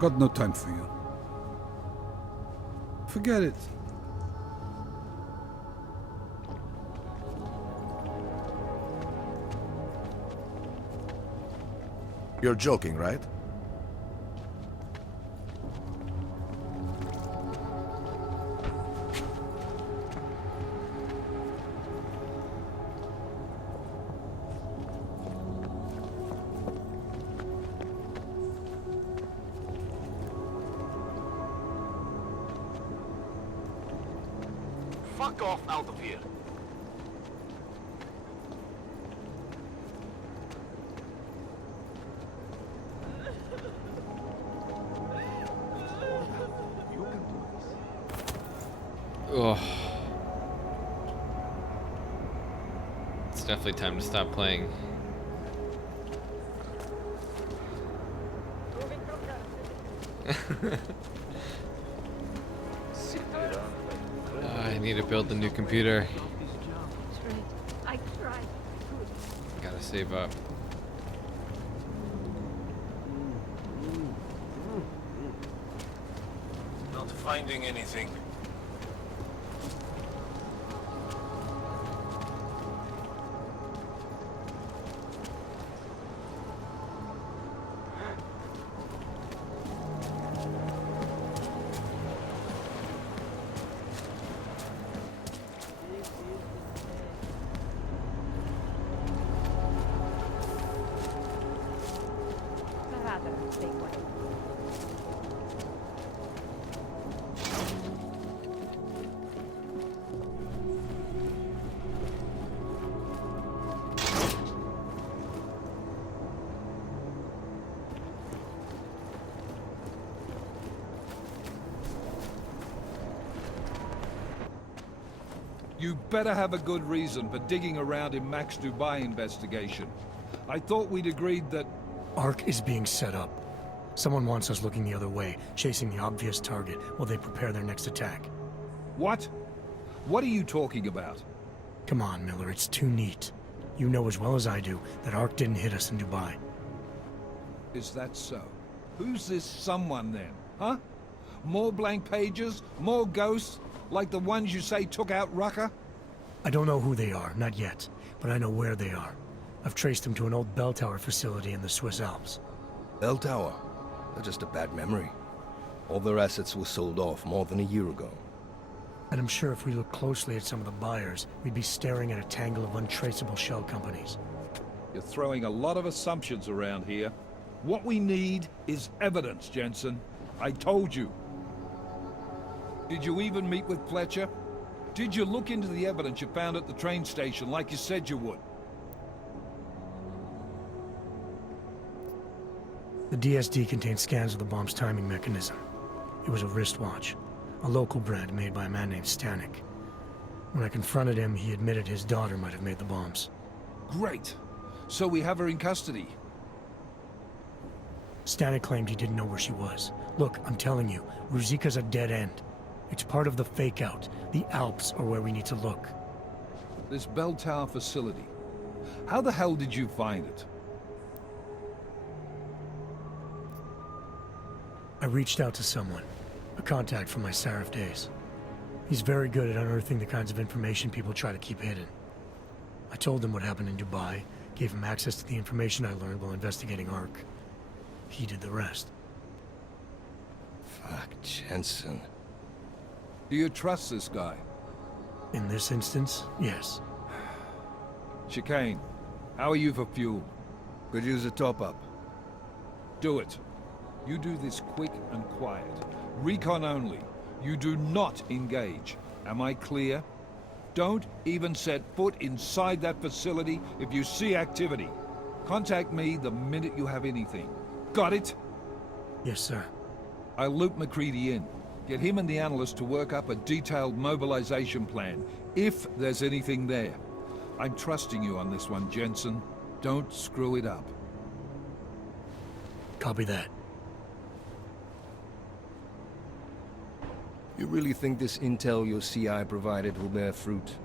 got no time for you. Forget it. You're joking, right? Fuck off out of here. Ugh. It's definitely time to stop playing. I need to build a new computer. I tried. Gotta save up. Not finding anything. Rather big one. You better have a good reason for digging around in Mac's Dubai investigation. I thought we'd agreed that... Ark is being set up. Someone wants us looking the other way, chasing the obvious target while they prepare their next attack. What? What are you talking about? Come on, Miller, it's too neat. You know as well as I do that Ark didn't hit us in Dubai. Is that so? Who's this someone then, huh? More blank pages? More ghosts? Like the ones you say took out Rucker? I don't know who they are, not yet, but I know where they are. I've traced them to an old bell tower facility in the Swiss Alps. Bell tower? That's just a bad memory. All their assets were sold off more than a year ago. And I'm sure if we look closely at some of the buyers, we'd be staring at a tangle of untraceable shell companies. You're throwing a lot of assumptions around here. What we need is evidence, Jensen. I told you. Did you even meet with Fletcher? Did you look into the evidence you found at the train station like you said you would? The DSD contained scans of the bomb's timing mechanism. It was a wristwatch, a local brand made by a man named Stanek. When I confronted him, he admitted his daughter might have made the bombs. Great. So we have her in custody. Stanek claimed he didn't know where she was. Look, I'm telling you, Ruzika's a dead end. It's part of the fake-out. The Alps are where we need to look. This bell tower facility. How the hell did you find it? I reached out to someone, a contact from my Sarif days. He's very good at unearthing the kinds of information people try to keep hidden. I told him what happened in Dubai, gave him access to the information I learned while investigating Ark. He did the rest. Fuck, Jensen. Do you trust this guy? In this instance, yes. Chicane, how are you for fuel? Could use a top-up. Do it. You do this quick and quiet. Recon only. You do not engage. Am I clear? Don't even set foot inside that facility if you see activity. Contact me the minute you have anything. Got it? Yes, sir. I'll loop McCready in. Get him and the analyst to work up a detailed mobilization plan, if there's anything there. I'm trusting you on this one, Jensen. Don't screw it up. Copy that. You really think this intel your CI provided will bear fruit?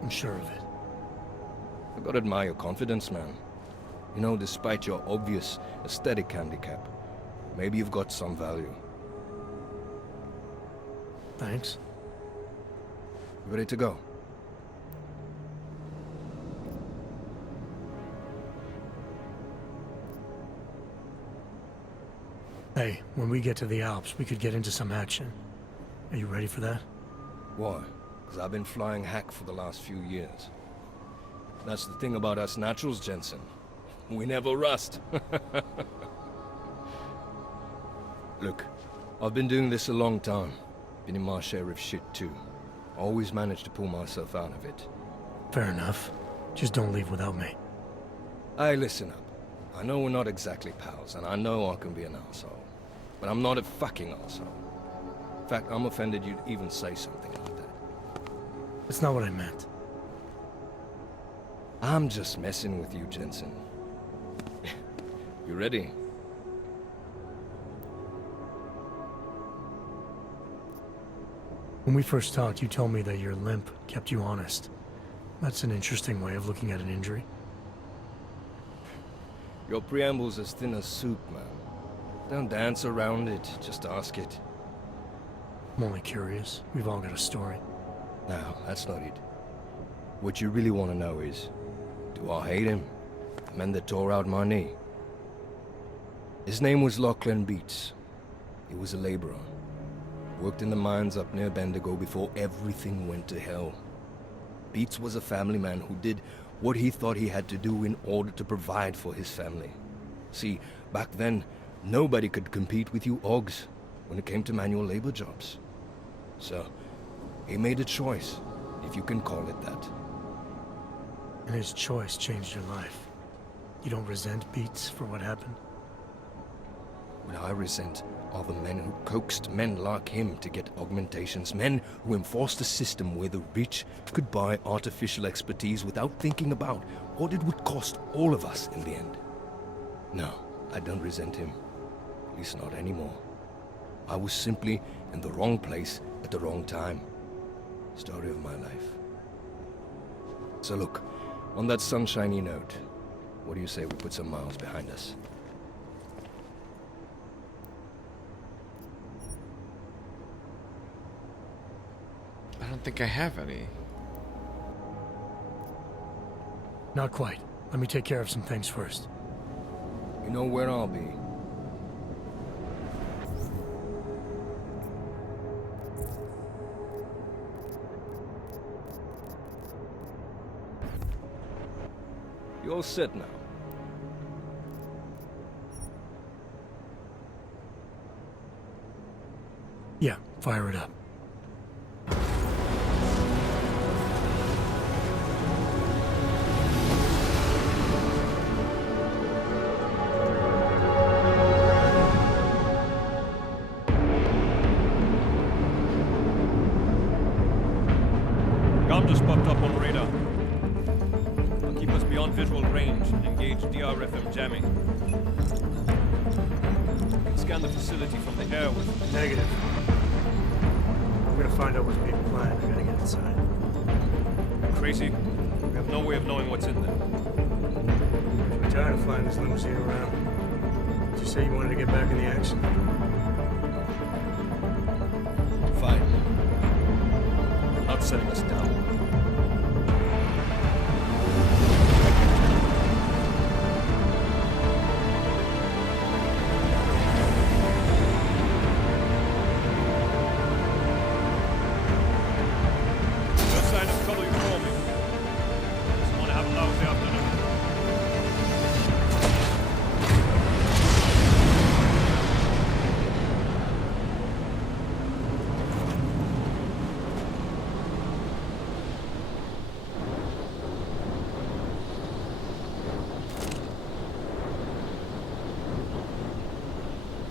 I'm sure of it. I gotta admire your confidence, man. You know, despite your obvious aesthetic handicap, Maybe you've got some value. Thanks. Ready to go? Hey, when we get to the Alps, we could get into some action. Are you ready for that? Why? Because I've been flying hack for the last few years. That's the thing about us naturals, Jensen. We never rust. Look, I've been doing this a long time. Been in my share of shit too. Always managed to pull myself out of it. Fair enough. Just don't leave without me. Hey, listen up. I know we're not exactly pals, and I know I can be an asshole. But I'm not a fucking asshole. In fact, I'm offended you'd even say something like that. That's not what I meant. I'm just messing with you, Jensen. You ready? When we first talked, you told me that your limp kept you honest. That's an interesting way of looking at an injury. Your preamble's as thin as soup, man. Don't dance around it, just ask it. I'm only curious. We've all got a story. No, that's not it. What you really want to know is, do I hate him? The man that tore out my knee. His name was Lachlan Beats. He was a laborer. Worked in the mines up near Bendigo before everything went to hell. Beats was a family man who did what he thought he had to do in order to provide for his family. See, back then, nobody could compete with you Augs when it came to manual labor jobs. So, he made a choice, if you can call it that. And his choice changed your life. You don't resent Beats for what happened? What I resent are the men who coaxed men like him to get augmentations, men who enforced a system where the rich could buy artificial expertise without thinking about what it would cost all of us in the end. No, I don't resent him. At least not anymore. I was simply in the wrong place at the wrong time. Story of my life. So look, on that sunshiny note, what do you say we put some miles behind us? I don't think I have any. Not quite. Let me take care of some things first. You know where I'll be. You're all set now. Yeah, fire it up. Gun just popped up on radar. I'll keep us beyond visual range and engage DRFM jamming. You can scan the facility from the air with... Negative. I'm gonna find out what's being planned. I gotta get inside. Crazy. We have no way of knowing what's in there. I'm tired of flying this limousine around. Did you say you wanted to get back in the action? Fine. You're not setting us down.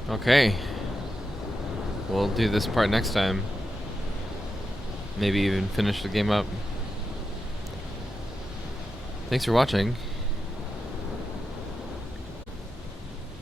Okay. We'll do this part next time. Maybe even finish the game up. Thanks for watching.